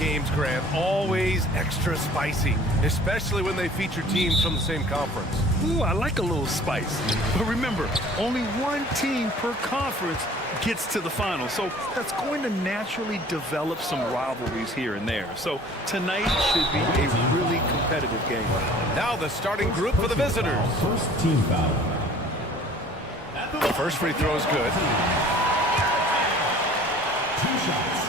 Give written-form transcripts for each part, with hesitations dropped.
Games, Grant, always extra spicy, especially when they feature teams from the same conference. Ooh, I like a little spice. But remember, only one team per conference gets to the final, so that's going to naturally develop some rivalries here and there. So tonight should be a really competitive game. Now the starting group for the visitors. First team foul. The first free throw is good. 2 shots.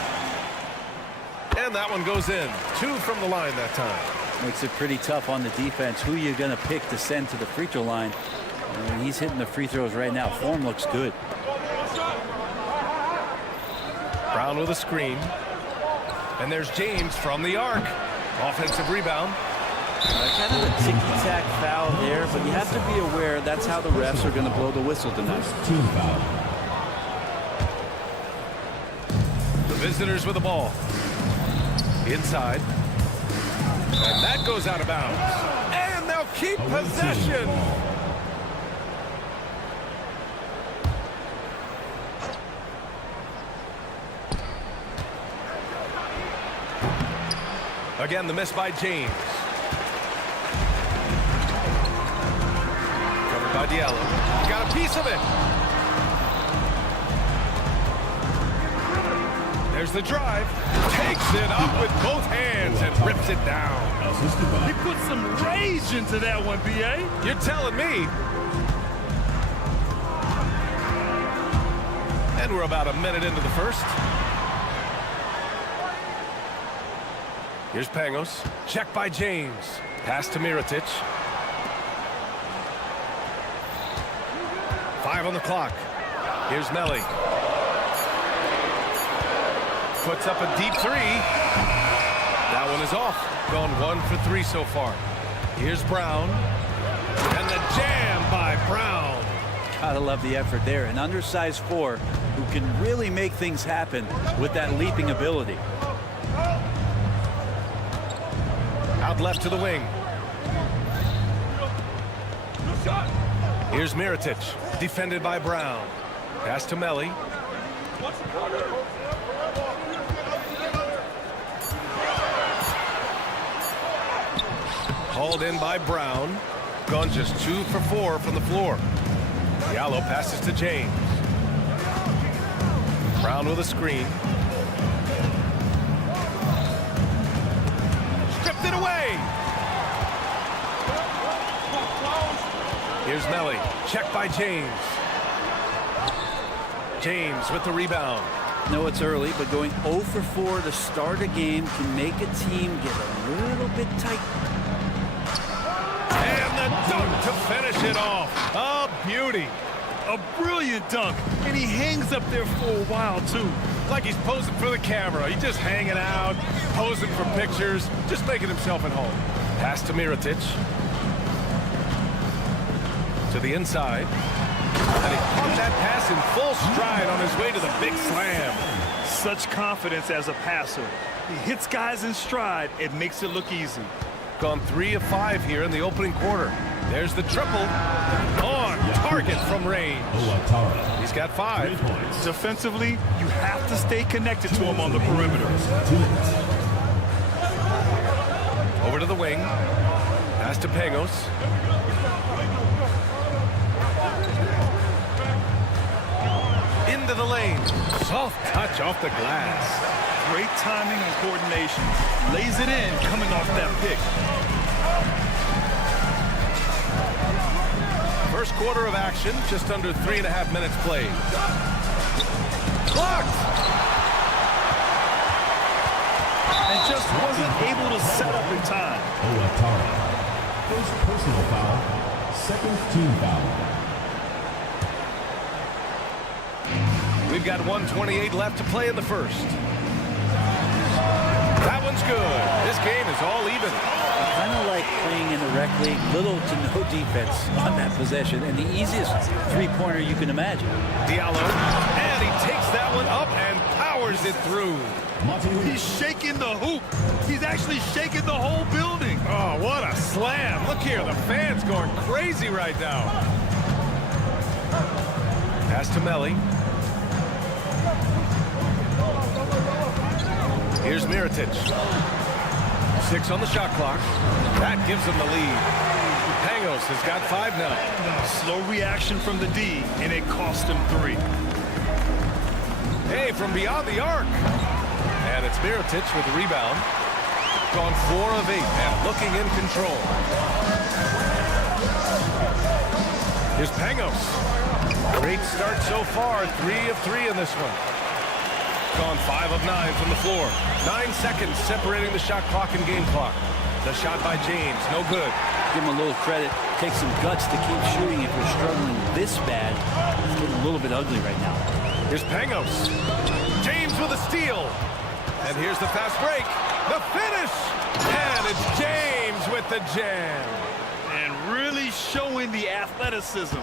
And that one goes in. 2 from the line that time. Makes it pretty tough on the defense. Who you're going to pick to send to the free throw line. He's hitting the free throws right now. Form looks good. Brown with a screen. And there's James from the arc. Offensive rebound. Kind of a ticky-tack foul there, but you have to be aware that's how the refs are going to blow the whistle tonight. First team foul. The visitors with the ball. Inside. And that goes out of bounds. And they'll keep possession. Again, the miss by James. Covered by Diallo. Got a piece of it. There's the drive. Takes it up with both hands and rips it down. He put some rage into that one, B.A. You're telling me. And we're about a minute into the first. Here's Pangos. Check by James. Pass to Mirotic. 5 on the clock. Here's Melli. Puts up a deep 3. That one is off. Gone 1 for 3 so far. Here's Brown. And the jam by Brown. Gotta love the effort there. An undersized 4 who can really make things happen with that leaping ability. Out left to the wing. Here's Mirotic. Defended by Brown. Pass to Melli. Hauled in by Brown. Gone just 2 for 4 from the floor. Diallo passes to James. Brown with a screen. Stripped it away. Here's Melli. Check by James. James with the rebound. No, it's early, but going 0 for 4 to start a game can make a team get a little bit tight. And the dunk to finish it off. A beauty. A brilliant dunk, and he hangs up there for a while, too. Like he's posing for the camera. He's just hanging out, posing for pictures, just making himself at home. Pass to Mirotic. To the inside. And he caught that pass in full stride on his way to the big slam. Such confidence as a passer. He hits guys in stride. It makes it look easy. Gone 3 of 5 here in the opening quarter. There's the triple. On target from range. He's got 5. Defensively, you have to stay connected to him on the perimeter. Over to the wing. Pass to Pangos. Into the lane. Soft touch off the glass. Great timing and coordination. Lays it in coming off that pick. First quarter of action, just under 3.5 minutes played. Blocked! And just wasn't able to set up in time. First personal foul. Second team foul. We've got 1:28 left to play in the first. That one's good. This game is all even. Kind of like playing in the rec league, little to no defense on that possession, and the easiest three-pointer you can imagine. Diallo, and he takes that one up and powers it through. He's shaking the hoop. He's actually shaking the whole building. Oh, what a slam. Look here, the fans going crazy right now. Pass to Melli. Here's Mirotic. 6 on the shot clock. That gives them the lead. Pangos has got 5 now. Slow reaction from the D, and it cost him 3. Hey, from beyond the arc. And it's Mirotic with the rebound. Gone 4 of 8 and looking in control. Here's Pangos. Great start so far. 3 of 3 in this one. Gone 5 of 9 from the floor. 9 seconds separating the shot clock and game clock. The shot by James, no good. Give him a little credit. Takes some guts to keep shooting if you're struggling this bad. It's getting a little bit ugly right now. Here's Pangos. James with a steal. And here's the fast break. The finish. And it's James with the jam. And really showing the athleticism.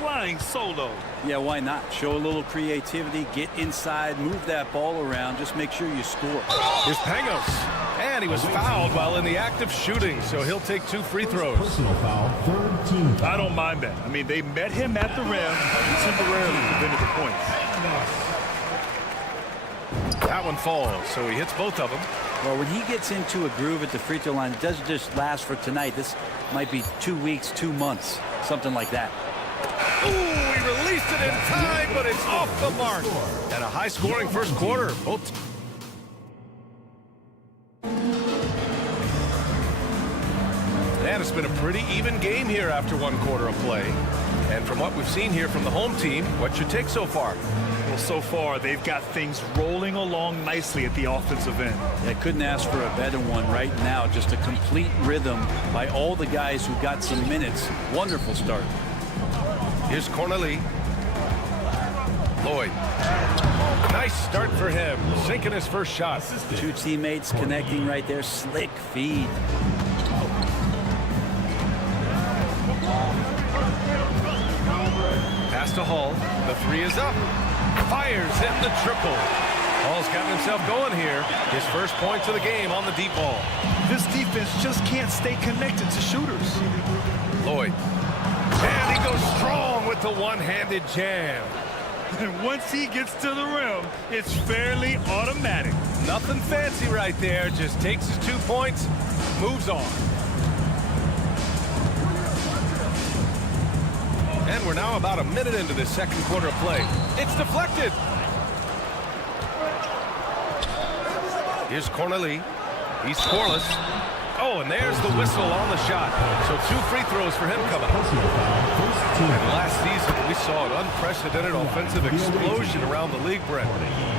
Flying solo. Yeah, why not? Show a little creativity, get inside, move that ball around, just make sure you score. Here's Pangos. And he was fouled while in the act of shooting, so he'll take 2 free throws. Personal foul, third team foul. I don't mind that. I mean, they met him at the rim and temporarily prevented the points. That one falls, so he hits both of them. Well, when he gets into a groove at the free throw line, it doesn't just last for tonight. This might be 2 weeks, 2 months, something like that. Ooh, he released it in time, but it's off the mark. And a high-scoring first quarter. Both. And it's been a pretty even game here after 1 quarter of play. And from what we've seen here from the home team, what's your take so far? Well, so far, they've got things rolling along nicely at the offensive end. I couldn't ask for a better one right now. Just a complete rhythm by all the guys who got some minutes. Wonderful start. Here's Corneli. Lloyd. Nice start for him. Sinking his first shot. 2 teammates connecting right there. Slick feed. Pass to Hall. The 3 is up. Fires in the triple. Hall's gotten himself going here. His first points of the game on the deep ball. This defense just can't stay connected to shooters. Lloyd. And he goes strong with the one-handed jam. And once he gets to the rim, it's fairly automatic. Nothing fancy right there. Just takes his 2 points, moves on. And we're now about a minute into this second quarter of play. It's deflected. Here's Corneli. He's scoreless. Oh, and there's the whistle on the shot. So 2 free throws for him coming up. And last season, we saw an unprecedented offensive explosion around the league, Brent.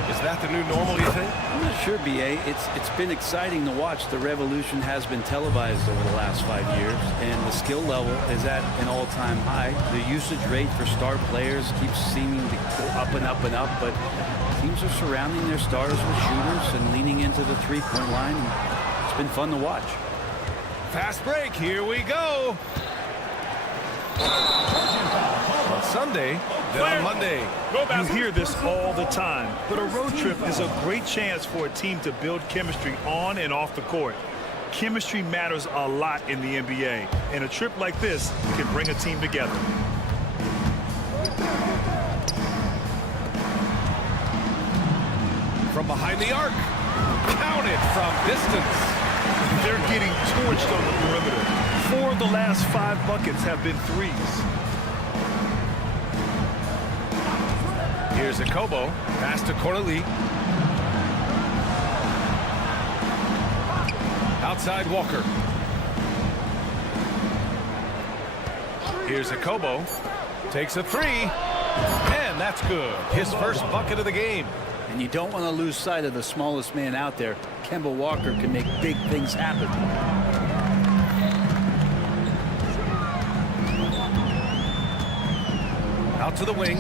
Is that the new normal, you think? I'm not sure, B.A. It's been exciting to watch. The revolution has been televised over the last 5 years, and the skill level is at an all-time high. The usage rate for star players keeps seeming to go up and up and up, but teams are surrounding their stars with shooters and leaning into the three-point line. It's been fun to watch. Fast break, here we go. On Sunday, then on Monday. You hear this all the time, but a road trip is a great chance for a team to build chemistry on and off the court. Chemistry matters a lot in the NBA, and a trip like this can bring a team together. From behind the arc. Count it from distance. They're getting torched on the perimeter. 4 of the last 5 buckets have been threes. Here's Akobo. Pass to Corneli. Outside Walker. Here's Akobo. Takes a 3. And that's good. His first bucket of the game. And you don't want to lose sight of the smallest man out there. Kemba Walker can make big things happen. Out to the wing.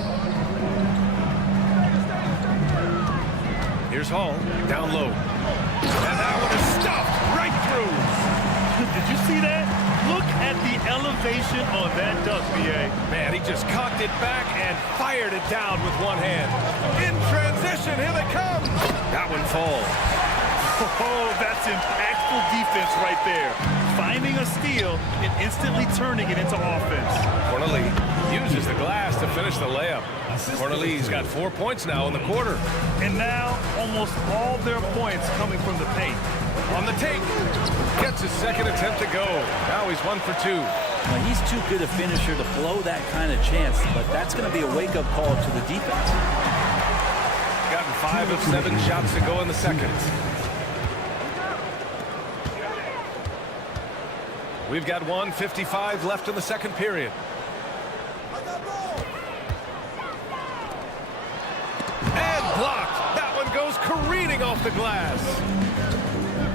Here's Hall. Down low. And that one is stuffed right through. Did you see that? Look at the elevation on that dunk, B.A. Man, he just cocked it back and fired it down with one hand. In transition, here they come. That one falls. Oh, that's impactful defense right there. Finding a steal and instantly turning it into offense. Corneli, Uses the glass to finish the layup. Corneli's got 4 points now in the quarter. And now almost all their points coming from the paint. On the take. Gets his second attempt to go. Now he's 1 for 2. Now, he's too good a finisher to blow that kind of chance, but that's going to be a wake-up call to the defense. Gotten 5 of 7 shots to go in the second. We've got 1:55 left in the second period. And blocked. That one goes careening off the glass.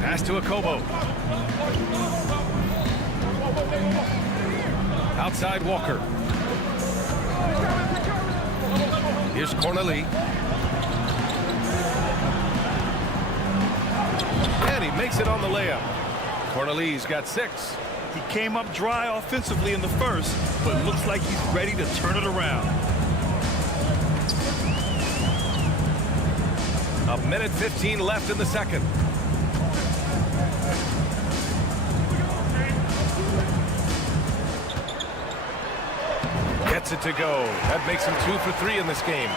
Pass to Akobo. Outside Walker. Here's Corneli. And he makes it on the layup. Corneli's got 6. He came up dry offensively in the first, but looks like he's ready to turn it around. 1:15 left in the second. Gets it to go. That makes him 2 for 3 in this game.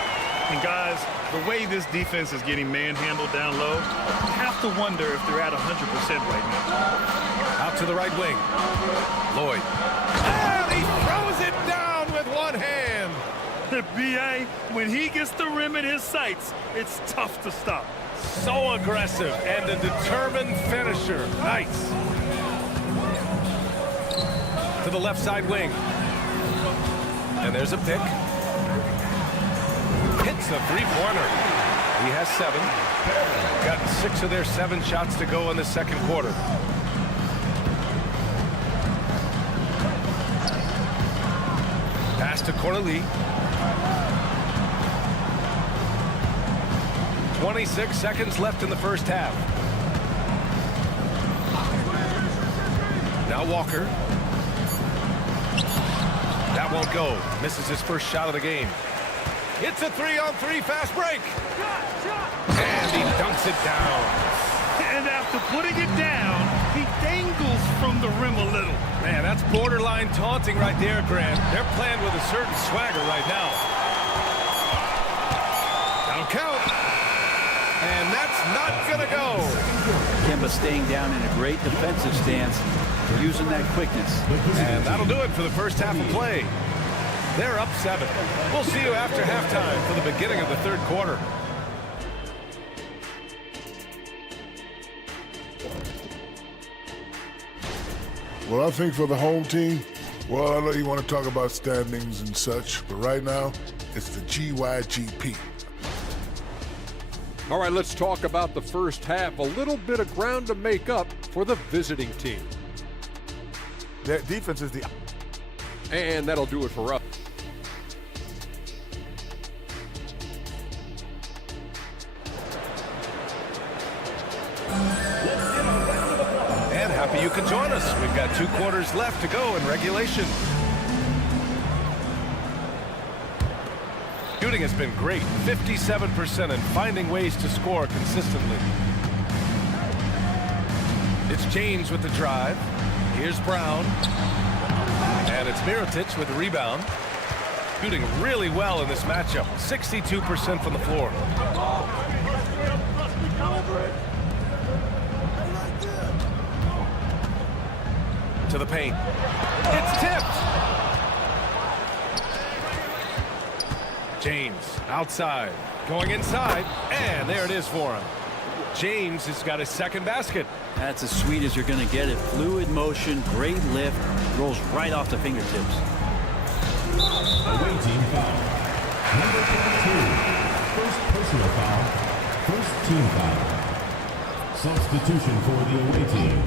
And guys, the way this defense is getting manhandled down low, you have to wonder if they're at 100% right now. Out to the right wing. Lloyd. And he throws it down with one hand. B.A., when he gets the rim in his sights, it's tough to stop. So aggressive and a determined finisher. Nice. To the left side wing. And there's a pick. Hits a three-pointer. He has 7. Got 6 of their 7 shots to go in the second quarter. Pass to Corneli. 26 seconds left in the first half. Now Walker. That won't go. Misses his first shot of the game. It's a 3-on-3 fast break. And he dunks it down. And after putting it down, he dangles from the rim a little. Man, that's borderline taunting right there, Grant. They're playing with a certain swagger right now. Don't count. And that's not going to go. Kemba staying down in a great defensive stance, using that quickness. And that'll do it for the first half of play. They're up 7. We'll see you after halftime for the beginning of the third quarter. Well, I think for the home team, well, I know you want to talk about standings and such, but right now, it's the GYGP. All right, let's talk about the first half. A little bit of ground to make up for the visiting team. That defense is the... And that'll do it for us. And happy you could join us. We've got 2 quarters left to go in regulation. Shooting has been great, 57%, and finding ways to score consistently. It's James with the drive. Here's Brown. And it's Mirotic with the rebound. Shooting really well in this matchup, 62% from the floor. To the paint. It's tipped. James outside, going inside, and there it is for him. James has got his second basket. That's as sweet as you're going to get it. Fluid motion, great lift, rolls right off the fingertips. Away team foul. Number 22. First personal foul. First team foul. Substitution for the away team.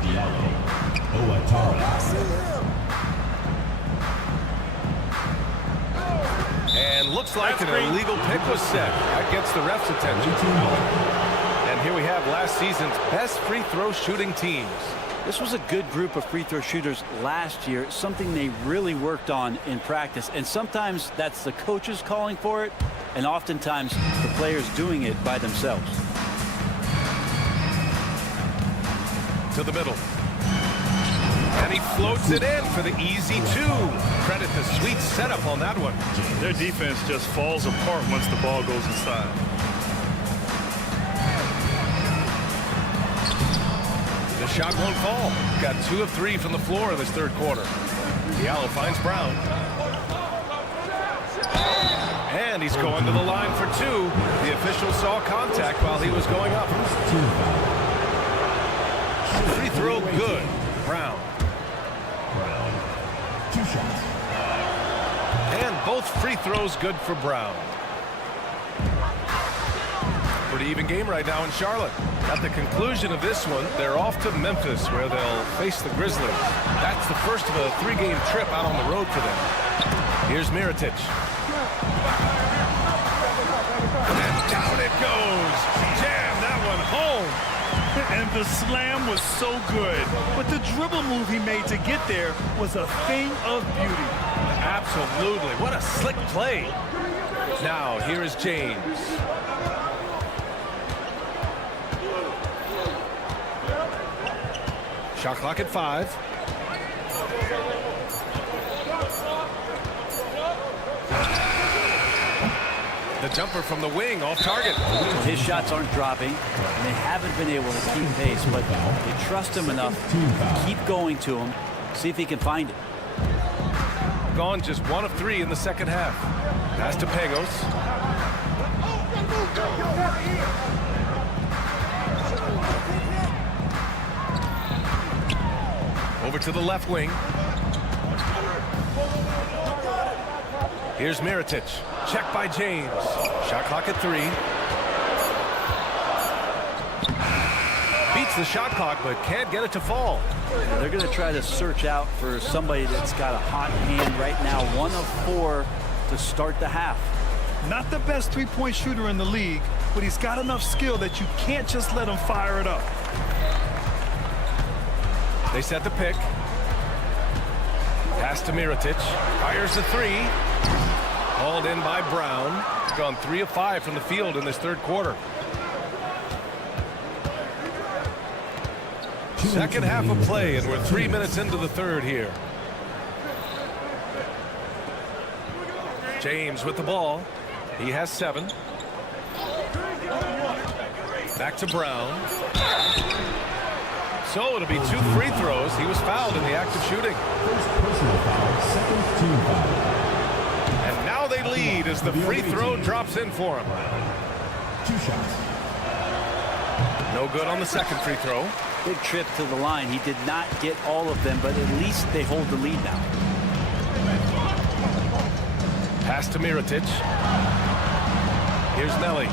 Diallo. Owatara. And looks like an illegal pick was set. That gets the ref's attention. And here we have last season's best free throw shooting teams. This was a good group of free throw shooters last year, something they really worked on in practice. And sometimes that's the coaches calling for it, and oftentimes the players doing it by themselves. To the middle. And he floats it in for the easy two. Credit the sweet setup on that one. Their defense just falls apart once the ball goes inside. The shot won't fall. Got 2 of 3 from the floor in this third quarter. Diallo finds Brown. And he's going to the line for 2. The official saw contact while he was going up. Free throw good. Brown. 2 shots. And both free throws good for Brown. Pretty even game right now in Charlotte. At the conclusion of this one, they're off to Memphis, where they'll face the Grizzlies. That's the first of a 3-game trip out on the road for them. Here's Mirotic. And down it goes. Jam that one home. And the slam was so good. But the dribble move he made to get there was a thing of beauty. Absolutely. What a slick play. Now, here is James. Shot clock at 5. The jumper from the wing off target. His shots aren't dropping, and they haven't been able to keep pace, but they trust him enough to keep going to him, see if he can find it. Gone just 1 of 3 in the second half. Pass to Pagos. Over to the left wing. Here's Mirotic. Check by James. Shot clock at 3. Beats the shot clock, but can't get it to fall. They're going to try to search out for somebody that's got a hot hand right now. 1 of 4 to start the half. Not the best three-point shooter in the league, but he's got enough skill that you can't just let him fire it up. They set the pick. Pass to Mirotic. Fires the 3. Hauled in by Brown. He's gone 3 of 5 from the field in this third quarter. Second half of play, and we're 3 minutes into the third here. James with the ball. He has 7. Back to Brown. So it'll be 2 free throws. He was fouled in the act of shooting. First personal foul, second team foul. And now they lead as the free throw drops in for him. 2 shots. No good on the second free throw. Big trip to the line. He did not get all of them, but at least they hold the lead now. Pass to Mirotic. Here's Nelly.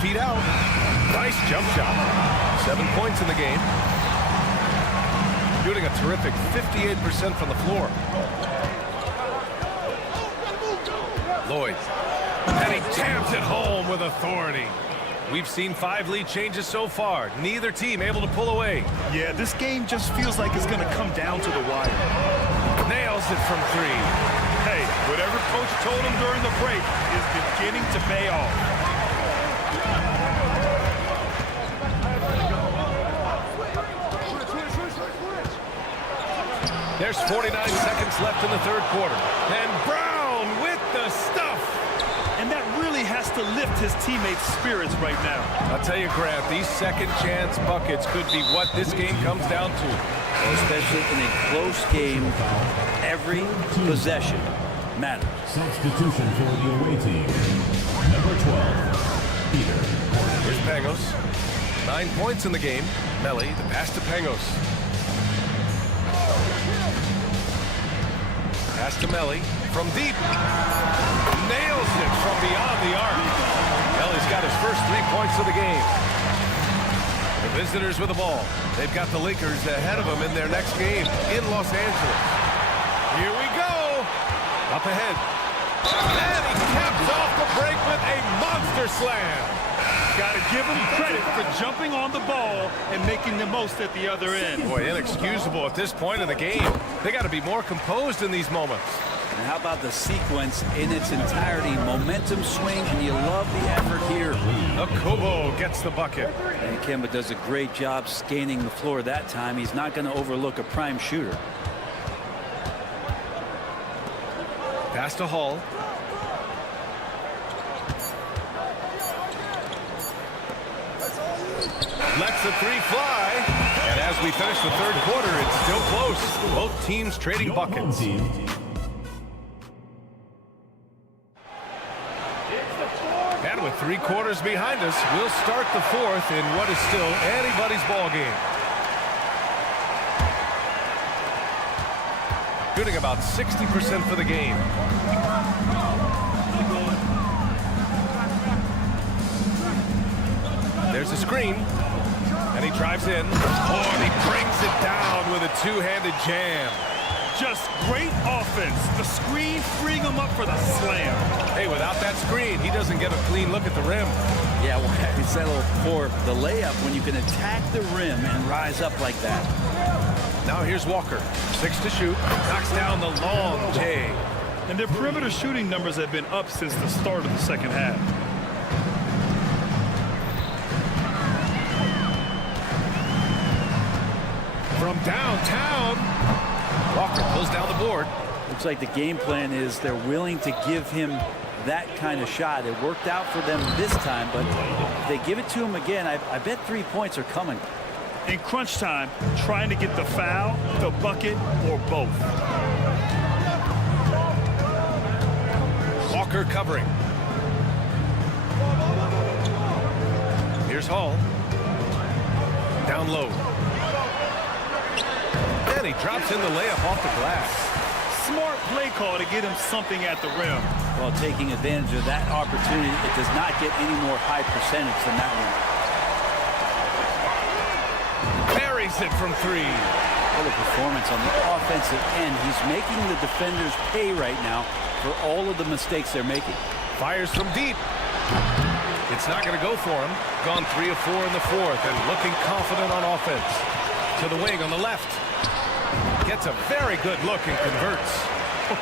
Feet out. Nice jump shot. 7 points in the game. Shooting a terrific 58% from the floor. Lloyd. And he jams it home with authority. We've seen 5 lead changes so far. Neither team able to pull away. Yeah, this game just feels like it's going to come down to the wire. Nails it from 3. Hey, whatever coach told him during the break is beginning to pay off. There's 49 seconds left in the third quarter. And Brown with the stuff. And that really has to lift his teammates' spirits right now. I'll tell you, Grant, these second chance buckets could be what this game comes down to. Especially in a close game, every possession matters. Substitution for the away team. Number 12, Peter. Here's Pangos. 9 points in the game. Melly, the pass to Pangos. Pass to Melly from deep. Nails it from beyond the arc. Melly's got his first 3 points of the game. The visitors with the ball. They've got the Lakers ahead of them in their next game in Los Angeles. Here we go. Up ahead. And he caps off the break with a monster slam. Got to give him credit for jumping on the ball and making the most at the other end. Boy, inexcusable at this point in the game. They got to be more composed in these moments. And how about the sequence in its entirety? Momentum swing, and you love the effort here. Okobo gets the bucket. And Kemba does a great job scanning the floor that time. He's not going to overlook a prime shooter. Pass to Hall. Lets the three fly. And as we finish the third quarter, it's still close. Both teams trading Your home buckets. team And with 3 quarters behind us, we'll start the fourth in what is still anybody's ball game. Shooting about 60% for the game. There's a screen. And he drives in. Oh, and he brings it down with a two-handed jam. Just great offense. The screen freeing him up for the slam. Hey, without that screen, he doesn't get a clean look at the rim. Yeah, well, he settled for the layup when you can attack the rim and rise up like that. Now here's Walker. 6 to shoot. Knocks down the long J. And their perimeter shooting numbers have been up since the start of the second half. From downtown, Walker pulls down the board. Looks like the game plan is they're willing to give him that kind of shot. It worked out for them this time, but if they give it to him again, I bet 3 points are coming. In crunch time, trying to get the foul, the bucket, or both. Walker covering. Here's Hall. Down low. And he drops in the layup off the glass. Smart play call to get him something at the rim. While taking advantage of that opportunity, it does not get any more high percentage than that one. Buries it from 3. What a performance on the offensive end. He's making the defenders pay right now for all of the mistakes they're making. Fires from deep. It's not going to go for him. Gone 3 of 4 in the fourth and looking confident on offense. To the wing on the left. Gets a very good look and converts.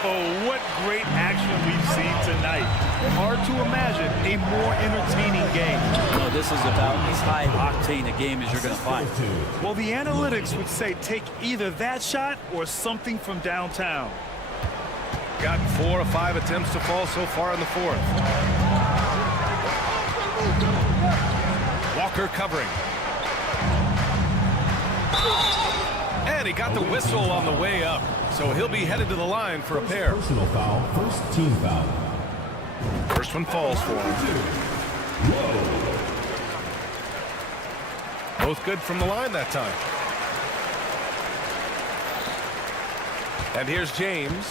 Oh, what great action we've seen tonight. Hard to imagine a more entertaining game. No, this is about as high octane a game as you're going to find. Well, the analytics would say take either that shot or something from downtown. Gotten 4 of 5 attempts to fall so far in the fourth. Walker covering. And he got the whistle on the way up, so he'll be headed to the line for a pair. personal foul, first team foul. First one falls for him. Both good from the line that time. And here's James.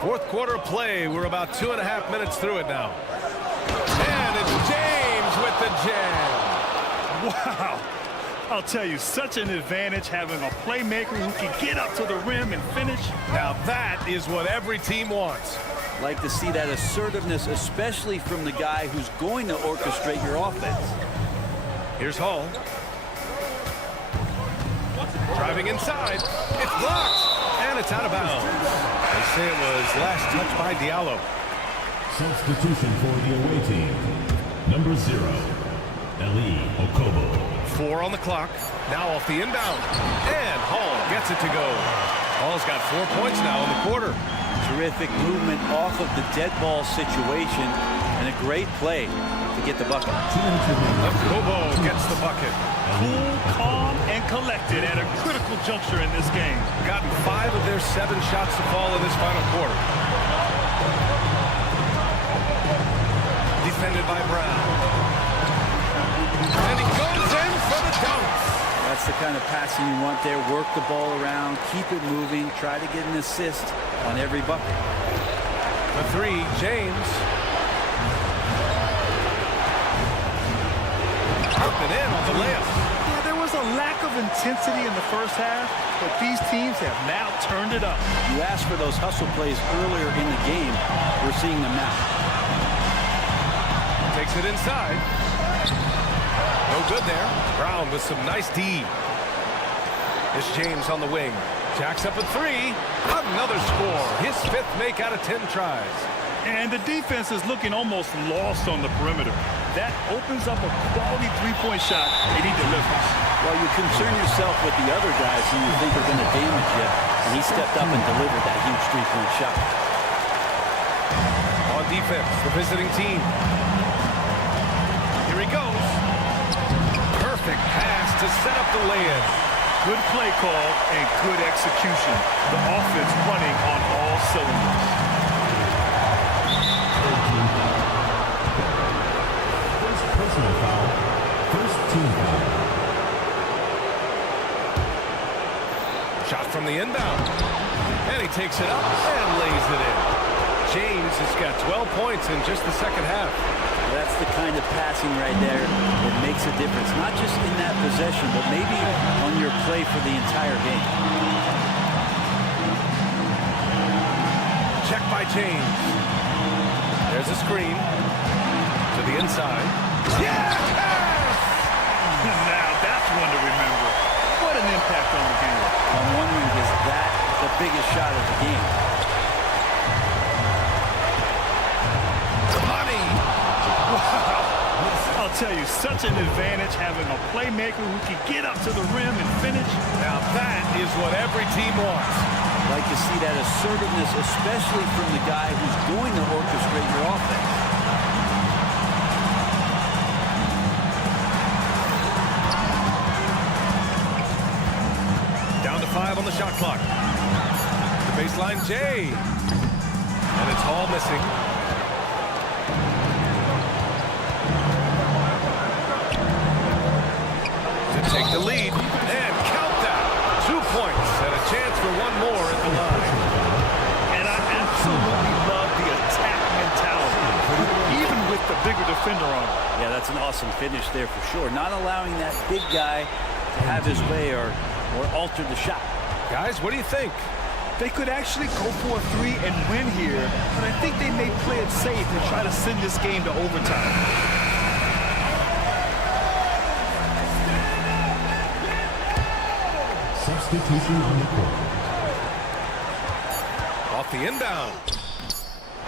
Fourth quarter of play. We're about 2.5 minutes through it now. And it's James with the jam. Wow. I'll tell you, such an advantage having a playmaker who can get up to the rim and finish. Now that is what every team wants. Like to see that assertiveness, especially from the guy who's going to orchestrate your offense. Here's Hall. Driving inside. It's blocked. And it's out of bounds. They say it was last touched by Diallo. Substitution for the away team. Number 0, Eli Okobo. 4 on the clock. Now off the inbound. And Hall gets it to go. Hall's got 4 points now in the quarter. Terrific movement off of the dead ball situation and a great play to get the bucket. Okobo gets the bucket. Cool, calm, and collected at a critical juncture in this game. Gotten 5 of their 7 shots to fall in this final quarter. Defended by Brown. And he goes in for the dunk. That's the kind of passing you want there. Work the ball around, keep it moving, try to get an assist on every bucket. The 3, James. Up and in on the layup. Yeah, there was a lack of intensity in the first half, but these teams have now turned it up. You asked for those hustle plays earlier in the game. We're seeing them now. Takes it inside. No good there. Brown with some nice D. It's James on the wing. Jacks up a three. Another score. His 5th make out of 10 tries. And the defense is looking almost lost on the perimeter. That opens up a quality three-point shot, and he delivers. Well, you concern yourself with the other guys who you think are going to damage you, and he stepped up and delivered that huge three-point shot. On defense, the visiting team. Here he goes. Perfect pass to set up the lay-in. Good play call and good execution. The offense running on all cylinders. First personal foul. First team foul. Shot from the inbound. And he takes it up and lays it in. James has got 12 points in just the second half. That's the kind of passing right there that makes a difference, not just in that possession, but maybe on your play for the entire game. Check by James. There's a screen to the inside. Yes! Now that's one to remember. What an impact on the game. I'm wondering, is that the biggest shot of the game? I'll tell you, such an advantage having a playmaker who can get up to the rim and finish. Now that is what every team wants. Like to see that assertiveness, especially from the guy who's going to orchestrate your offense. Down to 5 on the shot clock. The baseline, Jay. And it's all missing. Take the lead and count that. 2 points and a chance for one more at the line. And I absolutely love the attack mentality, even with the bigger defender on him. Yeah, that's an awesome finish there for sure. Not allowing that big guy to have his way or alter the shot. Guys, what do you think? They could actually go for a three and win here, but I think they may play it safe and try to send this game to overtime. Substitution on the court. Off the inbound.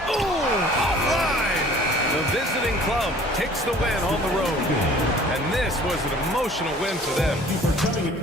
Oh, offline. The visiting club takes the win on the road. And this was an emotional win for them. Thank you for coming.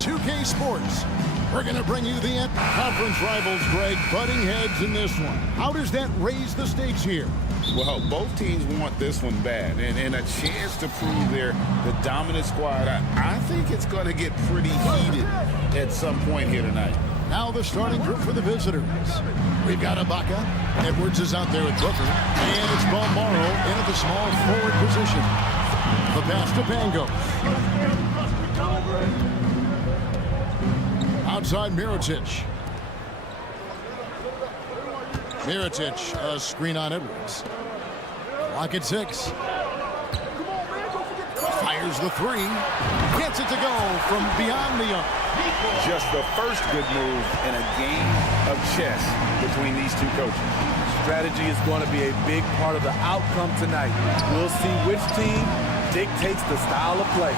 2K Sports. We're going to bring you the conference rivals, Greg, butting heads in this one. How does that raise the stakes here? Well, both teams want this one bad, and a chance to prove they're the dominant squad. I think it's going to get pretty heated at some point here tonight. Now the starting group for the visitors. We've got Ibaka. Edwards is out there with Booker. And it's Balmaro in at the small forward position. The pass to Pangos. Outside Mirotic. Mirotic, a screen on Edwards. Lock at 6. Fires the 3. Gets it to go from beyond the arc. Just the first good move in a game of chess between these two coaches. Strategy is going to be a big part of the outcome tonight. We'll see which team dictates the style of play.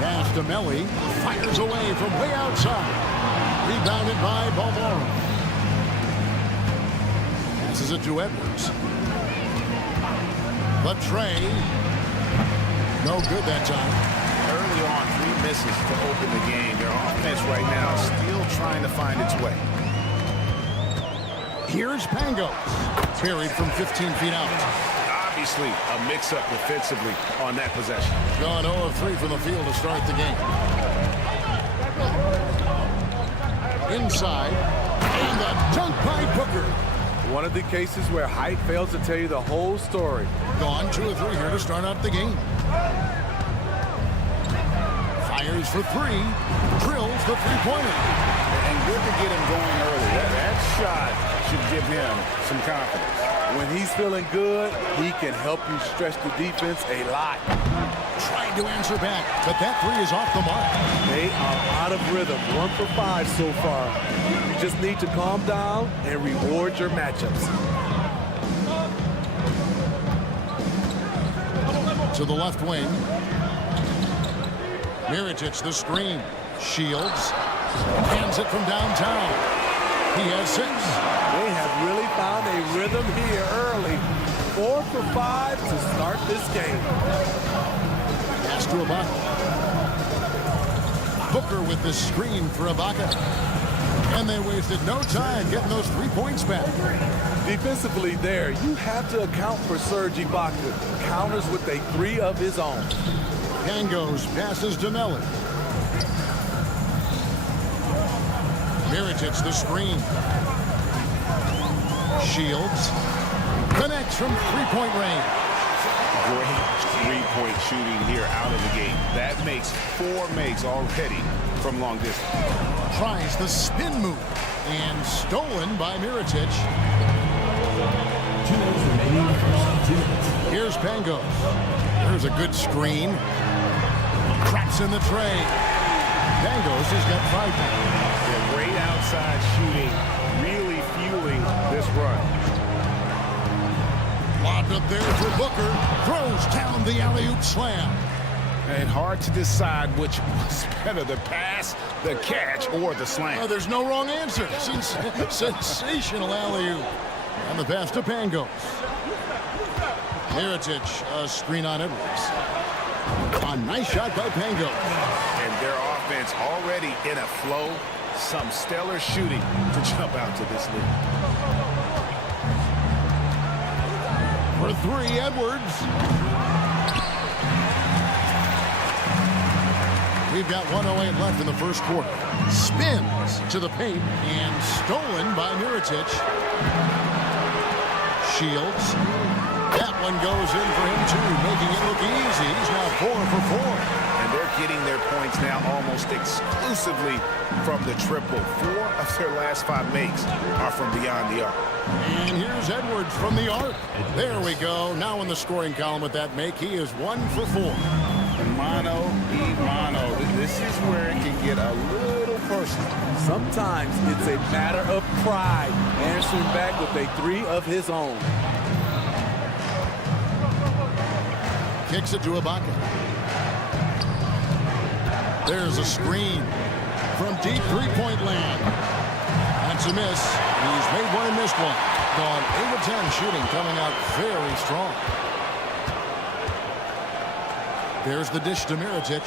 Pass to Melly. Fires away from way outside. Rebounded by Balmaro. Passes it to Edwards. But Trey, no good that time. Early on, 3 misses to open the game. Their offense right now still trying to find its way. Here's Pangos. Buried from 15 feet out. Obviously, a mix-up defensively on that possession. Gone 0 of 3 from the field to start the game. Inside. And the dunk by Booker. One of the cases where height fails to tell you the whole story. Gone 2 of 3 here to start out the game. Fires for 3. Drills the three-pointer. And good to get him going early. That shot should give him some confidence. When he's feeling good, he can help you stretch the defense a lot. Trying to answer back, but that 3 is off the mark. They are out of rhythm. 1 for 5 so far. You just need to calm down and reward your matchups. To the left wing. Mirotic, the screen. Shields. Hands it from downtown. He has 6. They have really found a rhythm here early. 4 for 5 to start this game. Pass to Ibaka. Booker with the screen for Ibaka. And they wasted no time getting those 3 points back. Defensively there, you have to account for Serge Ibaka. Counters with a 3 of his own. Pangos passes to Melly. Mirotic, the screen. Shields. Connects from 3-point range. Great 3-point shooting here out of the gate. That makes 4 makes already from long distance. Tries the spin move. And stolen by Mirotic. 2 minutes remaining in the first 2 minutes. Here's Pangos. There's a good screen. Traps in the tray. Pangos has got 5 points. Great outside shooting, really fueling this run. Lobbed up there for Booker. Throws down the alley-oop slam. And hard to decide which was better, the pass, the catch, or the slam. There's no wrong answer. Sensational alley-oop. And the pass to Pangos. Mirotic, a screen on Edwards. A nice shot by Pangos. And their offense already in a flow. Some stellar shooting to jump out to this lead. For 3, Edwards. We've got 1:08 left in the first quarter. Spins to the paint and stolen by Mirotic. Shields. That one goes in for him too, making it look easy. He's now 4 for 4. And they're getting their points now almost exclusively from the triple. 4 of their last 5 makes are from beyond the arc. And here's Edwards from the arc. There we go. Now in the scoring column with that make, he is 1 for 4. Mano y mano. This is where it can get a little personal. Sometimes it's a matter of pride, answering back with a 3 of his own. Kicks it to Ibaka. There's a screen. from deep three-point land. That's a miss. He's made one and missed one. Gone 8 of 10 shooting, coming out very strong. There's the dish to Mirotic.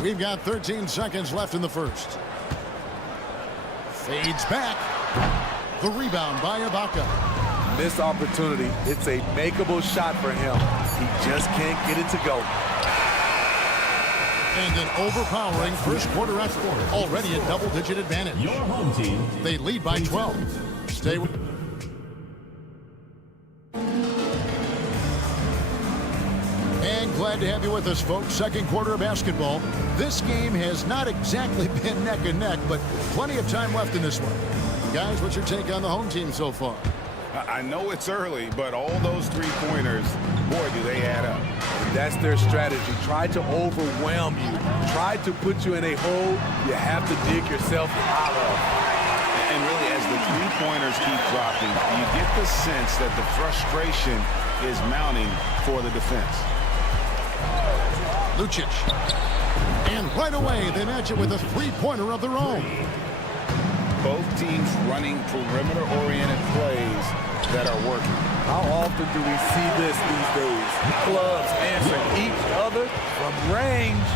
We've got 13 seconds left in the first. Fades back. The rebound by Ibaka. Missed opportunity. It's a makeable shot for him. He just can't get it to go. And an overpowering first quarter effort. Already a double-digit advantage. Your home team. They lead by 12. Stay with... And glad to have you with us, folks. Second quarter of basketball. This game has not exactly been neck and neck, but plenty of time left in this one. Guys, what's your take on the home team so far? I know it's early, but all those three-pointers, boy, do they add up. That's their strategy. Try to overwhelm you. Try to put you in a hole you have to dig yourself out of. And really, as the three-pointers keep dropping, you get the sense that the frustration is mounting for the defense. Lucic. And right away, they match it with a three-pointer of their own. Both teams running perimeter-oriented plays that are working. How often do we see this these days? Clubs answering each other from range.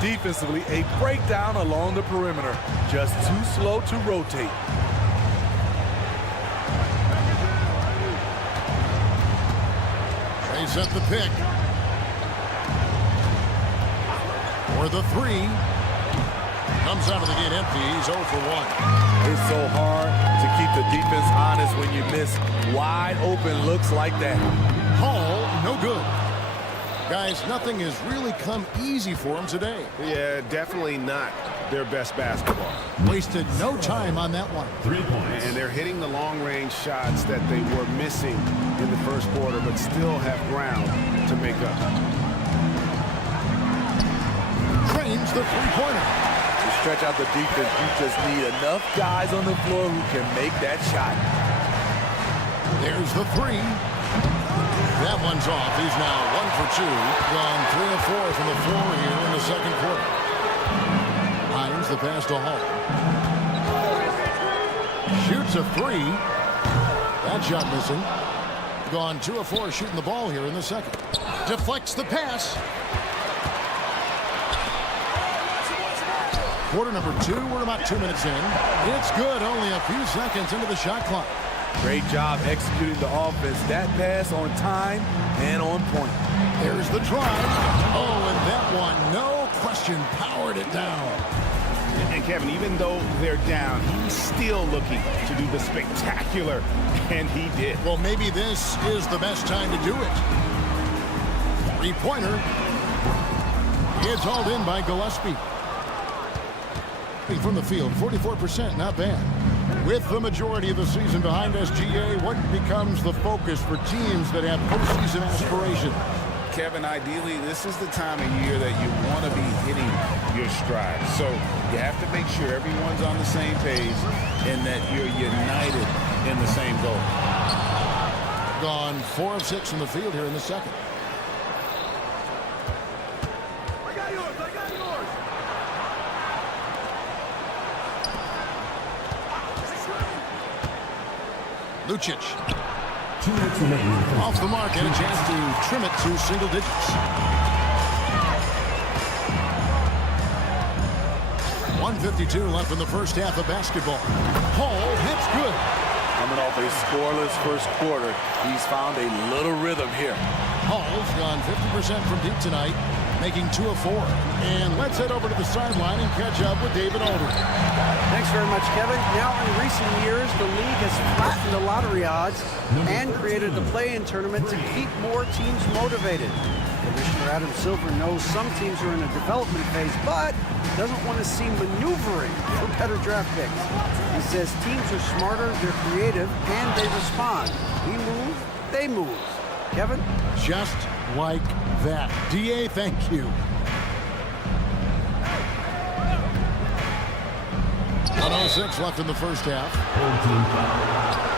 Defensively, a breakdown along the perimeter. Just too slow to rotate. They set the pick. For the three. Comes out of the gate empty. He's 0 for 1. It's so hard to keep the defense honest when you miss wide open looks like that. Hall, no good. Guys, nothing has really come easy for them today. Yeah, definitely not their best basketball. Wasted no time on that one. 3 points. And they're hitting the long-range shots that they were missing in the first quarter, but still have ground to make up. Trains the three-pointer. To stretch out the defense, you just need enough guys on the floor who can make that shot. There's the three. That one's off. He's now 1 for 2. Gone 3 of 4 from the floor here in the second quarter. Hines the pass to Hall. Shoots a three. That shot missing. Gone 2 of 4 shooting the ball here in the second. Deflects the pass. Quarter number 2. We're about 2 minutes in. It's good. Only a few seconds into the shot clock. Great job executing the offense. That pass on time and on point. There's the drive. Oh, and that one, no question, powered it down. And Kevin, even though they're down, he's still looking to do the spectacular, and he did. Well, maybe this is the best time to do it. Three-pointer. It's hauled in by Gillespie. From the field, 44%, not bad. With the majority of the season behind us, GA, what becomes the focus for teams that have postseason aspiration? Kevin, ideally, this is the time of year that you want to be hitting your stride. So you have to make sure everyone's on the same page and that you're united in the same goal. Gone 4 of 6 in the field here in the second. Lucic. 2 minutes remaining. Off the mark and a chance to trim it to single digits. 1:52 left in the first half of basketball. Hall hits good. Coming off a scoreless first quarter, he's found a little rhythm here. Hall's gone 50% from deep tonight, making 2 of 4. And let's head over to the sideline and catch up with David Aldridge. Thanks very much, Kevin. Now, in recent years, the league has flattened the lottery odds and created the play-in tournament to keep more teams motivated. Commissioner Adam Silver knows some teams are in a development phase, but doesn't want to see maneuvering for better draft picks. He says teams are smarter, they're creative, and they respond. We move, they move. Kevin? Just like that. DA, thank you. 1:06 left in the first half.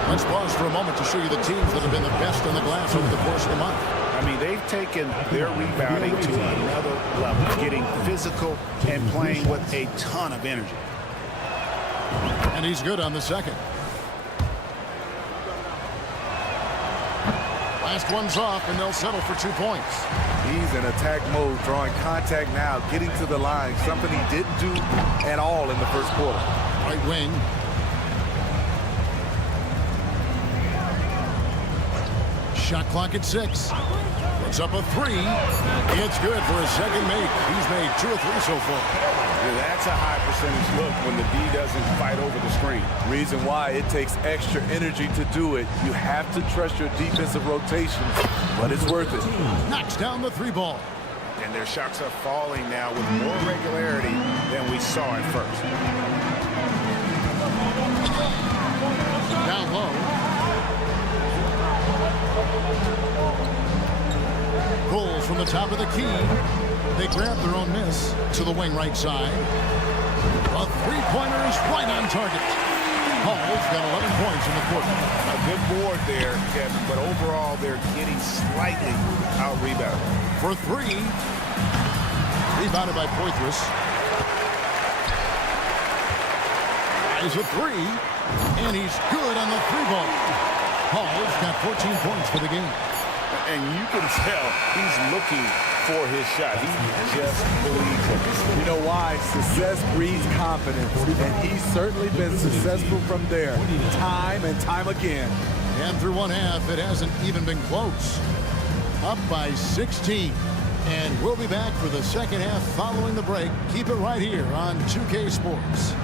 Let's pause for a moment to show you the teams that have been the best on the glass over the course of the month. I mean, they've taken their rebounding to another level, getting physical and playing with a ton of energy. And he's good on the second. Last one's off, and they'll settle for 2 points. He's in attack mode, drawing contact now, getting to the line, something he didn't do at all in the first quarter. Right wing. Shot clock at 6. Puts up a 3. It's good for a second make. He's made 2 or 3 so far. That's a high percentage look when the D doesn't fight over the screen. Reason why it takes extra energy to do it. You have to trust your defensive rotations, but it's worth it. Knocks down the 3 ball. And their shots are falling now with more regularity than we saw at first. Down low. Pulls from the top of the key. They grab their own miss to the wing right side. A 3-pointer is right on target. Hall's got 11 points in the quarter. A good board there, Kevin, but overall they're getting slightly out-rebounded. For 3. Rebounded by Poitras. Is a 3. And he's good on the 3 ball. Hall's got 14 points for the game. And you can tell he's looking for his shot. He just believes it. You know why? Success breeds confidence, and he's certainly been successful from there, time and time again. And through one half, it hasn't even been close. Up by 16. And we'll be back for the second half following the break. Keep it right here on 2K Sports.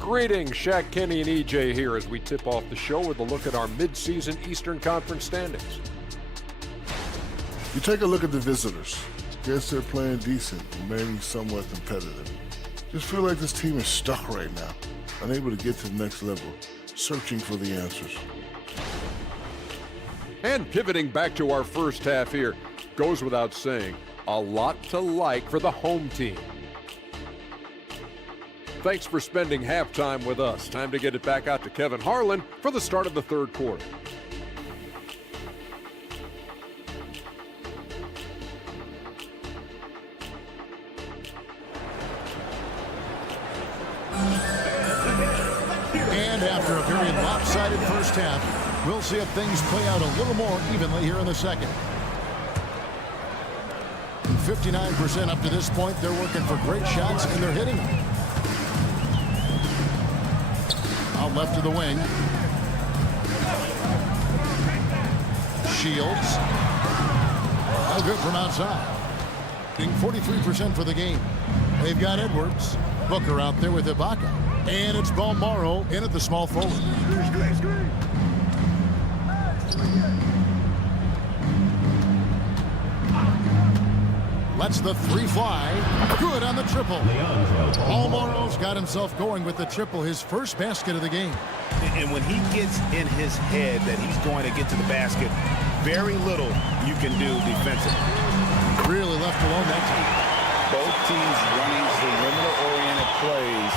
Greetings, Shaq, Kenny, and EJ here as we tip off the show with a look at our mid-season Eastern Conference standings. You take a look at the visitors. Guess they're playing decent, remaining somewhat competitive. Just feel like this team is stuck right now, unable to get to the next level, searching for the answers. And pivoting back to our first half here, goes without saying, a lot to like for the home team. Thanks for spending halftime with us. Time to get it back out to Kevin Harlan for the start of the third quarter. And after a very lopsided first half, we'll see if things play out a little more evenly here in the second. 59% up to this point. They're working for great shots, and they're hitting them. Out left of the wing. Shields. All good from outside. Getting 43% for the game. They've got Edwards. Booker out there with Ibaka. And it's Balmaro in at the small forward. Lets the 3 fly. Good on the triple. Balmaro's got himself going with the triple, his first basket of the game. And when he gets in his head that he's going to get to the basket, very little you can do defensively. Really left alone that time. Both teams running perimeter-oriented plays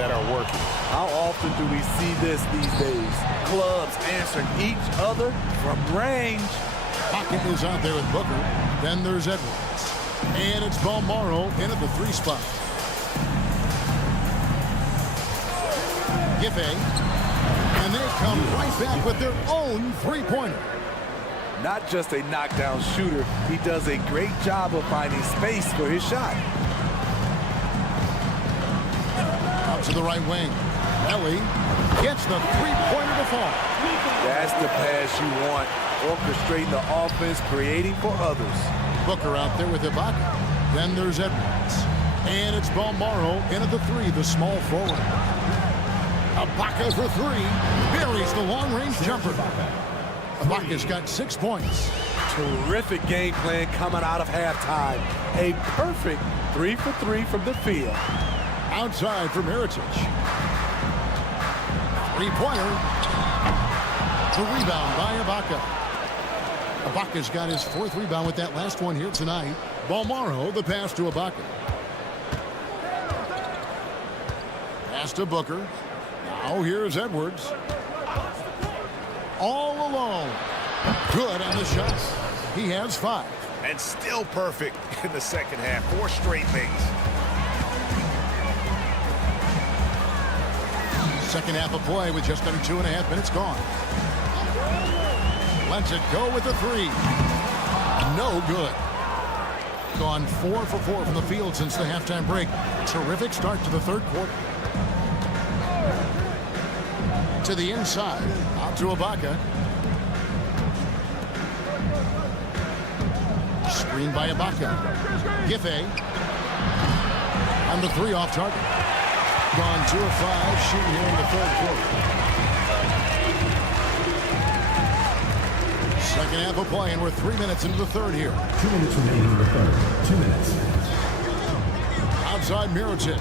that are working. How often do we see this these days? Clubs answering each other from range. Pocket is out there with Booker. Then there's Edwards. And it's Balmaro in at the 3 spot. Giffey. And they come right back with their own 3-pointer. Not just a knockdown shooter, he does a great job of finding space for his shot. Out to the right wing. Ellie gets the 3-pointer to fall. That's the pass you want. Orchestrating the offense, creating for others. Booker out there with Ibaka. Then there's Edwards. And it's Balmaro in at the 3, the small forward. Ibaka for 3. Buries the long-range jumper. Ibaka's got 6 points. Terrific game plan coming out of halftime. A perfect 3 for 3 from the field. Outside for Miritich. Three-pointer. The rebound by Ibaka. Ibaka's got his 4th rebound with that last one here tonight. Balmaro, the pass to Ibaka. Pass to Booker. Now here's Edwards. All alone. Good on the shot. He has 5. And still perfect in the second half. 4 straight makes. Second half of play with just under 2.5 minutes gone. Lets it go with the 3. No good. Gone 4 for 4 from the field since the halftime break. Terrific start to the third quarter. To the inside. Out to Ibaka. Screen by Ibaka. Giffey. On the 3 off target. Gone 2 of 5 shooting here in the third quarter. Second half of play, and we're 3 minutes into the third here. 2 minutes remaining in the third. 2 minutes. Outside Mirotic.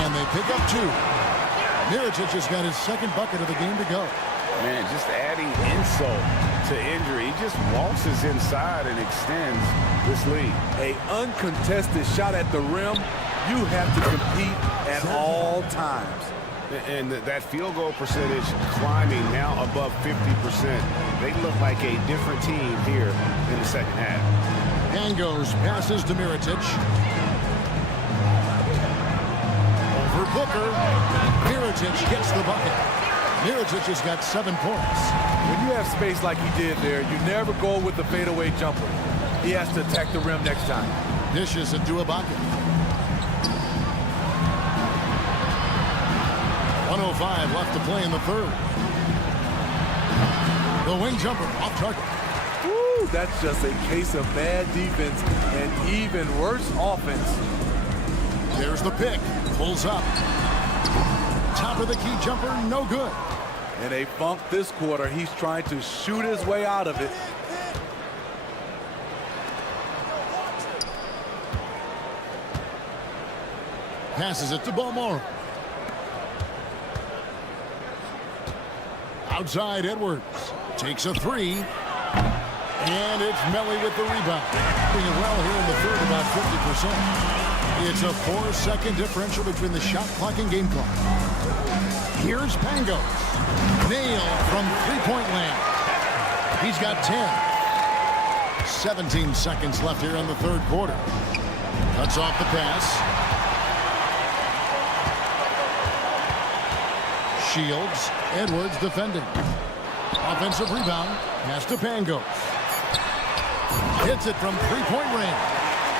And they pick up 2. Mirotic has got his 2nd bucket of the game to go. Man, just adding insult to injury. He just waltzes inside and extends this lead. A uncontested shot at the rim, you have to compete at all times. And that field goal percentage climbing now above 50%. They look like a different team here in the second half. Pangos passes to Mirotic. Over Booker. Mirotic gets the bucket. Mirotic has got 7 points. When you have space like he did there, you never go with the fadeaway jumper. He has to attack the rim next time. Dishes it to Ibaka. 1:05 left to play in the third. The wing jumper off target. Woo, that's just a case of bad defense and even worse offense. There's the pick. Pulls up. Top of the key jumper, no good. In a funk this quarter, he's trying to shoot his way out of it. Passes it to Balmaro. Outside Edwards. Takes a 3. And it's Melly with the rebound. Doing well here in the third, about 50%. It's a 4-second differential between the shot clock and game clock. Here's Pangos. Nailed from 3-point land. He's got 10. 17 seconds left here in the third quarter. Cuts off the pass. Shields. Edwards defending. Offensive rebound. Pass to Pangos. Hits it from 3-point range.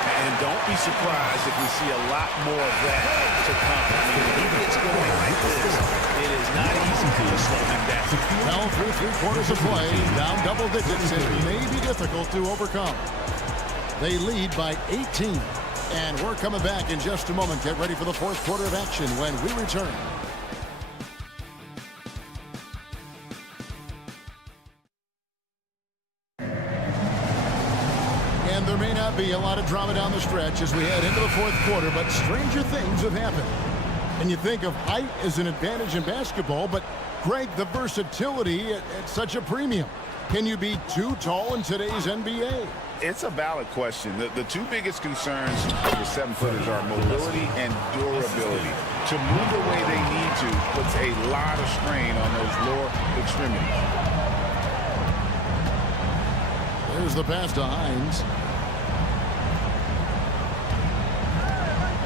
And don't be surprised if we see a lot more of that to come. I mean, when he gets going like this, it is not easy to slow him down. Now through 3/4 of play, down double digits, it may be difficult to overcome. They lead by 18. And we're coming back in just a moment. Get ready for the fourth quarter of action when we return. And there may not be a lot of drama down the stretch as we head into the fourth quarter, but stranger things have happened. And you think of height as an advantage in basketball, but Greg, the versatility at such a premium. Can you be too tall in today's NBA? It's a valid question. The two biggest concerns for 7-footers are mobility and durability. To move the way they need to puts a lot of strain on those lower extremities. There's the pass to Hines.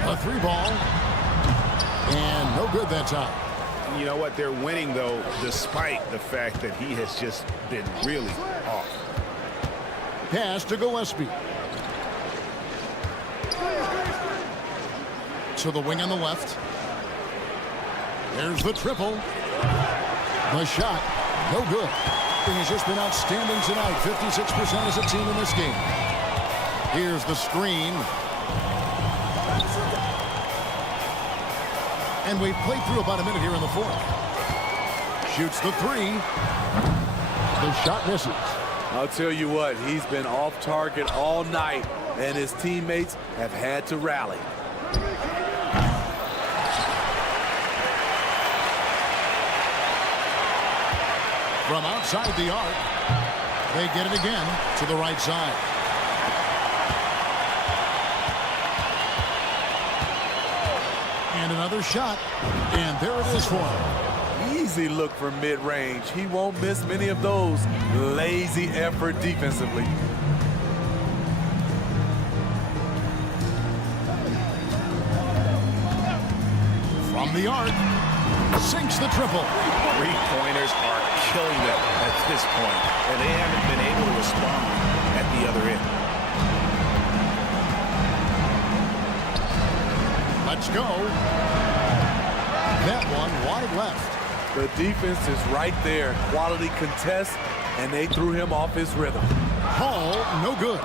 A 3-ball. And no good that time. You know what? They're winning, though, despite the fact that he has just been really off. Pass to Gillespie. To the wing on the left. There's the triple. The shot. No good. He has just been outstanding tonight. 56% as a team in this game. Here's the screen. And we've played through about a minute here in the fourth. Shoots the 3. The shot misses. I'll tell you what, he's been off target all night, and his teammates have had to rally. From outside the arc, they get it again to the right side. And another shot, and there it is for him. Easy look for mid-range. He won't miss many of those. Lazy effort defensively. From the arc, sinks the triple. Three-pointers are killing them at this point, and they haven't been able to respond at the other end. Let's go. That one wide left. The defense is right there. Quality contest, and they threw him off his rhythm. Hall, no good.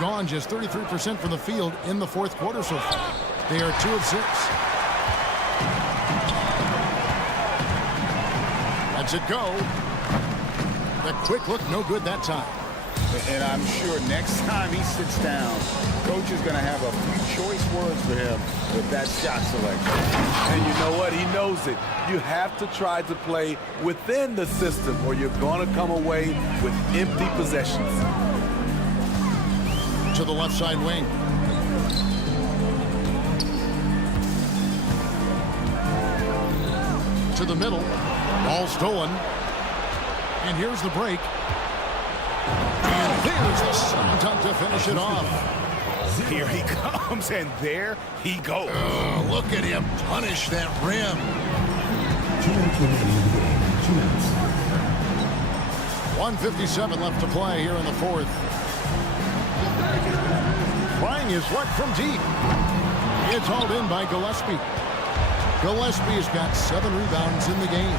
Gone just 33% from the field in the fourth quarter so far. They are 2 of 6. Lets it go. The quick look, no good that time. And I'm sure next time he sits down, coach is going to have a few choice words for him with that shot selection. And you know what? He knows it. You have to try to play within the system or you're going to come away with empty possessions. To the left side wing. To the middle. Ball stolen. And here's the break. And there's the slam dunk to finish it off. Here he comes, and there he goes. Oh, look at him punish that rim. 2 minutes remaining in the game. 2 minutes. 1:57 left to play here in the fourth. Trying his luck from deep. It's hauled in by Gillespie. Gillespie's got 7 rebounds in the game.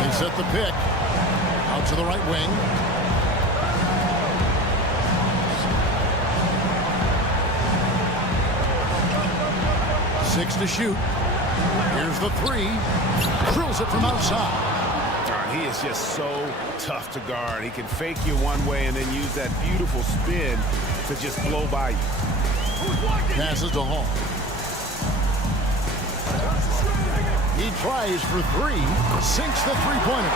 They set the pick. Out to the right wing. Six to shoot. Here's the three. Drills it from outside. He is just so tough to guard. He can fake you one way and then use that beautiful spin to just blow by you. Passes to Hall. He tries for 3. Sinks the three-pointer.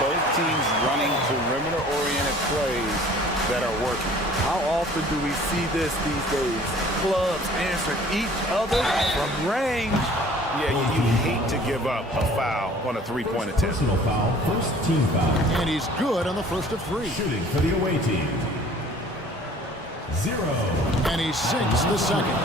Both teams running perimeter-oriented plays that are working. How often do we see this these days? Clubs answering each other from range. Yeah, you hate to give up a foul on a three-point attempt. Personal foul, first team foul. And he's good on the first of 3. Shooting for the away team. 0. And he sinks the second.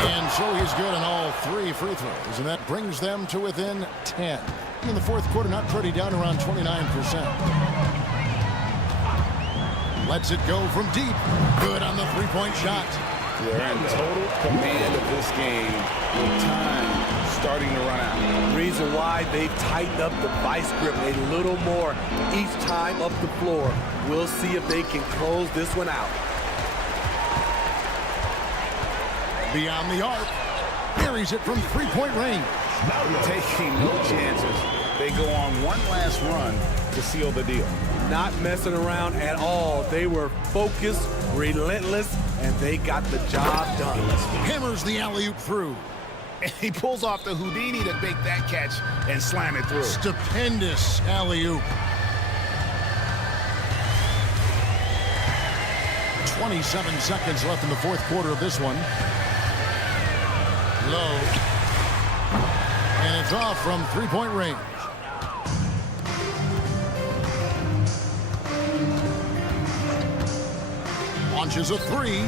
And so he's good on all 3 free throws, and that brings them to within 10. In the fourth quarter, not pretty, down around 29%. Lets it go from deep. Good on the three-point shot. They're in total command of this game with time starting to run out. Reason why they've tightened up the vice grip a little more each time up the floor. We'll see if they can close this one out. Beyond the arc. Buries it from three-point range. Taking no chances. They go on one last run to seal the deal. Not messing around at all. They were focused, relentless, and they got the job done. Hammers the alley-oop through. And he pulls off the Houdini to make that catch and slam it through. Stupendous alley-oop. 27 seconds left in the fourth quarter of this one. Low. And it's off from three-point range. Launches a 3.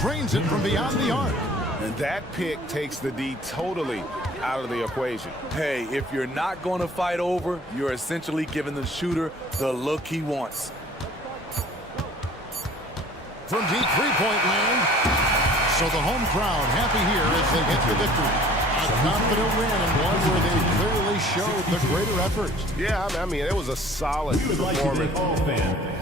Drains it from beyond the arc. And that pick takes the D totally out of the equation. Hey, if you're not going to fight over, you're essentially giving the shooter the look he wants. From deep three-point land. So the home crowd happy here as they get the victory. A confident win and one where they clearly showed the greater effort. Yeah, I mean, it was a solid performance. All fans.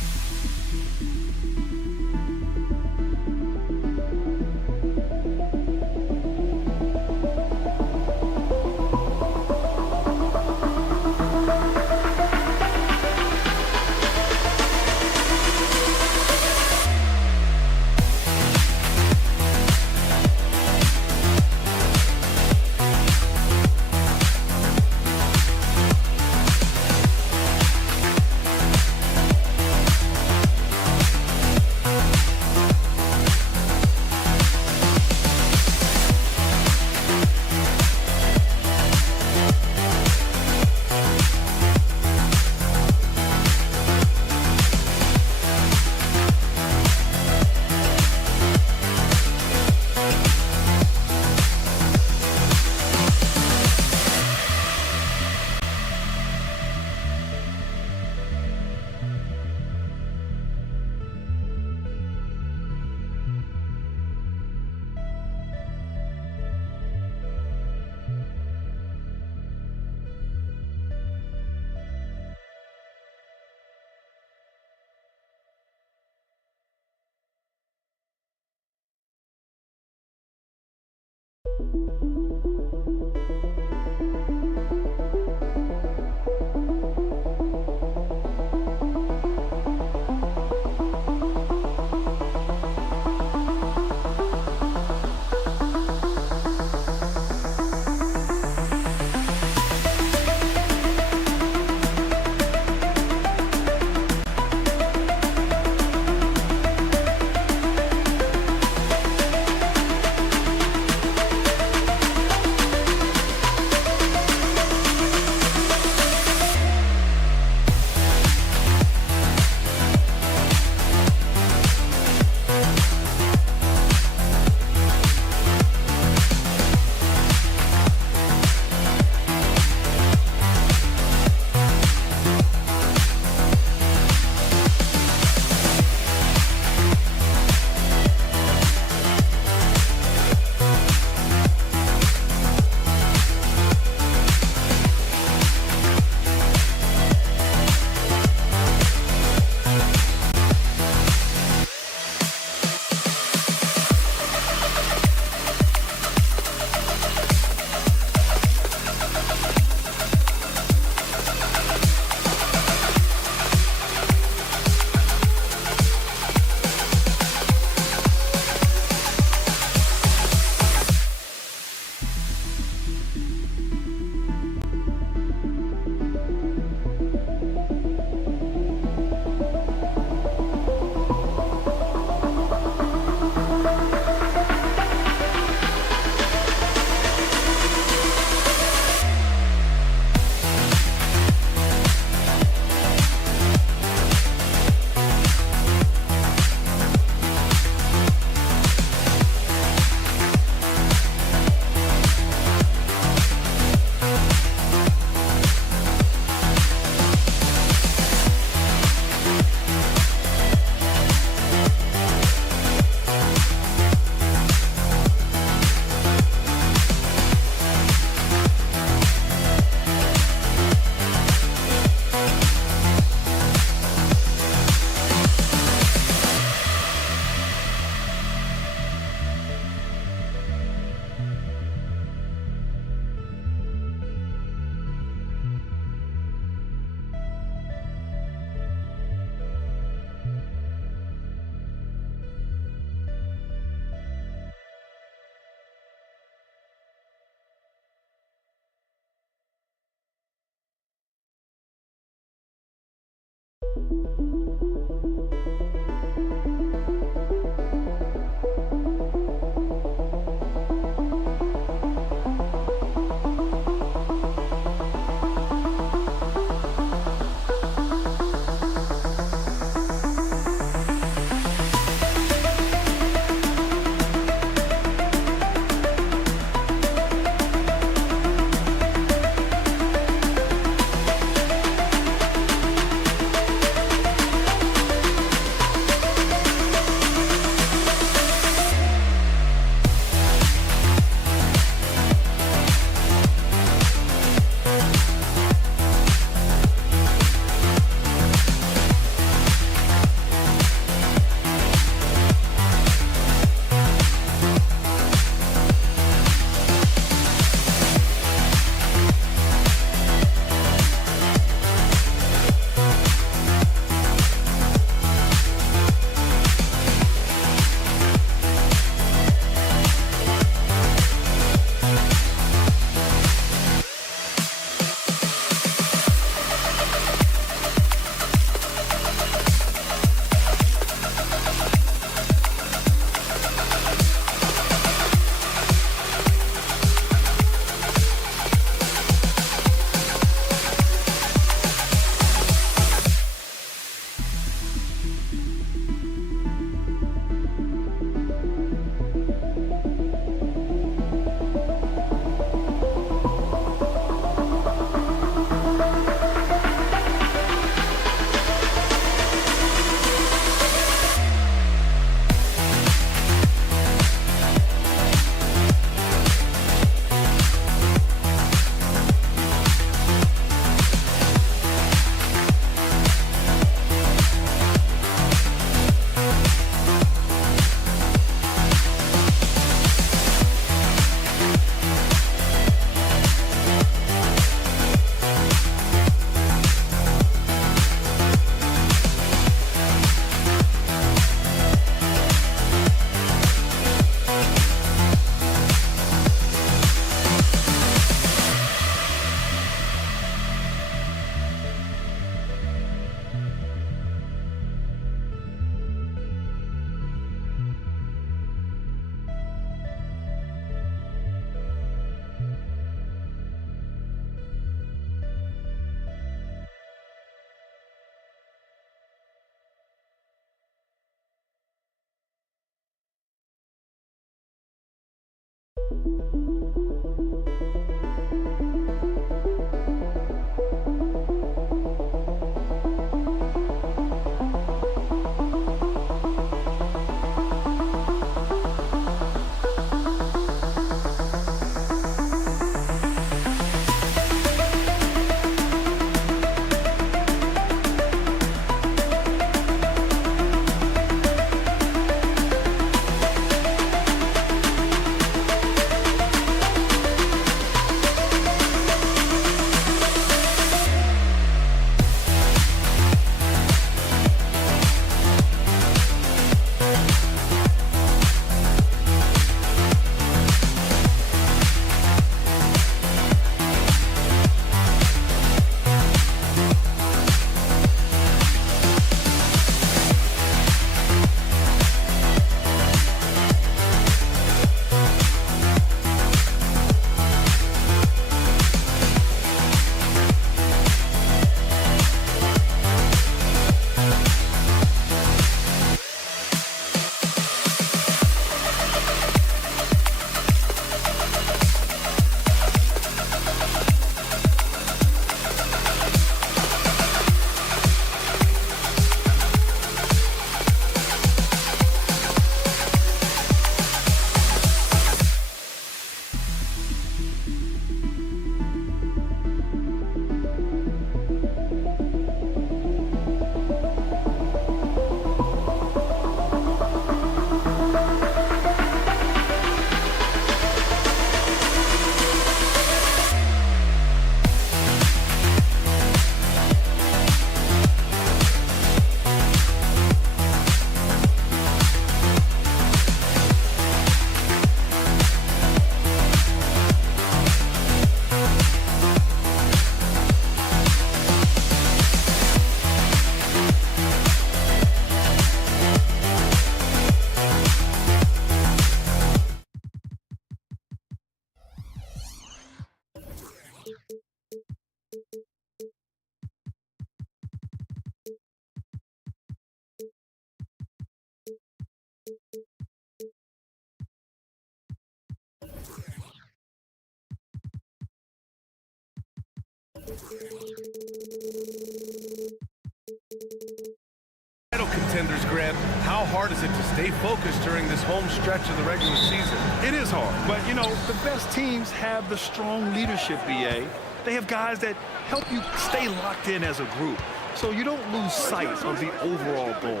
Title contenders, Grant, how hard is it to stay focused during this home stretch of the regular season? It is hard, but, you know, the best teams have the strong leadership, BA. They have guys that help you stay locked in as a group, so you don't lose sight of the overall goal.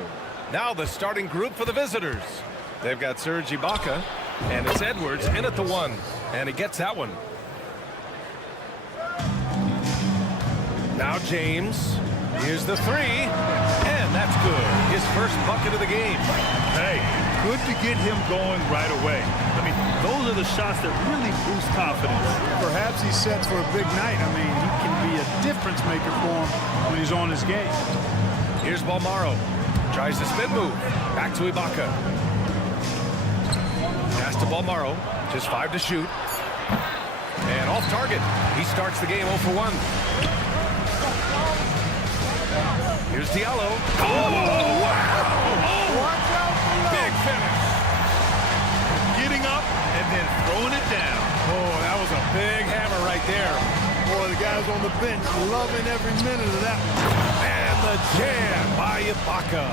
Now the starting group for the visitors. They've got Serge Ibaka, and it's Edwards in at the one, and he gets that one. Now James, here's the three, and that's good. His first bucket of the game. Hey, good to get him going right away. I mean, those are the shots that really boost confidence. Perhaps he's set for a big night. I mean, he can be a difference maker for him when he's on his game. Here's Balmaro. Tries the spin move. Back to Ibaka. Pass to Balmaro. Just 5 to shoot. And off target. He starts the game 0 for 1. Here's Diallo. Oh, wow! Watch out for that. Big finish. Getting up and then throwing it down. Oh, that was a big hammer right there. Boy, the guys on the bench loving every minute of that one. And the jam by Ibaka.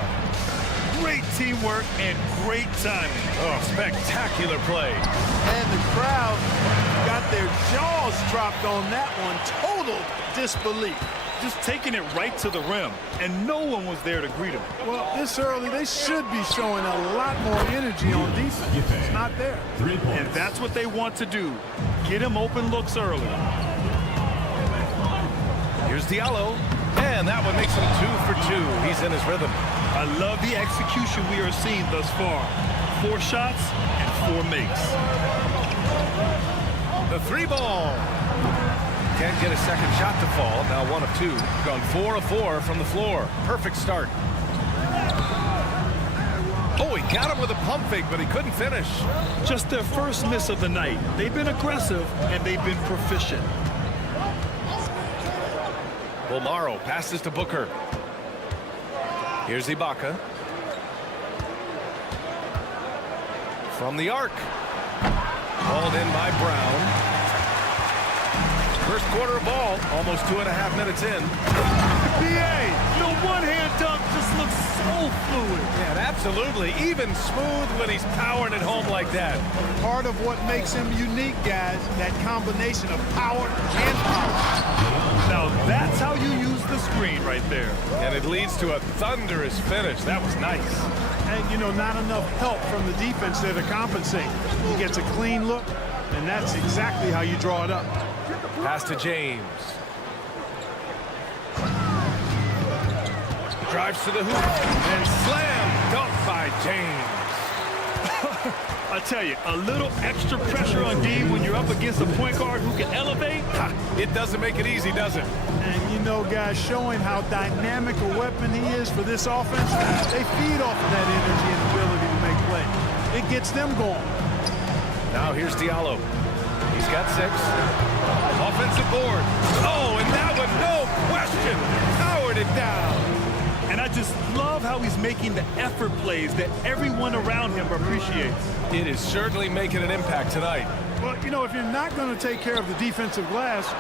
Great teamwork and great timing. Oh, spectacular play. And the crowd got their jaws dropped on that one. Total disbelief. Just taking it right to the rim, and no one was there to greet him. Well, this early, they should be showing a lot more energy on defense. It's not there. And that's what they want to do. Get him open looks early. Here's Diallo, and that one makes him 2 for 2. He's in his rhythm. I love the execution we are seeing thus far. 4 shots and 4 makes. The 3 ball. Can't get a second shot to fall. Now 1 of 2. Gone 4 of 4 from the floor. Perfect start. Oh, he got him with a pump fake, but he couldn't finish. Just their first miss of the night. They've been aggressive, and they've been proficient. Balmaro passes to Booker. Here's Ibaka. From the arc. Hauled in by Brown. First quarter of ball, almost 2.5 minutes in. BA, the one-hand dunk just looks so fluid. Yeah, absolutely. Even smooth when he's powering it home like that. Part of what makes him unique, guys, that combination of power and power. Now that's how you use the screen right there. And it leads to a thunderous finish. That was nice. And, you know, not enough help from the defense there to compensate. He gets a clean look, and that's exactly how you draw it up. Pass to James. Drives to the hoop and slam dunk by James. I tell you, a little extra pressure on D when you're up against a point guard who can elevate. It doesn't make it easy, does it? And, you know, guys, showing how dynamic a weapon he is for this offense, they feed off of that energy and ability to make plays. It gets them going. Now here's Diallo. He's got 6. Offensive board. Oh, and that one, no question, powered it down. And I just love how he's making the effort plays that everyone around him appreciates. It is certainly making an impact tonight. Well, you know, if you're not going to take care of the defensive glass,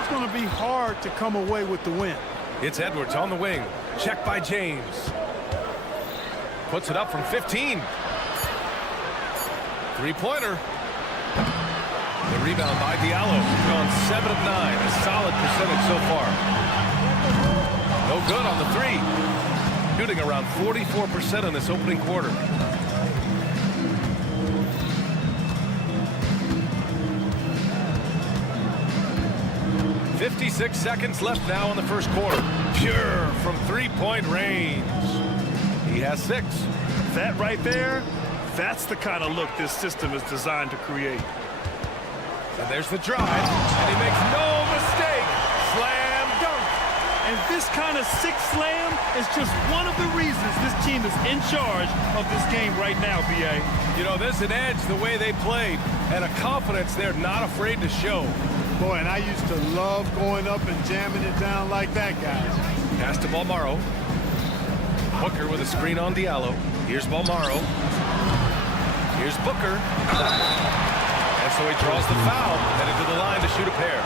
it's going to be hard to come away with the win. It's Edwards on the wing. Checked by James. Puts it up from 15. Three-pointer. The rebound by Diallo. Gone 7 of 9. A solid percentage so far. No good on the 3. Shooting around 44% in this opening quarter. "56 seconds left now in the first quarter. Pure from three-point range. He has 6. That right there, that's the kind of look this system is designed to create. And there's the drive, and he makes no mistake. Slam dunk. And this kind of 6 slam is just one of the reasons this team is in charge of this game right now, BA. You know, there's an edge the way they played, and a confidence they're not afraid to show. Boy, and I used to love going up and jamming it down like that, guys. Pass to Balmaro. Booker with a screen on Diallo. Here's Balmaro. Here's Booker. And so he draws the foul, headed to the line to shoot a pair.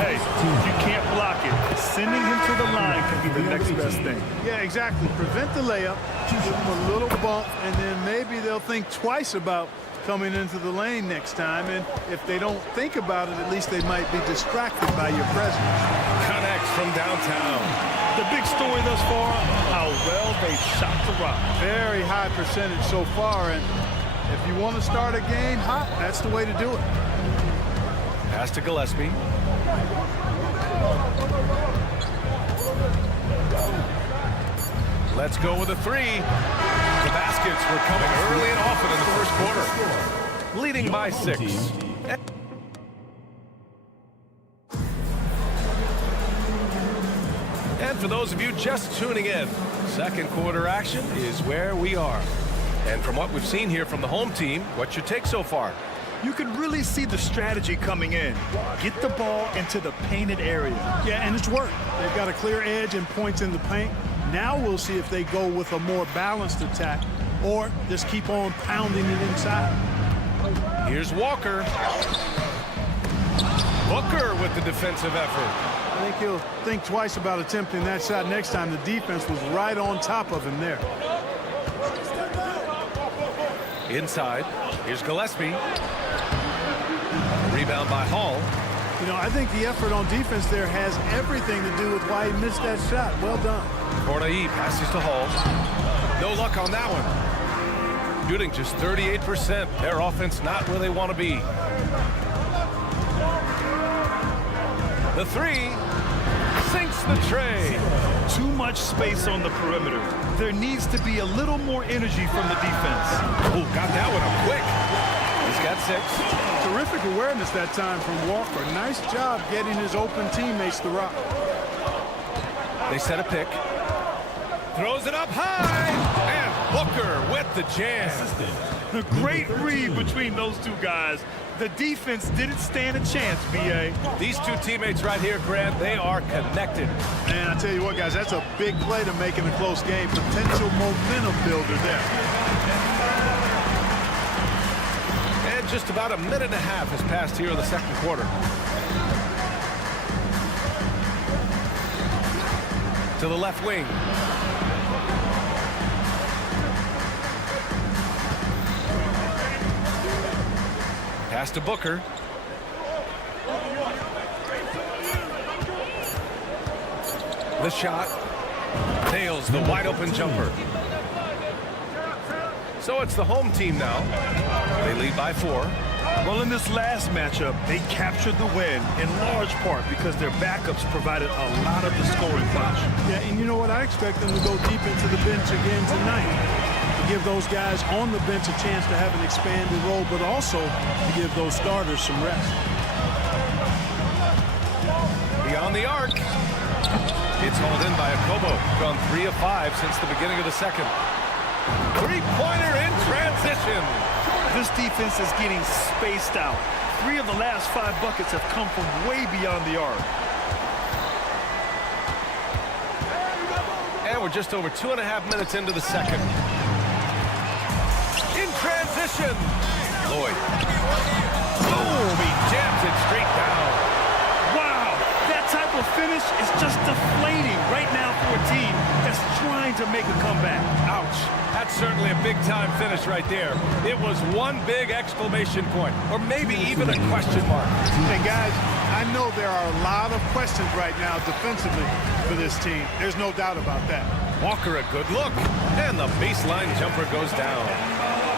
Hey, you can't block it. Sending him to the line can be the next best thing. Yeah, exactly. Prevent the layup, give them a little bump, and then maybe they'll think twice about coming into the lane next time. And if they don't think about it, at least they might be distracted by your presence. Connects from downtown. The big story thus far, how well they shot the rock. Very high percentage so far, and if you want to start a game hot, that's the way to do it. Pass to Gillespie. Let's go with a 3. The baskets were coming early and often in the first quarter. Leading by 6. And for those of you just tuning in, second quarter action is where we are. And from what we've seen here from the home team, what's your take so far? You can really see the strategy coming in. Get the ball into the painted area. Yeah, and it's worked. They've got a clear edge and points in the paint. Now we'll see if they go with a more balanced attack or just keep on pounding it inside. Here's Walker. Booker with the defensive effort. I think he'll think twice about attempting that shot next time. The defense was right on top of him there. Inside. Here's Gillespie. Rebound by Hall. You know, I think the effort on defense there has everything to do with why he missed that shot. Well done. Cornai passes to Hall. No luck on that one. Shooting just 38%. Their offense not where they want to be. The 3 sinks the tray. Too much space on the perimeter. There needs to be a little more energy from the defense. Oh, got that one up quick. He's got 6. Terrific awareness that time from Walker. Nice job getting his open teammates the rock. They set a pick. Throws it up high. And Booker with the jam. A great read between those two guys. The defense didn't stand a chance, B.A. These two teammates right here, Grant, they are connected. And I tell you what, guys, that's a big play to make in a close game. Potential momentum builder there. And And just about a minute and a half has passed here in the second quarter. To the left wing. Pass to Booker. The shot. Nails the wide open jumper. So it's the home team now. They lead by 4. Well, in this last matchup, they captured the win in large part because their backups provided a lot of the scoring punch. Yeah, and you know what? I expect them to go deep into the bench again tonight. To give those guys on the bench a chance to have an expanded role, but also to give those starters some rest. Beyond the arc. It's hauled in by Akobo. Gone 3 of 5 since the beginning of the second. Three-pointer in transition. This defense is getting spaced out. 3 of the last 5 buckets have come from way beyond the arc. And we're just over 2.5 minutes into the second. In transition. Lloyd. Boom! He jams it straight down. Wow! That type of finish is just deflating right now for a team that's trying to make a comeback. Ouch. That's certainly a big-time finish right there. It was one big exclamation point, or maybe even a question mark. Hey, guys, I know there are a lot of questions right now defensively for this team. There's no doubt about that. Walker, a good look, and the baseline jumper goes down.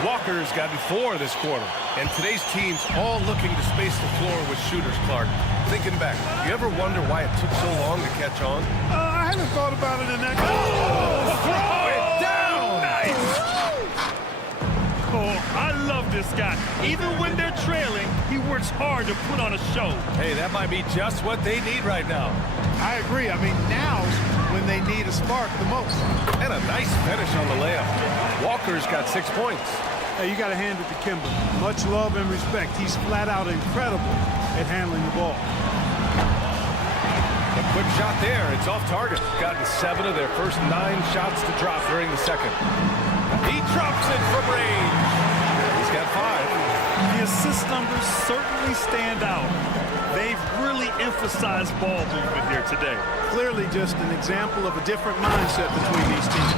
Walker's gotten 4 this quarter, and today's team's all looking to space the floor with shooters, Clark. Thinking back, you ever wonder why it took so long to catch on? I hadn't thought about it in that. Throw it down! Nice! Oh, I love this guy. Even when they're trailing, he works hard to put on a show. Hey, that might be just what they need right now. I agree. I mean, now's when they need a spark the most. And a nice finish on the layup. Walker's got 6 points. Hey, you got to hand it to Kimber. Much love and respect. He's flat out incredible at handling the ball. A quick shot there. It's off target. Gotten 7 of their first 9 shots to drop during the second. He drops it from range. He's got 5. The assist numbers certainly stand out. They've really emphasized ball movement here today. Clearly just an example of a different mindset between these teams.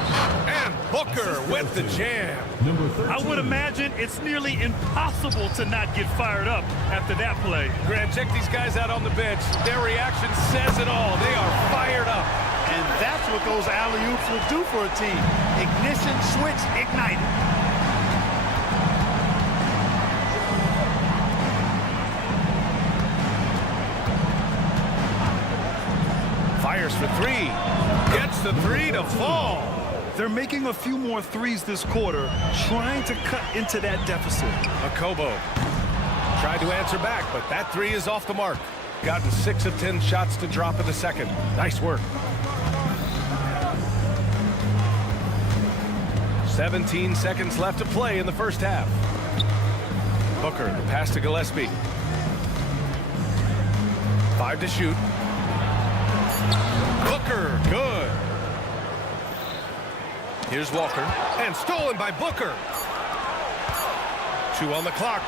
And Booker with the jam. I would imagine it's nearly impossible to not get fired up after that play. Grant, check these guys out on the bench. Their reaction says it all. They are fired up. And that's what those alley-oops will do for a team. Ignition, switch, ignited. Fires for 3. Gets the 3 to fall. They're making a few more threes this quarter, trying to cut into that deficit. Akobo tried to answer back, but that 3 is off the mark. Gotten 6 of 10 shots to drop in the second. Nice work. 17 seconds left to play in the first half. Booker, the pass to Gillespie. 5 to shoot. Booker, good. Here's Walker, and stolen by Booker. 2 on the clock.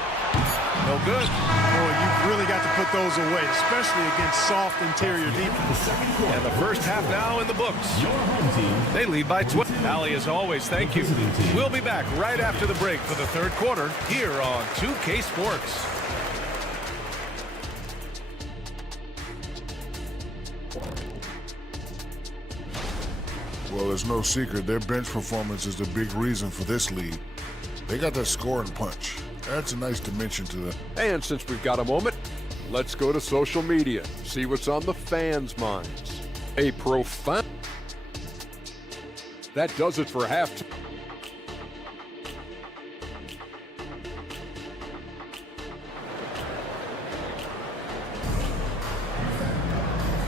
No good. Boy, you've really got to put those away, especially against soft interior defense. And the first half now in the books. They lead by 12. Allie, as always, thank you. We'll be back right after the break for the third quarter here on 2K Sports. Well, there's no secret. Their bench performance is the big reason for this lead. They got that scoring punch. That's a nice dimension to them. And since we've got a moment, let's go to social media, see what's on the fans' minds. A profound... That does it for halftime.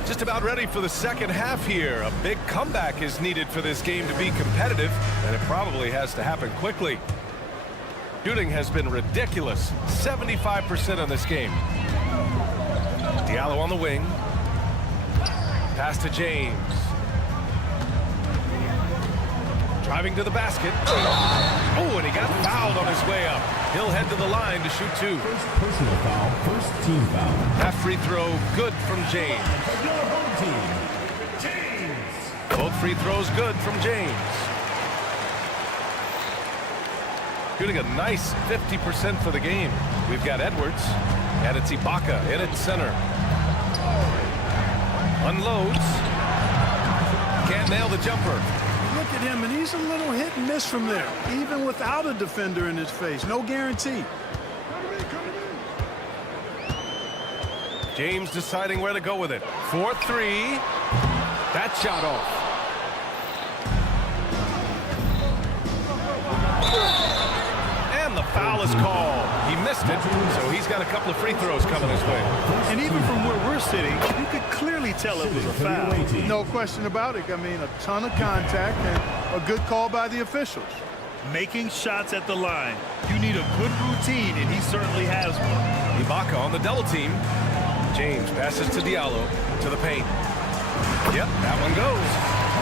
Just about ready for the second half here. A big comeback is needed for this game to be competitive, and it probably has to happen quickly. Shooting has been ridiculous. 75% in this game. Diallo on the wing. Pass to James. Driving to the basket. Oh, and he got fouled on his way up. He'll head to the line to shoot 2. First personal foul, first team foul. That free throw good from James. Your home team, James. Both free throws good from James. Shooting a nice 50% for the game. We've got Edwards, and it's Ibaka in at center. Unloads. Can't nail the jumper. Look at him, and he's a little hit and miss from there, even without a defender in his face. No guarantee. James deciding where to go with it. 4-3. That shot off. And the foul is called. He missed it, so he's got a couple of free throws coming his way. And even from where we're sitting, you could clearly tell it was a foul. No question about it. I mean, a ton of contact and a good call by the officials. Making shots at the line. You need a good routine, and he certainly has one. Ibaka on the double team. James passes to Diallo to the paint. Yep, that one goes.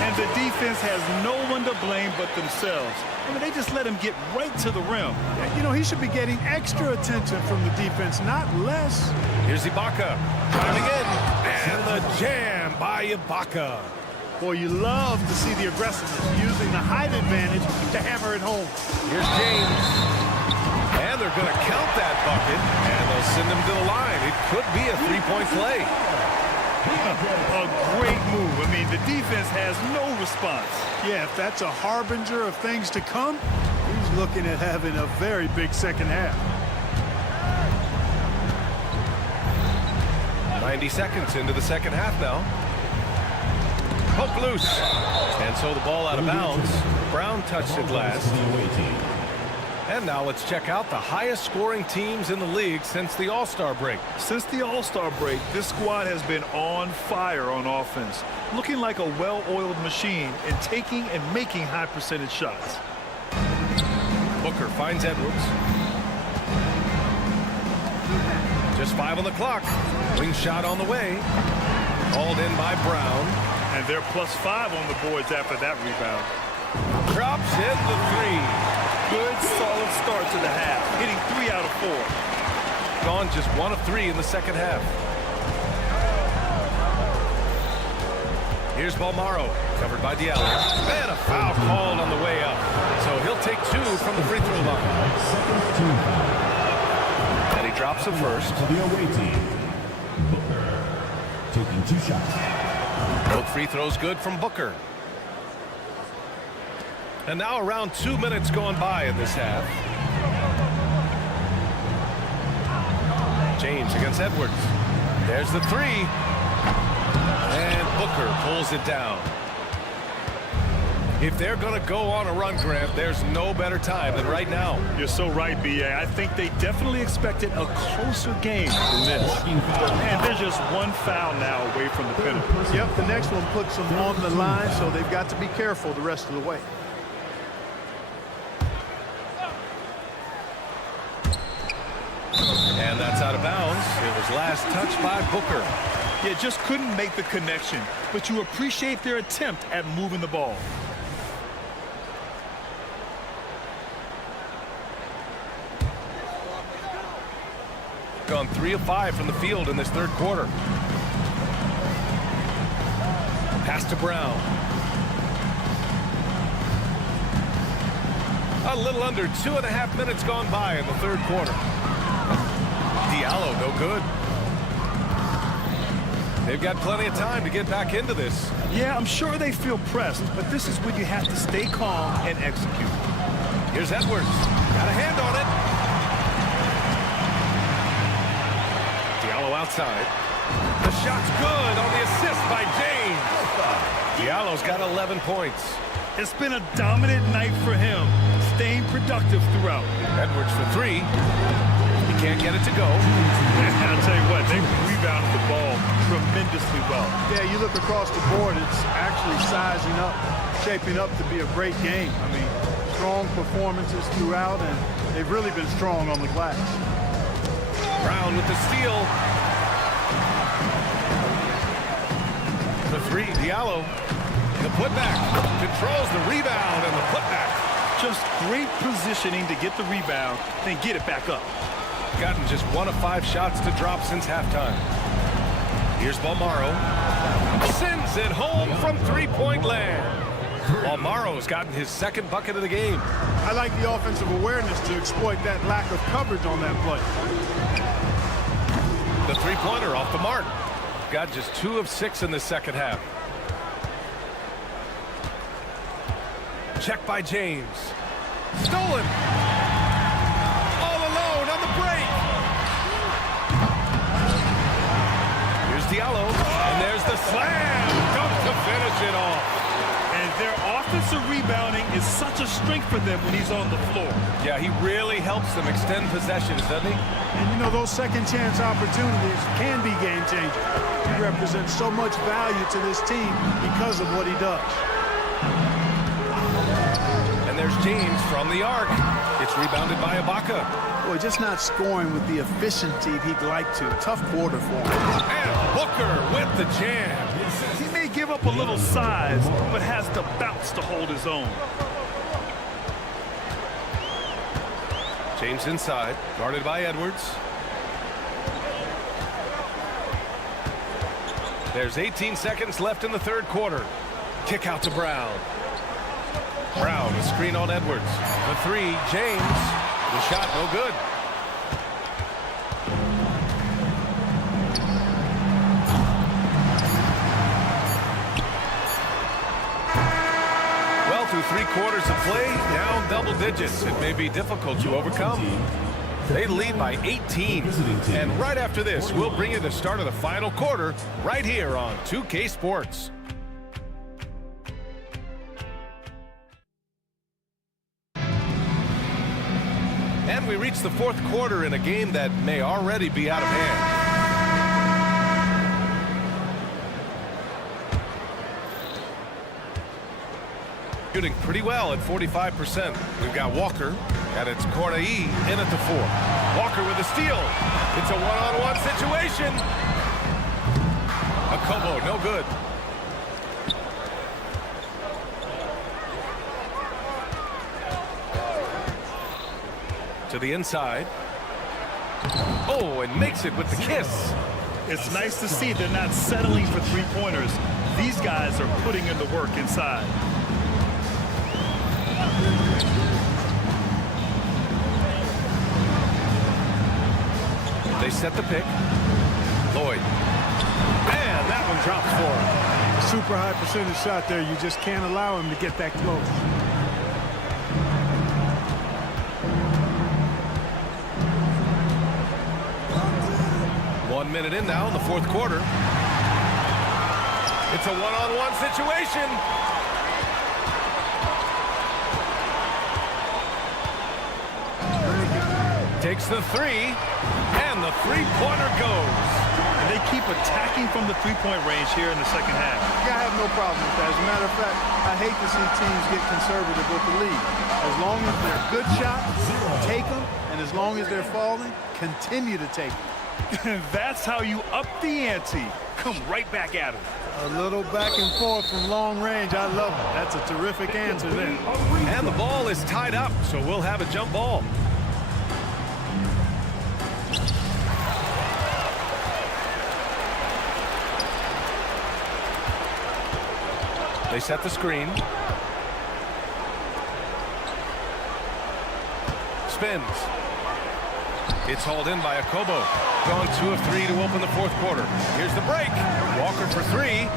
And the defense has no one to blame but themselves. I mean, they just let him get right to the rim. You know, he should be getting extra attention from the defense, not less. Here's Ibaka driving in, and the jam by Ibaka. Boy, you love to see the aggressiveness, using the height advantage to hammer it home. Here's James. And they're going to count that bucket, and they'll send him to the line. It could be a three-point play. A great move. I mean, the defense has no response. Yeah, if that's a harbinger of things to come, he's looking at having a very big second half. 90 seconds into the second half now. Poke loose. And so the ball out of bounds. Brown touched it last. And now let's check out the highest scoring teams in the league since the All-Star break. Since the All-Star break, this squad has been on fire on offense, looking like a well-oiled machine and taking and making high percentage shots. Booker finds Edwards. Just 5 on the clock. Wing shot on the way. Called in by Brown. And they're +5 on the boards after that rebound. Drops in the 3. Good, solid start to the half, hitting 3 out of 4. Gone just 1 of 3 in the second half. Here's Balmaro, covered by Diallo. And a foul called on the way up. So he'll take 2 from the free throw line. And he drops the first. To the away team, Booker taking 2 shots. Both free throws good from Booker. And now around 2 minutes going by in this half. James against Edwards. There's the 3. And Booker pulls it down. If they're going to go on a run, Grant, there's no better time than right now. You're so right, B.A. I think they definitely expected a closer game than this. And there's just 1 foul now away from the pinnacle. Yep, the next one puts them on the line, so they've got to be careful the rest of the way. And that's out of bounds. It was last touched by Booker. Yeah, just couldn't make the connection, but you appreciate their attempt at moving the ball. Gone 3 of 5 from the field in this third quarter. Pass to Brown. A little under 2.5 minutes gone by in the third quarter. Diallo, no good. They've got plenty of time to get back into this. Yeah, I'm sure they feel pressed, but this is when you have to stay calm and execute. Here's Edwards. Got a hand on it. Diallo outside. The shot's good on the assist by James. Diallo's got 11 points. It's been a dominant night for him, staying productive throughout. Edwards for 3. He can't get it to go. I'll tell you what, they rebounded the ball tremendously well. Yeah, you look across the board, it's actually sizing up, shaping up to be a great game. I mean, strong performances throughout, and they've really been strong on the glass. Brown with the steal. The 3, Diallo. The putback. Controls the rebound and the putback. Just great positioning to get the rebound, then get it back up. Gotten just 1 of 5 shots to drop since halftime. Here's Balmaro. Sends it home from three-point land. Balmaro's gotten his second bucket of the game. I like the offensive awareness to exploit that lack of coverage on that play. The three-pointer off the mark. Got just 2 of 6 in the second half. Check by James. Stolen. All alone on the break. Here's Diallo. And there's the slam. Dunk to finish it off. And their offensive rebounding is such a strength for them when he's on the floor. Yeah, he really helps them extend possessions, doesn't he? And, you know, those second chance opportunities can be game changers. He represents so much value to this team because of what he does. And there's James from the arc. It's rebounded by Ibaka. Boy, just not scoring with the efficiency he'd like to. Tough quarter for him. And Booker with the jam. He may give up a little size, but has the bounce to hold his own. James inside, guarded by Edwards. There's 18 seconds left in the third quarter. Kick out to Brown. Brown, a screen on Edwards. The three, James. The shot, no good. Well, through 3 quarters of play, down double digits. It may be difficult to overcome. They lead by 18. And right after this, we'll bring you the start of the final quarter right here on 2K Sports. And we reach the fourth quarter in a game that may already be out of hand. Shooting pretty well at 45%. We've got Walker, and it's Cornei in at the 4. Walker with a steal. It's a one-on-one situation. Akobo, no good. To the inside. Oh, and makes it with the kiss. It's nice to see they're not settling for three-pointers. These guys are putting in the work inside. They set the pick. Lloyd. Man, that one drops for him. A super high percentage shot there. You just can't allow him to get that close. One minute in now in the fourth quarter. It's a one-on-one situation. Takes the three, and the three-pointer goes. And they keep attacking from the three-point range here in the second half. I have no problem with that. As a matter of fact, I hate to see teams get conservative with the lead. As long as they're good shots, take them, and as long as they're falling, continue to take them. That's how you up the ante. Come right back at him. A little back and forth from long range. I love it. That's a terrific answer there. And the ball is tied up, so we'll have a jump ball. They set the screen. Spins. It's hauled in by Akobo. Gone 2 of 3 to open the fourth quarter. Here's the break. Walker for 3.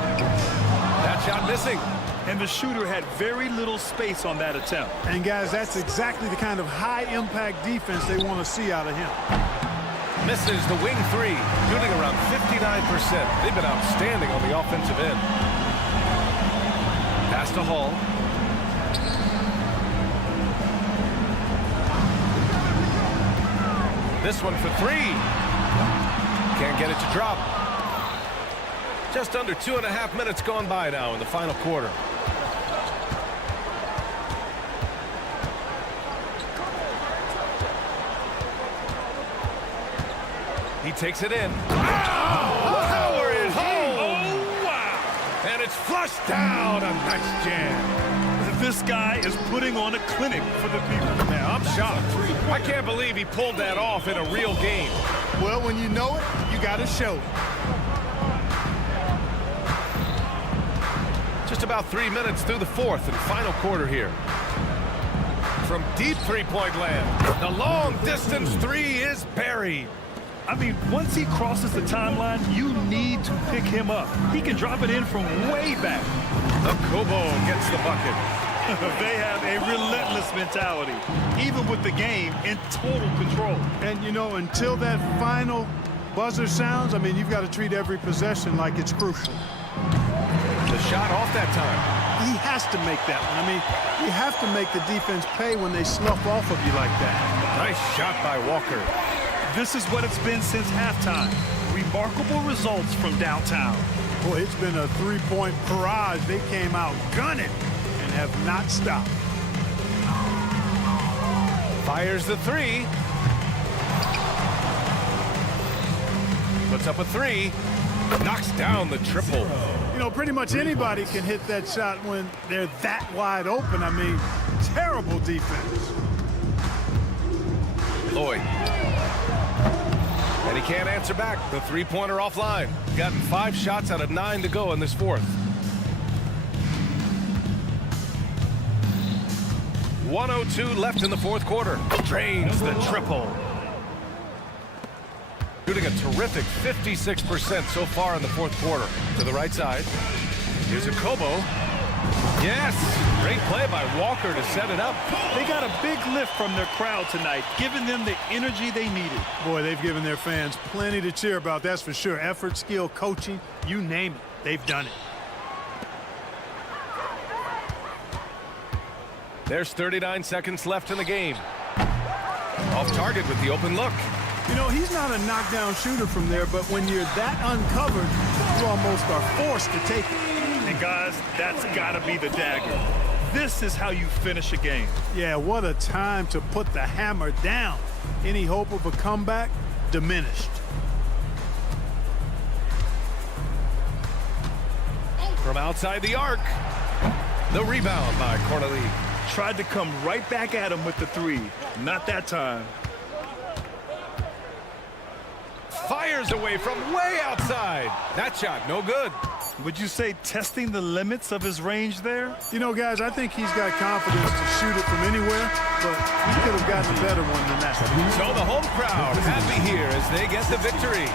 That shot missing. And the shooter had very little space on that attempt. And guys, that's exactly the kind of high-impact defense they want to see out of him. Misses the wing 3. Shooting around 59%. They've been outstanding on the offensive end. Pass to Hall. This one for 3. Can't get it to drop. Just under 2.5 minutes gone by now in the final quarter. He takes it in. Oh! Power is home! Oh, wow! And it's fly flushed down. A nice jam. This guy is putting on a clinic for the people. Man, I'm shocked. I can't believe he pulled that off in a real game. Well, when you know it, you got to show it. Just about 3 minutes through the fourth and final quarter here. From deep three-point land, the long-distance three is buried. I mean, once he crosses the timeline, you need to pick him up. He can drop it in from way back. Kobo gets the bucket. They have a relentless mentality, even with the game in total control. And, you know, until that final buzzer sounds, I mean, you've got to treat every possession like it's crucial. The shot off that time. He has to make that one. I mean, you have to make the defense pay when they slough off of you like that. Nice shot by Walker. This is what it's been since halftime. Remarkable results from downtown. Boy, it's been a three-point barrage. They came out gunning and have not stopped. Fires the three. Puts up a three. Knocks down the triple. You know, pretty much anybody can hit that shot when they're that wide open. I mean, terrible defense. Lloyd. And he can't answer back. The three-pointer offline. Gotten 5 shots out of 9 to go in this fourth. 1:02 left in the fourth quarter. Drains the triple. Shooting a terrific 56% so far in the fourth quarter. To the right side. Here's a Kobo. Yes! Great play by Walker to set it up. They got a big lift from their crowd tonight, giving them the energy they needed. Boy, they've given their fans plenty to cheer about, that's for sure. Effort, skill, coaching, you name it. They've done it. There's 39 seconds left in the game. Off target with the open look. You know, he's not a knockdown shooter from there, but when you're that uncovered, you almost are forced to take it. And guys, that's got to be the dagger. This is how you finish a game. Yeah, what a time to put the hammer down. Any hope of a comeback? Diminished. From outside the arc. The rebound by Corneli. Tried to come right back at him with the three. Not that time. Fires away from way outside. That shot, no good. Would you say testing the limits of his range there? You know, guys, I think he's got confidence to shoot it from anywhere, but he could have gotten a better one than that. So the home crowd happy here as they get the victory,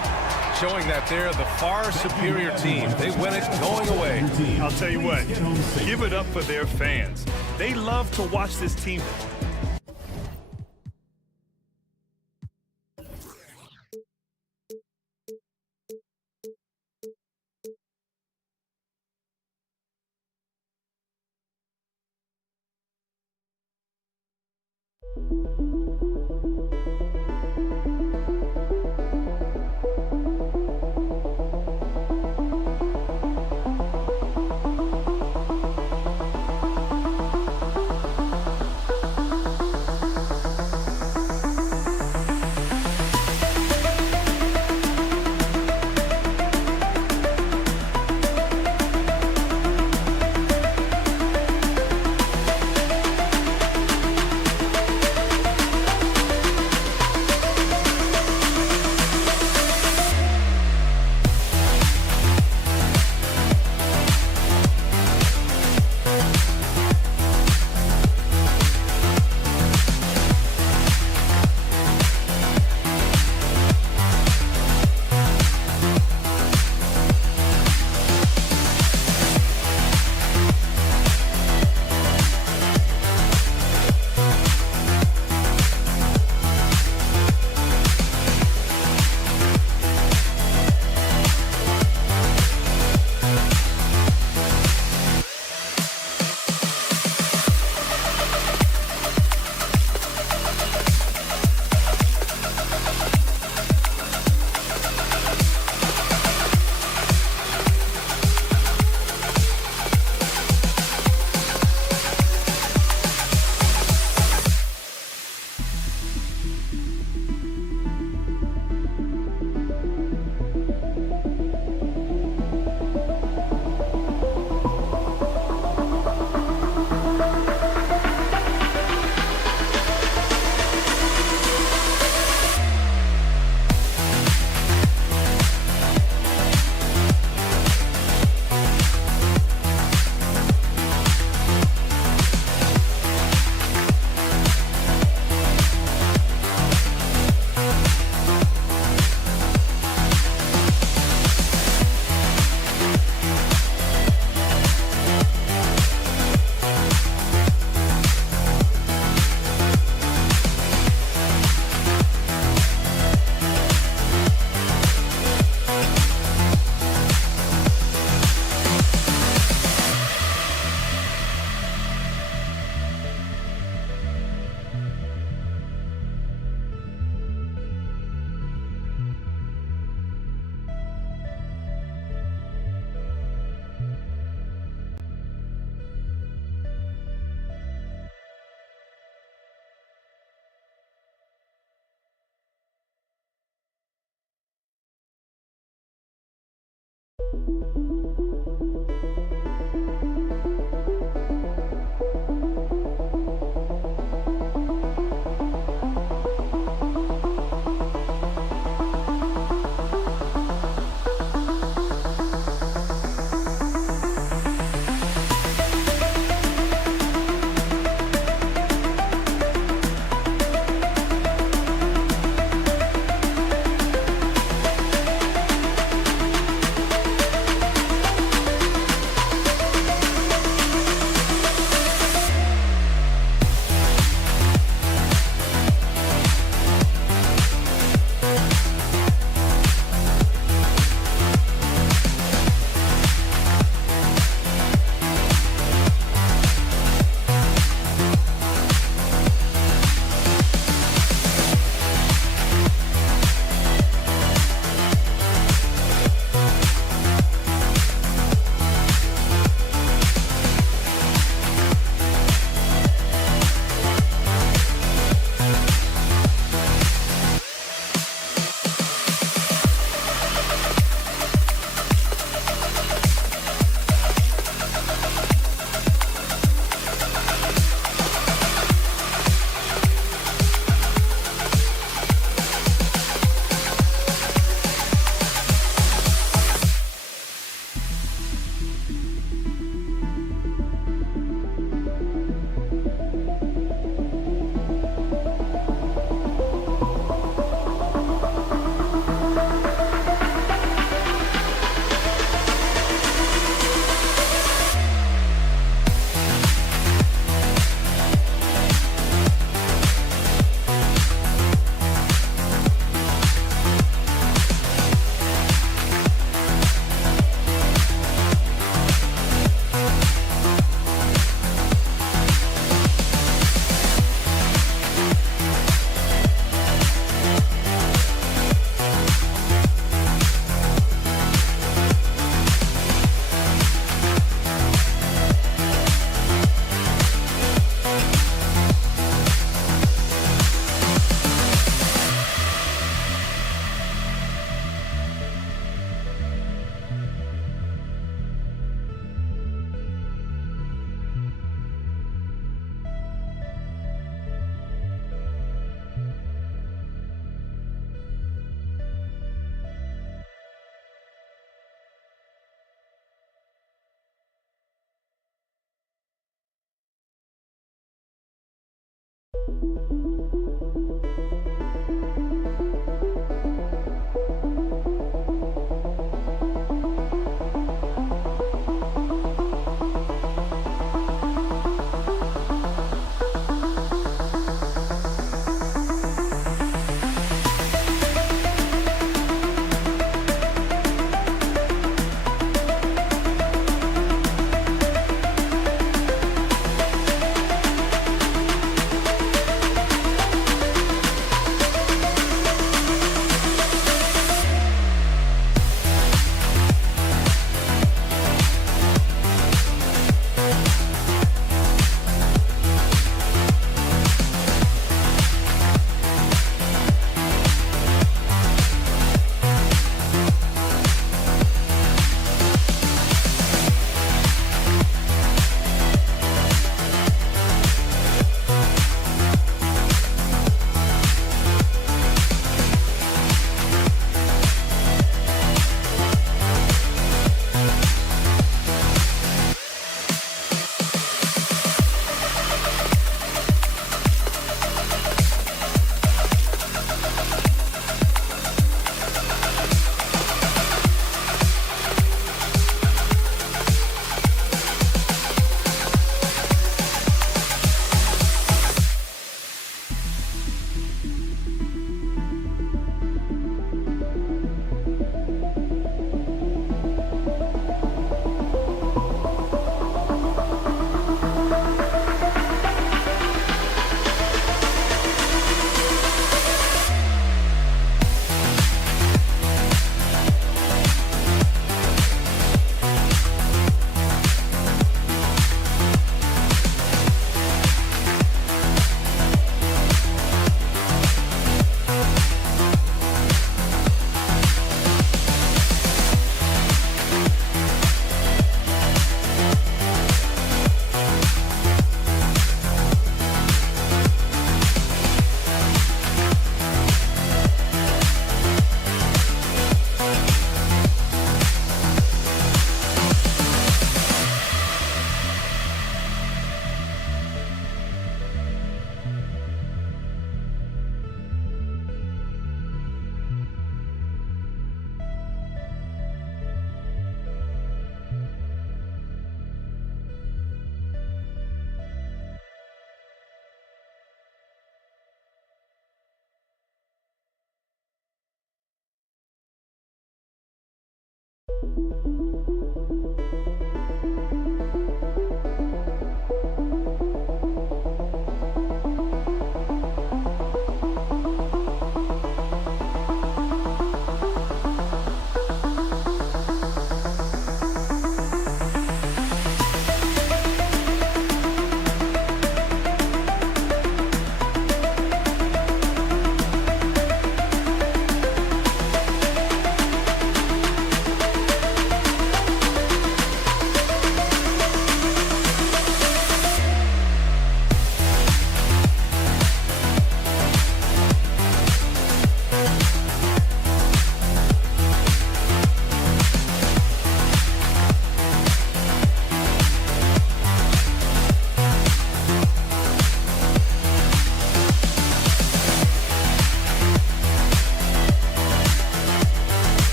showing that they're the far superior team. They win it going away. I'll tell you what, give it up for their fans. They love to watch this team.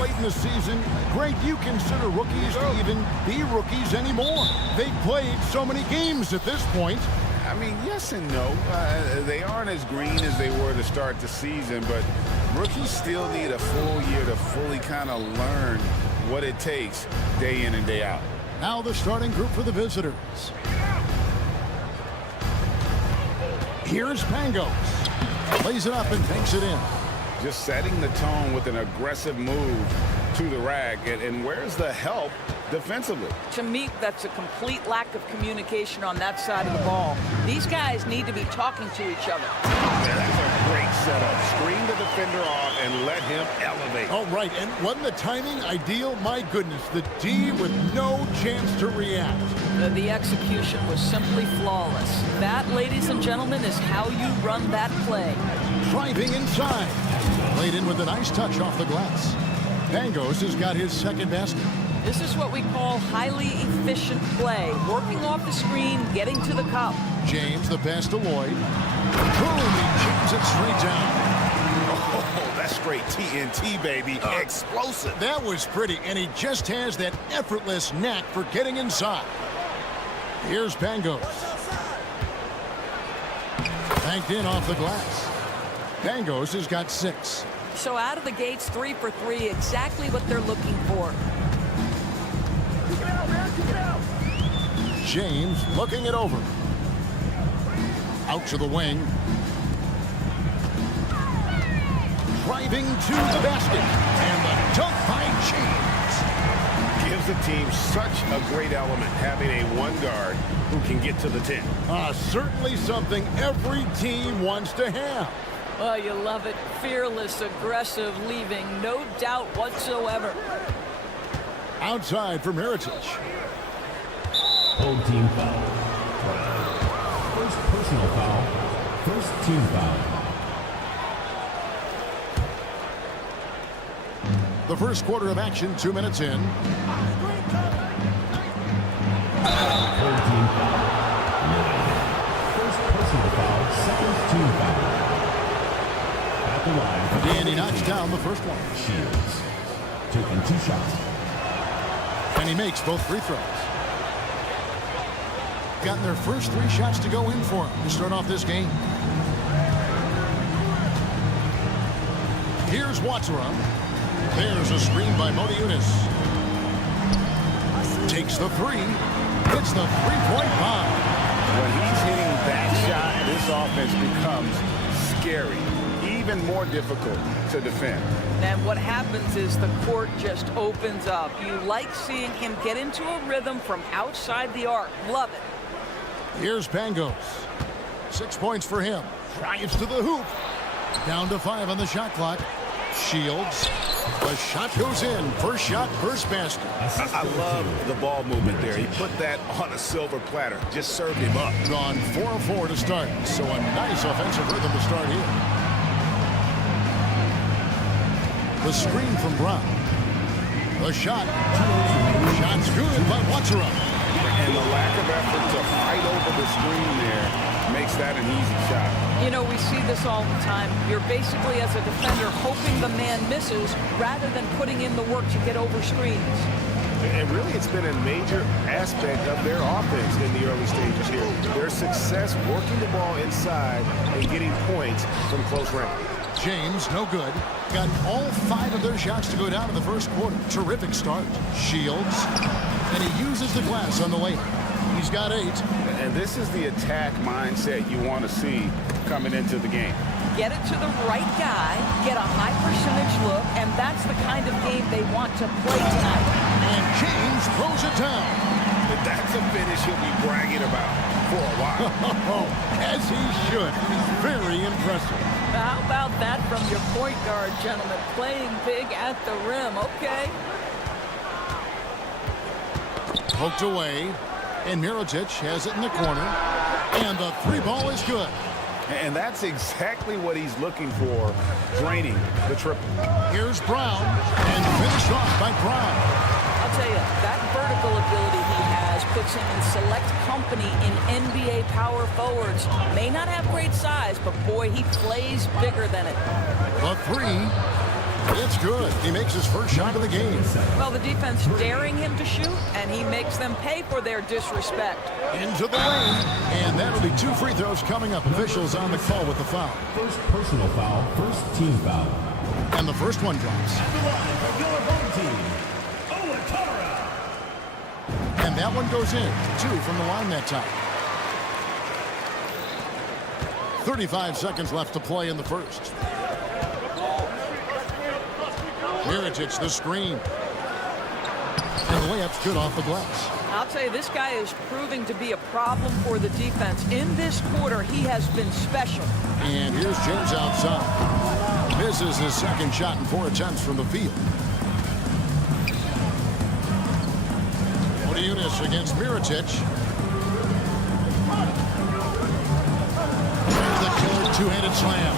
Late in the season, Greg, do you consider rookies to even be rookies anymore? They've played so many games at this point. I mean, yes and no. They aren't as green as they were to start the season, but rookies still need a full year to fully kind of learn what it takes day in and day out. Now the starting group for the visitors. Here's Pangos. Plays it up and takes it in. Just setting the tone with an aggressive move to the rack. And where's the help defensively? To me, that's a complete lack of communication on that side of the ball. These guys need to be talking to each other. Man, that's a great setup. Screen the defender off and let him elevate. All right, and wasn't the timing ideal? My goodness, the D with no chance to react. The execution was simply flawless. That, ladies and gentlemen, is how you run that play. Driving inside. Played in with a nice touch off the glass. Pangos has got his second basket. This is what we call highly efficient play. Working off the screen, getting to the cup. James, the pass to Lloyd. Boom, he jams it straight down. Oh, that's straight TNT, baby. Explosive. That was pretty, and he just has that effortless knack for getting inside. Here's Pangos. Banked in off the glass. Pangos has got 6. So out of the gates, 3 for 3, exactly what they're looking for. James looking it over. Out to the wing. Driving to the basket. And the dunk by James. Gives the team such a great element, having a one guard who can get to the 10. Certainly something every team wants to have. Oh, you love it. Fearless, aggressive, leaving no doubt whatsoever. Outside from Heritage. Home team foul. First personal foul. First team foul. The first quarter of action, 2 minutes in. Home team foul. First personal foul. Second team foul. At the line. And he knocks down the first one. Shields taking 2 shots. And he makes both free throws. Gotten their first 3 shots to go in for him to start off this game. Here's Watsura. There's a screen by Modiunas. Takes the 3. Hits the 3-point bomb. When he's hitting that shot, this offense becomes scary. Even more difficult to defend. And what happens is the court just opens up. You like seeing him get into a rhythm from outside the arc. Love it. Here's Pangos. 6 points for him. Drives to the hoop. Down to 5 on the shot clock. Shields. The shot goes in. First shot, first basket. I love the ball movement there. He put that on a silver platter. Just served him up. Gone 4-4 to start. So a nice offensive rhythm to start here. The screen from Brown. The shot. Shot's good by Watsura. And the lack of effort to fight over the screen there makes that an easy shot. You know, we see this all the time. You're basically, as a defender, hoping the man misses rather than putting in the work to get over screens. And really, it's been a major aspect of their offense in the early stages here. Their success working the ball inside and getting points from close range. James, no good. Got all 5 of their shots to go down in the first quarter. Terrific start. Shields. And he uses the glass on the layup. He's got 8. And this is the attack mindset you want to see coming into the game. Get it to the right guy, get a high percentage look, and that's the kind of game they want to play tonight. And James throws it down. That's a finish he'll be bragging about for a while. As he should. Very impressive. How about that from your point guard, gentlemen? Playing big at the rim, okay. Poked away. And Mirotic has it in the corner. And the 3 ball is good. And that's exactly what he's looking for, draining the triple. Here's Brown. And finished off by Brown. I'll tell you, that vertical ability he has puts him in select company in NBA power forwards. May not have great size, but boy, he plays bigger than it. The 3. It's good. He makes his first shot of the game. Well, the defense daring him to shoot, and he makes them pay for their disrespect. Into the lane. And that'll be 2 free throws coming up. Officials on the call with the foul. First personal foul. First team foul. And the first one drops. At the line of your home team, And that one goes in. 2 from the line that time. 35 seconds left to play in the first. Mirotic, the screen. And the layup's good off the glass. I'll tell you, this guy is proving to be a problem for the defense. In this quarter, he has been special. And here's James outside. Misses his second shot in 4 attempts from the field. Unis against Mirotic. There's the killer two-handed slam.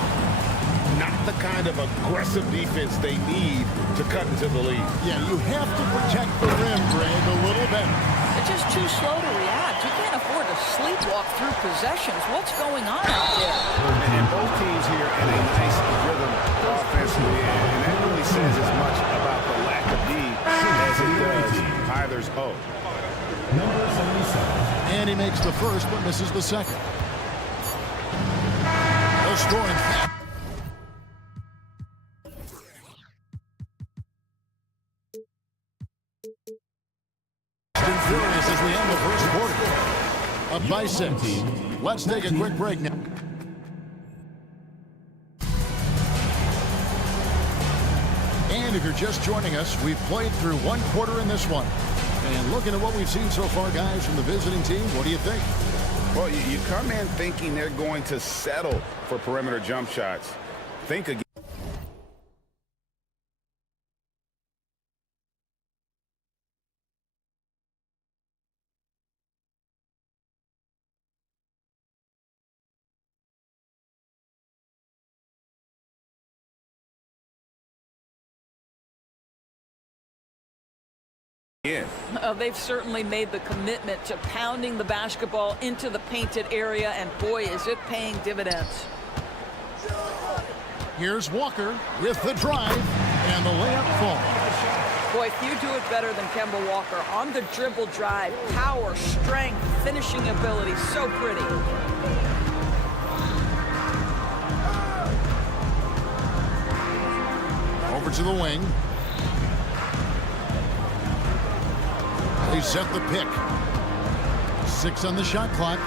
Not the kind of aggressive defense they need to cut into the lead. Yeah, you have to protect the rim, Greg, a little better. They're just too slow to react. You can't afford to sleepwalk through possessions. What's going on out there? And both teams here in a nice rhythm offensively, and that really says as much about the lack of D as it does either's O. Number 77. And he makes the first, but misses the second. No scoring. Been furious as we end the first quarter. Up by 6. Let's take a quick break now. And if you're just joining us, we've played through 1 quarter in this one. And looking at what we've seen so far, guys, from the visiting team, what do you think? Well, you come in thinking they're going to settle for perimeter jump shots. Think again. They've certainly made the commitment to pounding the basketball into the painted area, and boy, is it paying dividends. Here's Walker with the drive, and the layup falls. Boy, few do it better than Kemba Walker. On the dribble drive, power, strength, finishing ability, so pretty. Over to the wing. They set the pick. 6 on the shot clock.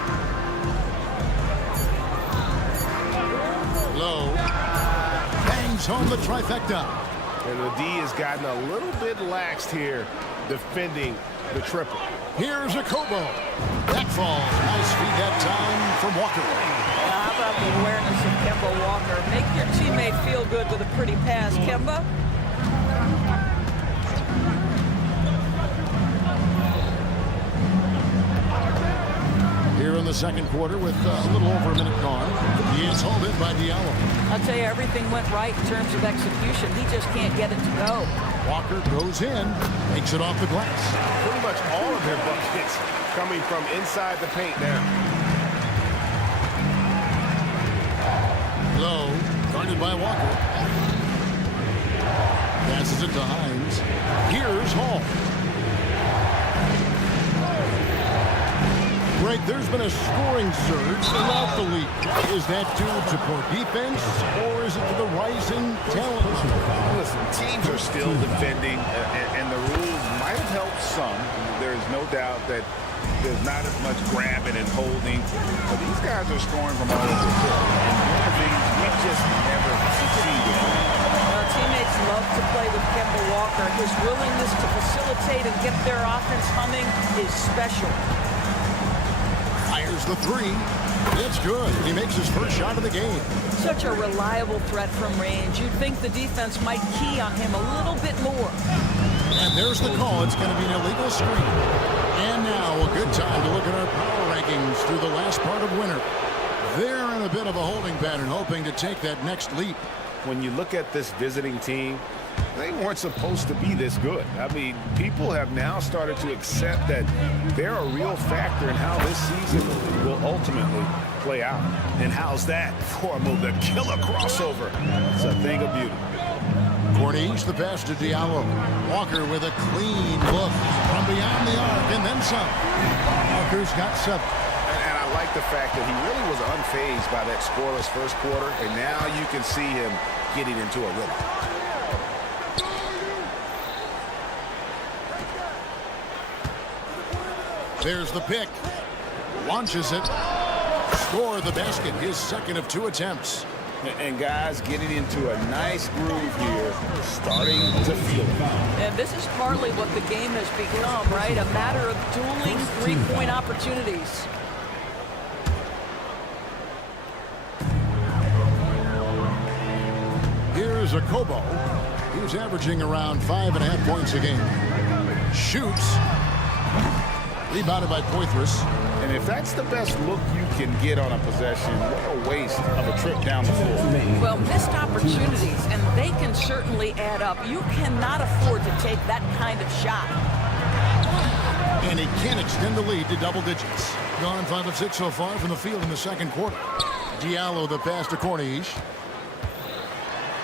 Low. Bangs home the trifecta. And the D has gotten a little bit laxed here defending the triple. Here's a Kobo. That falls. Nice feed that time from Walker. Now, how about the awareness of Kemba Walker? Make your teammate feel good with a pretty pass. Kemba? Here in the second quarter with a little over a minute gone. He is hauled in by Diallo. I'll tell you, everything went right in terms of execution. He just can't get it to go. Walker goes in, makes it off the glass. Pretty much all of their buckets coming from inside the paint now. Low, guarded by Walker. Passes it to Hines. Here's Hall. Greg, there's been a scoring surge throughout the league. Is that due to poor defense, or is it to the rising talent? Listen, teams are still defending, and the rules might have helped some. There's no doubt that there's not as much grabbing and holding, but these guys are scoring from all over the field. And one of the things we just never succeeded on. Teammates love to play with Kemba Walker. His willingness to facilitate and get their offense humming is special. Fires the 3. It's good. He makes his first shot of the game. Such a reliable threat from range. You'd think the defense might key on him a little bit more. And there's the call. It's going to be an illegal screen. And now a good time to look at our power rankings through the last part of winter. They're in a bit of a holding pattern, hoping to take that next leap. When you look at this visiting team, they weren't supposed to be this good. I mean, people have now started to accept that they're a real factor in how this season will ultimately play out. And how's that for a move? The killer crossover. It's a thing of beauty. Corniche the pass to Diallo. Walker with a clean look from beyond the arc, and then some. Walker's got 7. And I like the fact that he really was unfazed by that scoreless first quarter, and now you can see him getting into a rhythm. There's the pick. Launches it. Score the basket. His second of 2 attempts. And guys getting into a nice groove here, starting to feel it. And this is partly what the game has become, right? A matter of dueling three-point opportunities. Here's Okobo. He's averaging around 5.5 points a game. Shoots. Rebounded by Poitras. And if that's the best look you can get on a possession, what a waste of a trip down the floor. Well, missed opportunities, and they can certainly add up. You cannot afford to take that kind of shot. And he can extend the lead to double digits. Gone 5 of 6 so far from the field in the second quarter. Diallo the pass to Corniche.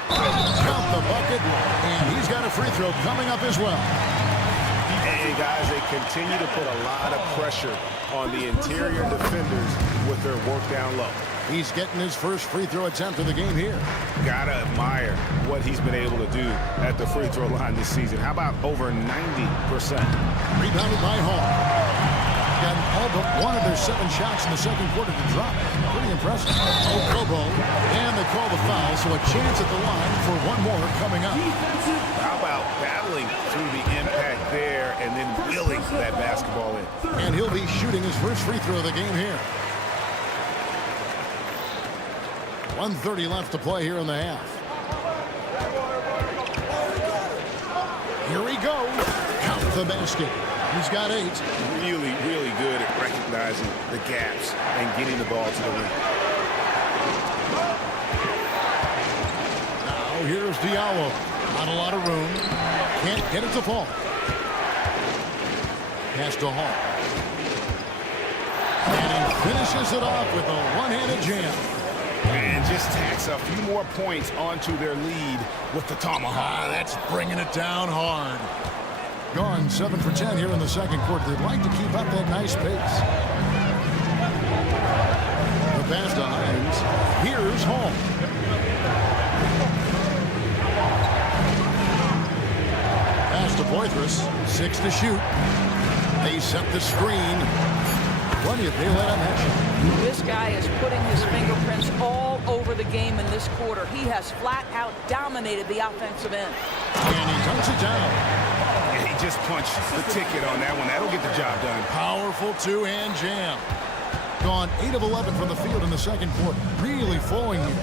Count the bucket, and he's got a free throw coming up as well. And guys, they continue to put a lot of pressure on the interior defenders with their work down low. He's getting his first free throw attempt of the game here. Gotta admire what he's been able to do at the free throw line this season. How about over 90%? Rebounded by Hall. Gotten all but one of their 7 shots in the second quarter to drop. Pretty impressive. Okobo, and they call the foul, so a chance at the line for one more coming up. How about battling through the impact there and then wheeling that basketball in? And he'll be shooting his first free throw of the game here. 1:30 left to play here in the half. Here he goes. Count the basket. He's got 8. Really, really good at recognizing the gaps and getting the ball to the rim. Now here's Diallo. Not a lot of room. Can't get it to fall. Pass to Hall. And he finishes it off with a one-handed jam. And just tacks a few more points onto their lead with the tomahawk. That's bringing it down hard. Gone 7 for 10 here in the second quarter. They'd like to keep up that nice pace. The pass to Hines. Here's Hall. Pass to Poitras. 6 to shoot. They set the screen. Plenty of daylight on that shot. This guy is putting his fingerprints all over the game in this quarter. He has flat out dominated the offensive end. And he dunks it down. He just punched the ticket on that one. That'll get the job done. Powerful 2-hand jam. Gone 8 of 11 from the field in the second quarter. Really flowing here.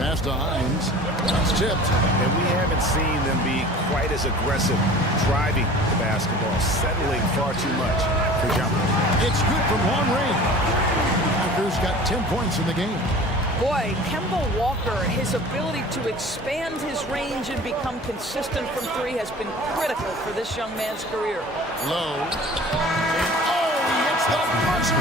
Pass to Hines. It's tipped. And we haven't seen them be quite as aggressive driving the basketball, settling far too much for jumpers. It's good from long range. Packers got 10 points in the game. Boy, Kemba Walker, his ability to expand his range and become consistent from 3 has been critical for this young man's career. Low. Oh, he hits the buzzer.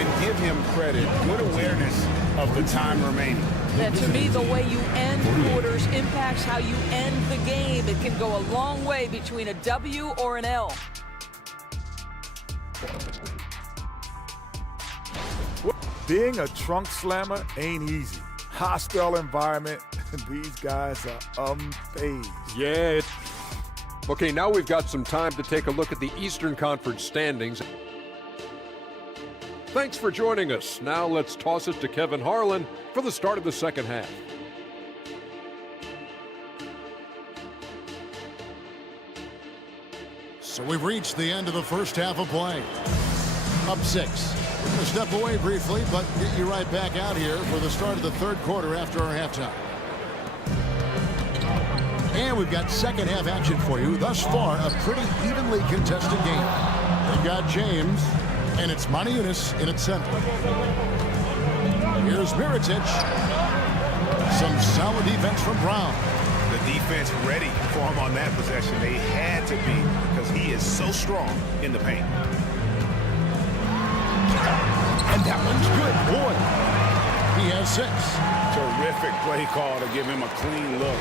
And give him credit. Good awareness of the time remaining. And to me, the way you end quarters impacts how you end the game. It can go a long way between a W or an L. Being a trunk slammer ain't easy. Hostile environment, these guys are unfazed. Yeah. Okay, now we've got some time to take a look at the Eastern Conference standings. Thanks for joining us. Now let's toss it to Kevin Harlan for the start of the second half. So we've reached the end of the first half of play. Up 6. We're going to step away briefly, but get you right back out here for the start of the third quarter after our halftime. And we've got second half action for you. Thus far, a pretty evenly contested game. They've got James, and it's Maniunas in its center. Here's Mirotic. Some solid defense from Brown. The defense ready for him on that possession. They had to be because he is so strong in the paint. And that one's good. Boy, he has 6. Terrific play call to give him a clean look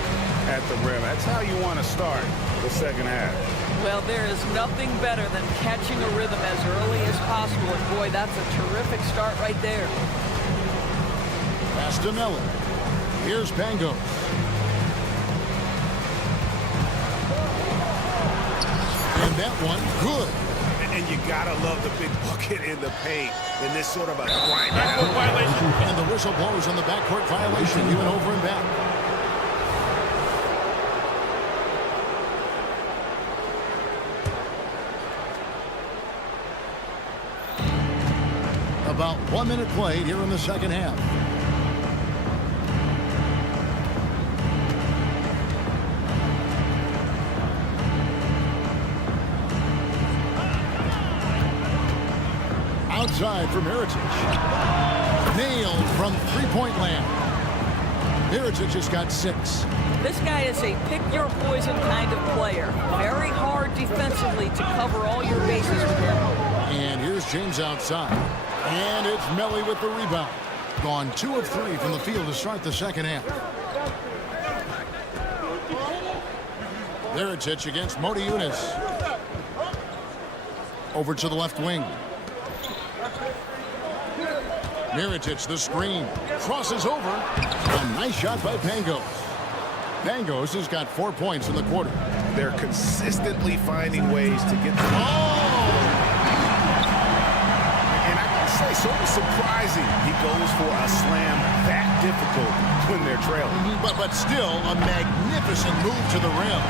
at the rim. That's how you want to start the second half. Well, there is nothing better than catching a rhythm as early as possible. And boy, that's a terrific start right there. Pass to Miller. Here's Pangos. that one good. And you gotta love the big bucket in the paint in this sort of a grind. And the whistle blows on the backcourt violation, even over and back. About 1 minute played here in the second half. Outside for Mirotic. Nailed from three-point land. Mirotic just got 6. This guy is a pick-your-poison kind of player. Very hard defensively to cover all your bases with him. And here's James outside. And it's Melly with the rebound. Gone 2 of 3 from the field to start the second half. Mirotic against Motiejunas. Over to the left wing. Mirotic, the screen. Crosses over. A nice shot by Pangos. Pangos has got 4 points in the quarter. They're consistently finding ways to get the say sort of surprising he goes for a slam that difficult when they're trailing. But still a magnificent move to the rim.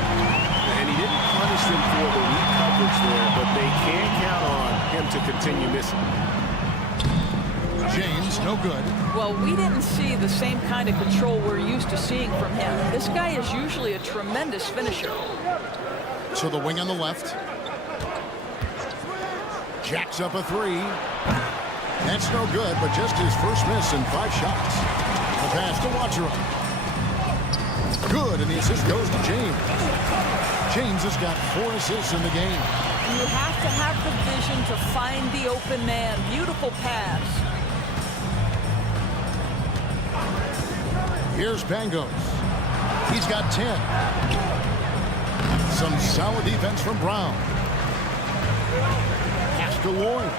And he didn't punish them for the weak coverage there, but they can't count on him to continue missing. James, no good. Well, we didn't see the same kind of control we're used to seeing from him. This guy is usually a tremendous finisher. To the wing on the left. Jacks up a 3. That's no good, but just his first miss in 5 shots. The pass to Watchera. Good, and the assist goes to James. James has got 4 assists in the game. You have to have the vision to find the open man. Beautiful pass. Here's Pangos. He's got 10. Some solid defense from Brown. Pass to Lloyd.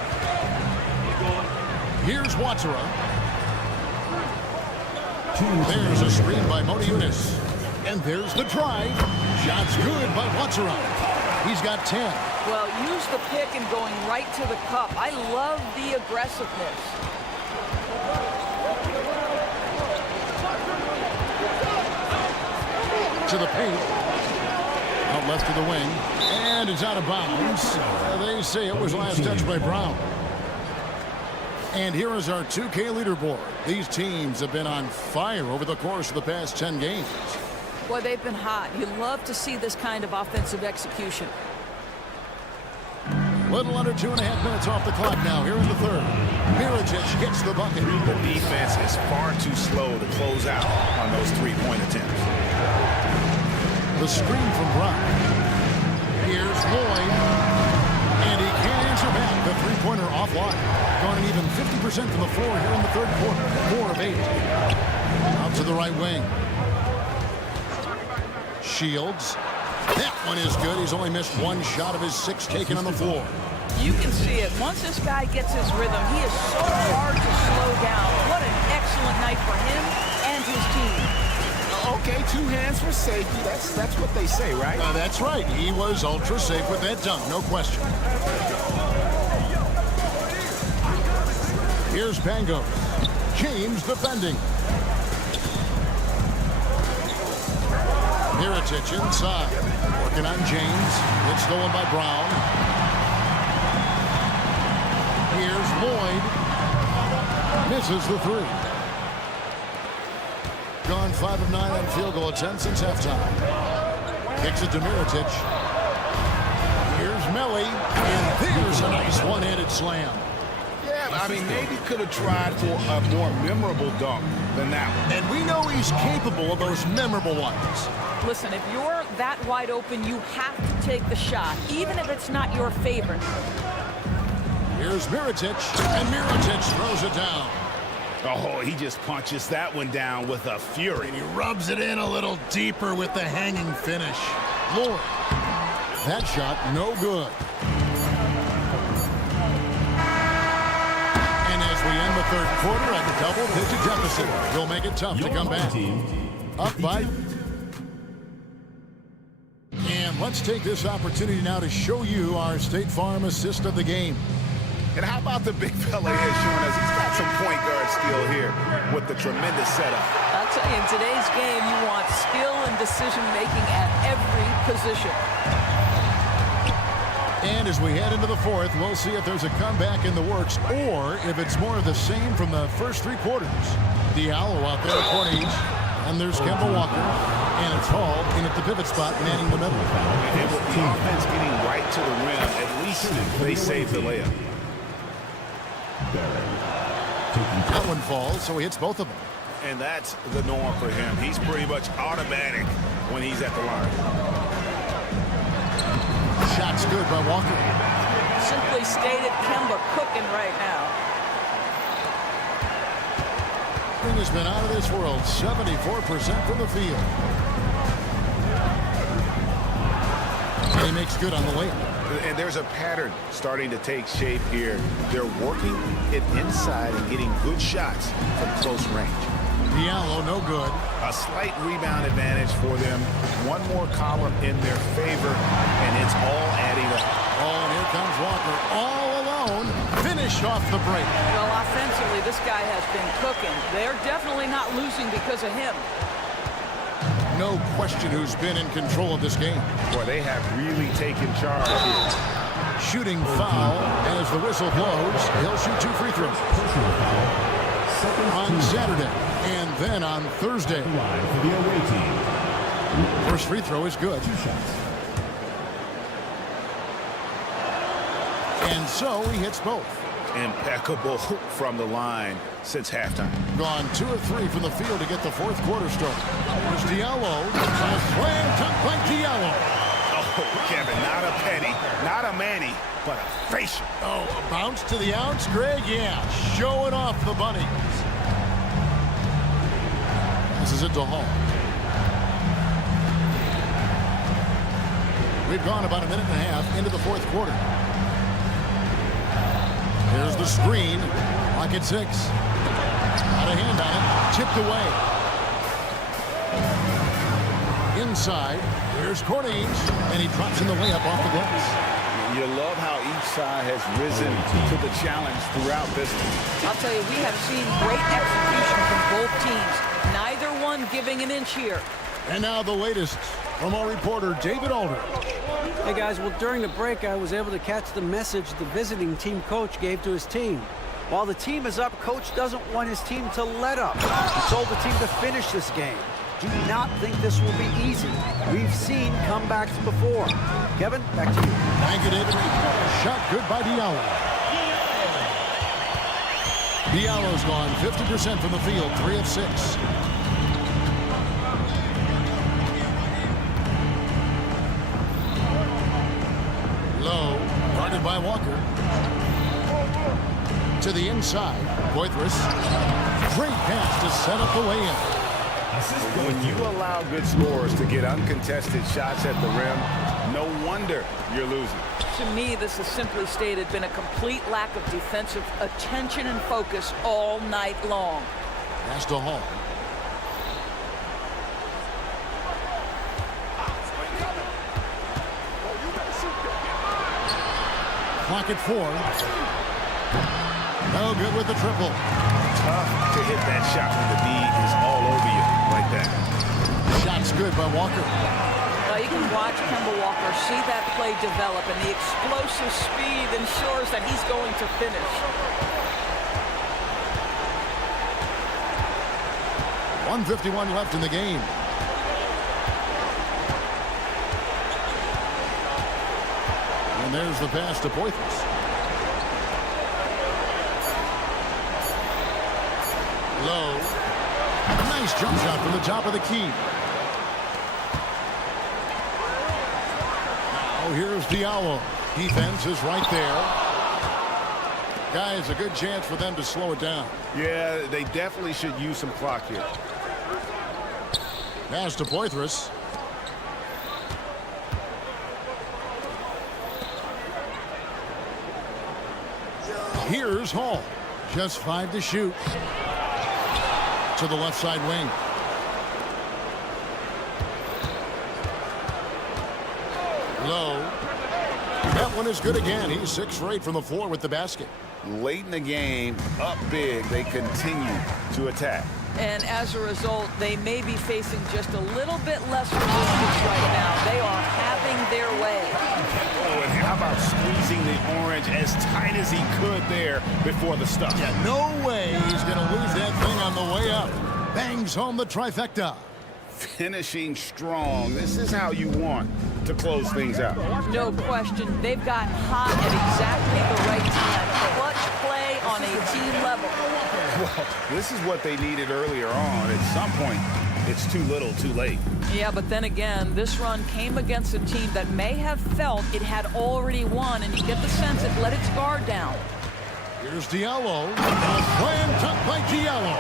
Here's Watchera. There's a screen by Motiejunas. And there's the drive. Shot's good by Watchera. He's got 10. Well, use the pick and going right to the cup. I love the aggressiveness. To the paint. Out left to the wing. And it's out of bounds. They say it was last touched by Brown. And here is our 2K leaderboard. These teams have been on fire over the course of the past 10 games. Boy, they've been hot. You love to see this kind of offensive execution. Little under 2.5 minutes off the clock now here in the third. Mirotic gets the bucket. The defense is far too slow to close out on those 3-point attempts. The screen from Brown. Here's Lloyd. And he can't answer back. The three-pointer offline. Gone an even 50% from the floor here in the third quarter. 4 of 8. Out to the right wing. Shields. That one is good. He's only missed 1 shot of his 6 taken on the floor. You can see it. Once this guy gets his rhythm, he is so hard to slow down. What an excellent night for him and his team. Okay, 2 hands for safety. That's what they say, right? That's right. He was ultra safe with that dunk, no question. Here's Pangos. James defending. Mirotic inside. Working on James. It's stolen by Brown. Here's Lloyd. Misses the 3. Gone 5 of 9 on field goal attempts since halftime. Kicks it to Mirotic. Here's Melly. And there's a nice one-handed slam. Yeah, I mean, maybe could have tried for a more memorable dunk than that one. And we know he's capable of those memorable ones. Listen, if you're that wide open, you have to take the shot, even if it's not your favorite. Here's Mirotic, and Mirotic throws it down. Oh, he just punches that one down with a fury. And he rubs it in a little deeper with the hanging finish. Lord, that shot no good. And as we end the third quarter at the double-digit deficit, we'll make it tough to come back. Up by... And Let's take this opportunity now to show you our State Farm assist of the game. And how about the big fella here showing us he's got some point guard skill here with the tremendous setup. I'll tell you, in today's game, you want skill and decision-making at every position. And as we head into the fourth, we'll see if there's a comeback in the works or if it's more of the same from the first three quarters. Diallo out there at corner each. And there's Kemba Walker. And it's Hall in at the pivot spot, manning the middle. And with the offense getting right to the rim, at least they saved the layup. That one falls, so he hits both of them. And that's the norm for him. He's pretty much automatic when he's at the line. Shot's good by Walker. Simply stated, Kemba cooking right now. Thing has been out of this world, 74% from the field. And he makes good on the layup. And there's a pattern starting to take shape here. They're working it inside and getting good shots from close range. Diallo, no good. A slight rebound advantage for them. One more column in their favor, and it's all adding up. Oh, and here comes Walker all alone. Finish off the break. Well, offensively, this guy has been cooking. They're definitely not losing because of him. No question who's been in control of this game. Boy, they have really taken charge here. Shooting foul, and as the whistle blows, he'll shoot 2 free throws. On Saturday, and then on Thursday. First free throw is good. And so he hits both. Impeccable from the line since halftime. Gone 2 of 3 from the field to get the fourth quarter started. There's Diallo. A slam dunk by Diallo. Oh, Kevin, not a penny, not a Manny, but a facial. Oh, a bounce to the outs, Greg? Yeah, showing off the bunnies. This is it to Hall. We've gone about a minute and a half into the fourth quarter. Here's the screen. Lock at 6. Got a hand on it. Chipped away. Inside. Here's Cornage. And he drops in the layup off the glass. You love how each side has risen to the challenge throughout this one. I'll tell you, we have seen great execution from both teams. Neither one giving an inch here. And now the latest from our reporter, David Alder. Hey guys, well during the break I was able to catch the message the visiting team coach gave to his team. While the team is up, coach doesn't want his team to let up. He told the team to finish this game. Do not think this will be easy. We've seen comebacks before. Kevin, back to you. Thank you, David. Shot good by Diallo. Diallo's gone 50% from the field, 3 of 6. Low, guarded by Walker. To the inside, Poitras. Great pass to set up the lay-in. When you allow good scorers to get uncontested shots at the rim, no wonder you're losing. To me, this has simply stated been a complete lack of defensive attention and focus all night long. Pass to Hall. Clock at 4. No good with the triple. Tough to hit that shot when the D is all over you like that. Shot's good by Walker. Well, you can watch Kemba Walker see that play develop, and the explosive speed ensures that he's going to finish. 1:51 left in the game. And there's the pass to Poitras. Low. Nice jump shot from the top of the key. Now here's Diallo. Defense is right there. Guys, a good chance for them to slow it down. Yeah, they definitely should use some clock here. Pass to Poitras. Here's Hall. Just 5 to shoot. To the left side wing. Low. That one is good again. He's 6 for 8 from the floor with the basket. Late in the game, up big, they continue to attack. And as a result, they may be facing just a little bit less resistance right now. They are having their way. Oh, and how about squeezing the orange as tight as he could there before the stuff? Yeah, no way he's going to lose that thing on the way up. Bangs home the trifecta. Finishing strong. This is how you want to close things out. No question. They've gotten hot at exactly the right time. Clutch play on a team level. Well, this is what they needed earlier on. At some point, it's too little, too late. Yeah, but then again, this run came against a team that may have felt it had already won, and you get the sense it let its guard down. Here's Diallo. A slam dunk by Diallo.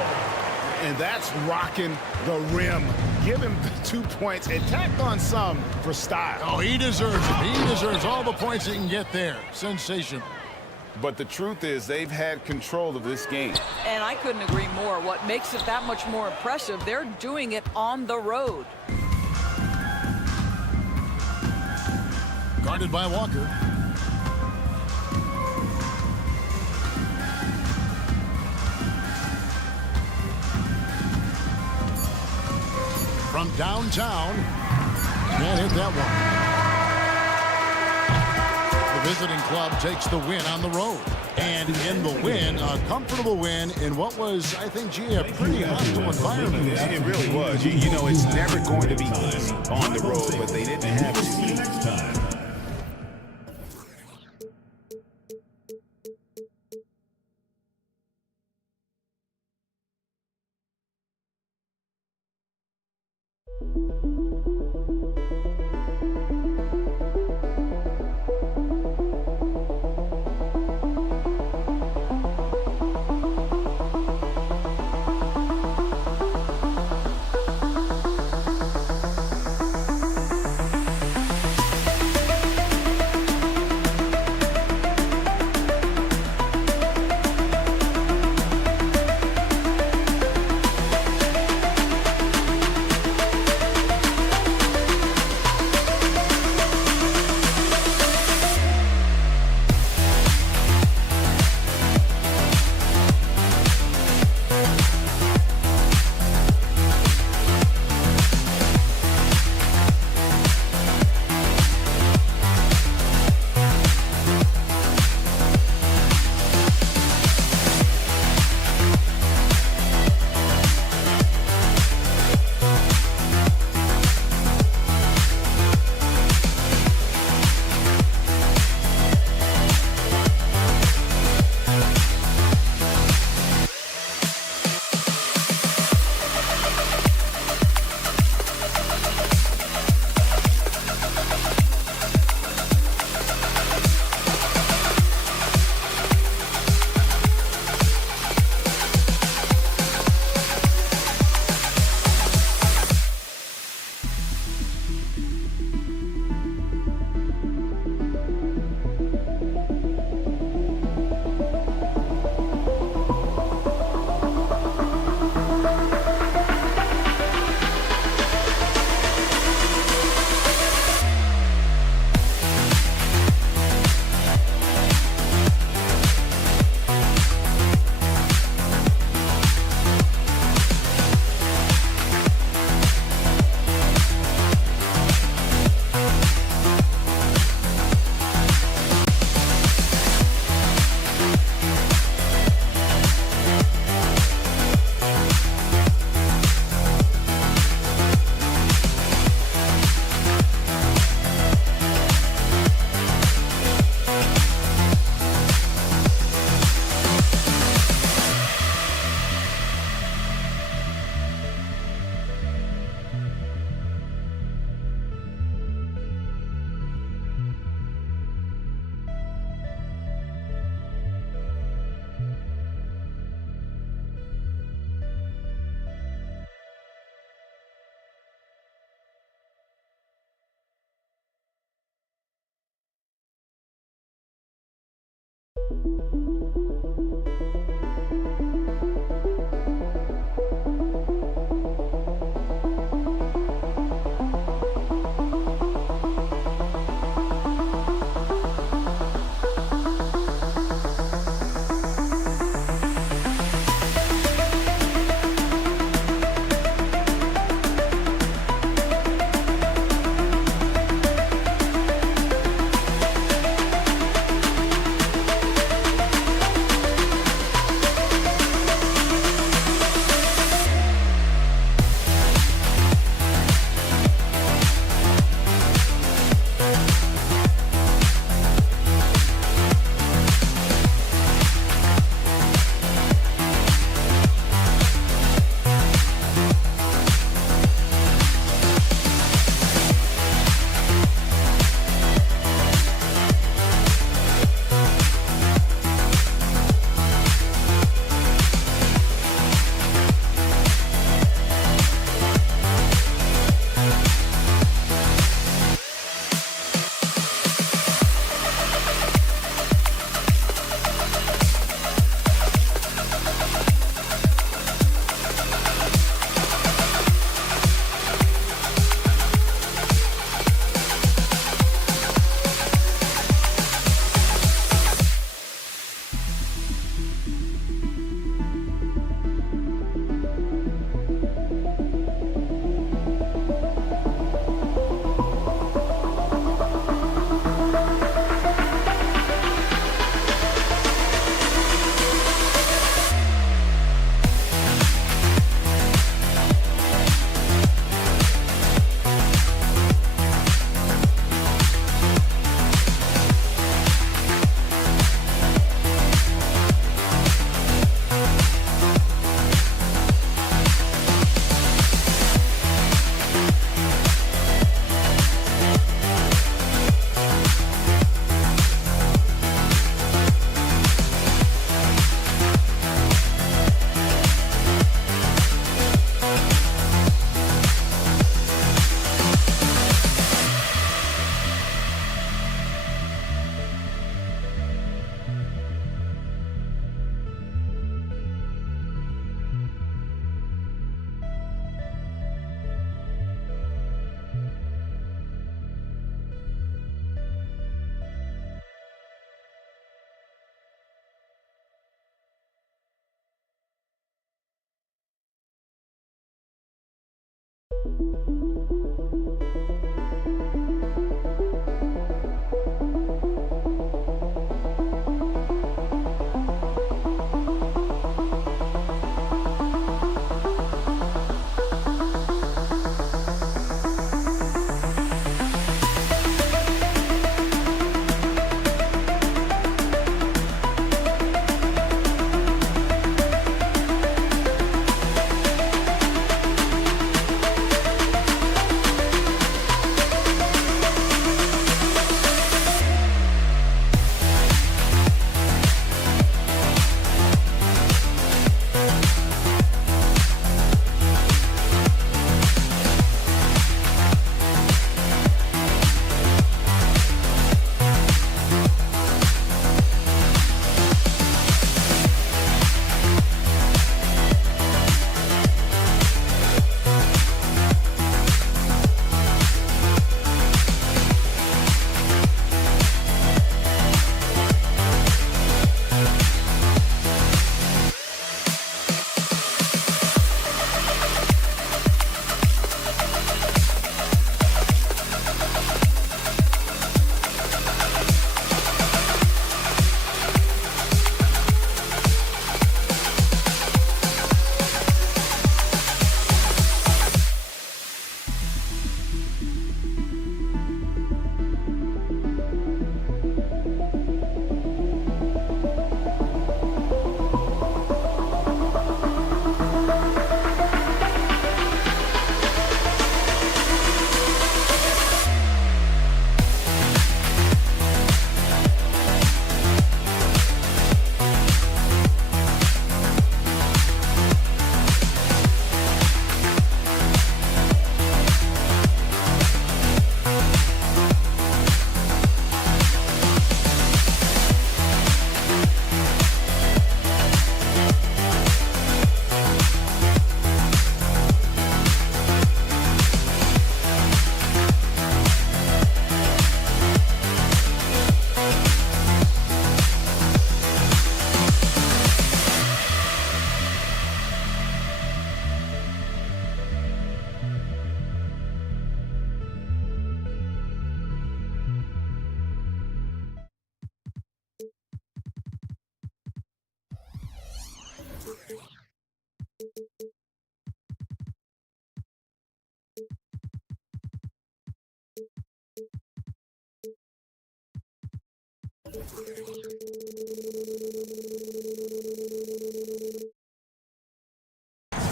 And that's rocking the rim. Give him 2 points and tack on some for style. Oh, he deserves it. He deserves all the points he can get there. Sensational. But the truth is, they've had control of this game. And I couldn't agree more. What makes it that much more impressive, they're doing it on the road. Guarded by Walker. From downtown, can't hit that one. The visiting club takes the win on the road. And in the win, a comfortable win in what was, I think, a pretty hostile environment. It really was. You know, it's never going to be easy on the road, but they didn't have to. Next time.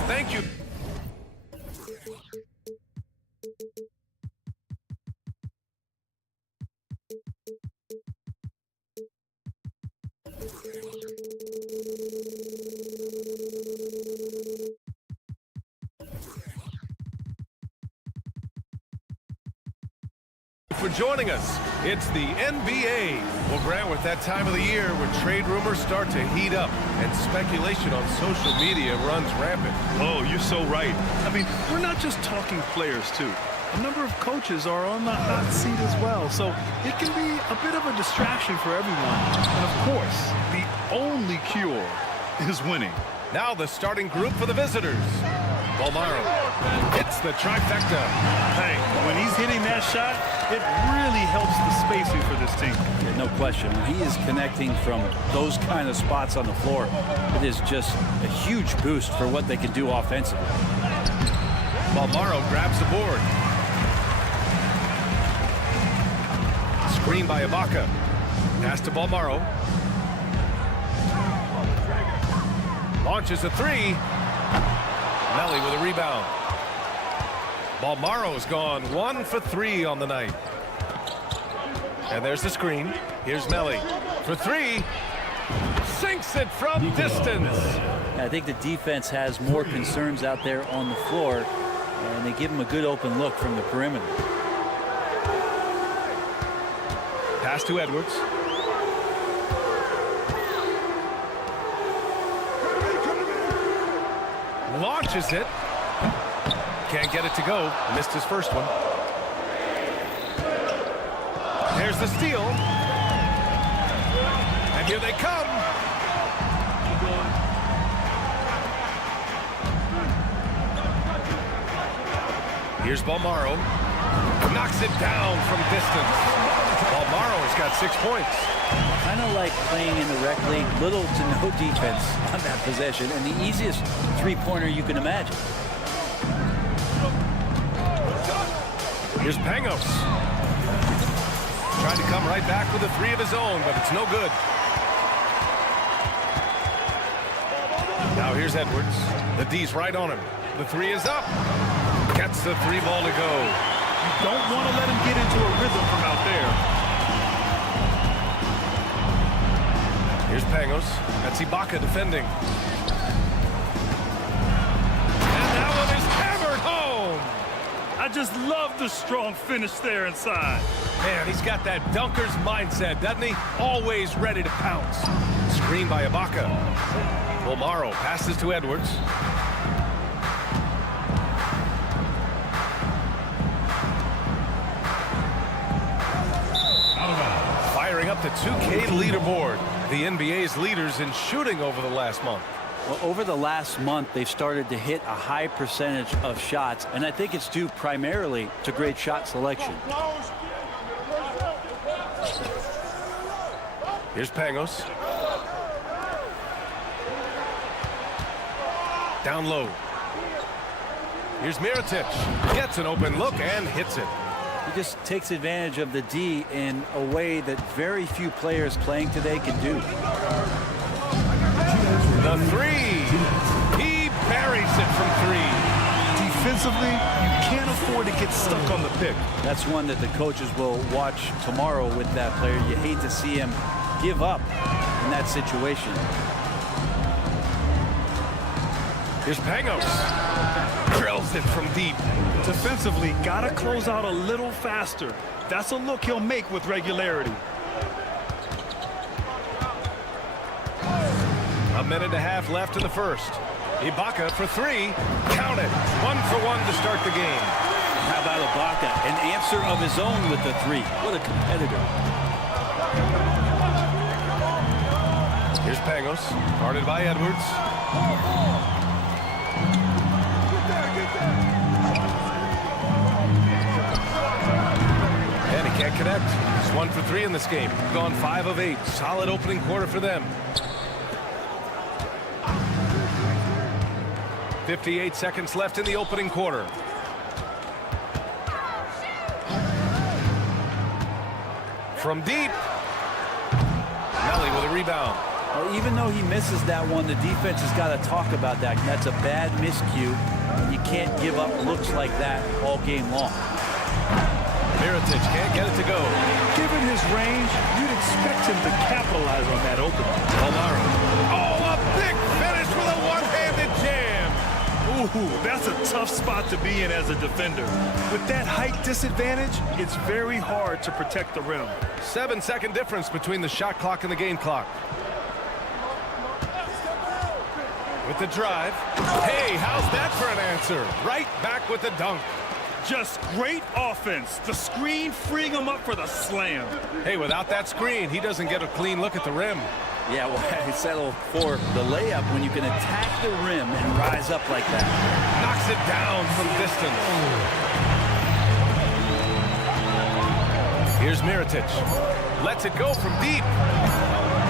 Thank you. For joining us. It's the NBA. Well, Grant, with that time of the year when trade rumors start to heat up and speculation on social media runs rampant. Oh, you're so right. I mean, we're not just talking players, too. A number of coaches are on the hot seat as well, so it can be a bit of a distraction for everyone. And, of course, the only cure is winning. Now the starting group for the visitors. Bolmaro. It's the trifecta. Hey, when he's hitting that shot, it really helps the spacing for this team. Yeah, no question. When he is connecting from those kind of spots on the floor, it is just a huge boost for what they can do offensively. Bolmaro grabs the board. Screen by Ibaka. Pass to Bolmaro. Launches a three. Melly with a rebound. Bolmaro's gone 1 for 3 on the night. And there's the screen. Here's Melly for 3. Sinks it from distance. I think the defense has more concerns out there on the floor, and they give him a good open look from the perimeter. Pass to Edwards. Launches it. Can't get it to go. Missed his first one. There's the steal. And here they come. Here's Balmaro. Knocks it down from distance. Balmaro's got 6 points. Kind of like playing in the rec league, little to no defense on that possession, and the easiest three-pointer you can imagine. Here's Pangos. Trying to come right back with a 3 of his own, but it's no good. Now here's Edwards. The D's right on him. The 3 is up. Gets the 3 ball to go. You don't want to let him get into a rhythm from out there. Here's Pangos. That's Ibaka defending. And that one is hammered home. I just love the strong finish there inside. Man, he's got that dunker's mindset, doesn't he? Always ready to pounce. Screen by Ibaka. Balmaro passes to Edwards. Firing up the 2K leaderboard. The NBA's leaders in shooting over the last month. Well, over the last month, they've started to hit a high percentage of shots, and I think it's due primarily to great shot selection. Here's Pangos. Down low. Here's Mirotic. Gets an open look and hits it. He just takes advantage of the D in a way that very few players playing today can do. The 3. He buries it from 3. Defensively, you can't afford to get stuck on the pick. That's one that the coaches will watch tomorrow with that player. You hate to see him give up in that situation. Here's Pangos. Drills it from deep. Defensively, gotta close out a little faster. That's a look he'll make with regularity. A minute and a half left in the first. Ibaka for 3. Count it. 1 for 1 to start the game. How about Ibaka? An answer of his own with the 3. What a competitor. Here's Pangos. Guarded by Edwards. And he can't connect. He's 1 for 3 in this game. Gone 5 of 8. Solid opening quarter for them. 58 seconds left in the opening quarter. From deep. Melly with a rebound. Well, even though he misses that one, the defense has got to talk about that. That's a bad miscue. You can't give up looks like that all game long. Mirotic can't get it to go. Given his range, you'd expect him to capitalize on that opening. Balmaro. Oh, a big finish with a one-handed jam. Ooh, that's a tough spot to be in as a defender. With that height disadvantage, it's very hard to protect the rim. 7-second difference between the shot clock and the game clock. With the drive. Hey, how's that for an answer? Right back with the dunk. Just great offense. The screen freeing him up for the slam. Hey, without that screen, he doesn't get a clean look at the rim. Yeah, well, I settle for the layup when you can attack the rim and rise up like that. Knocks it down from distance. Here's Mirotic. Lets it go from deep.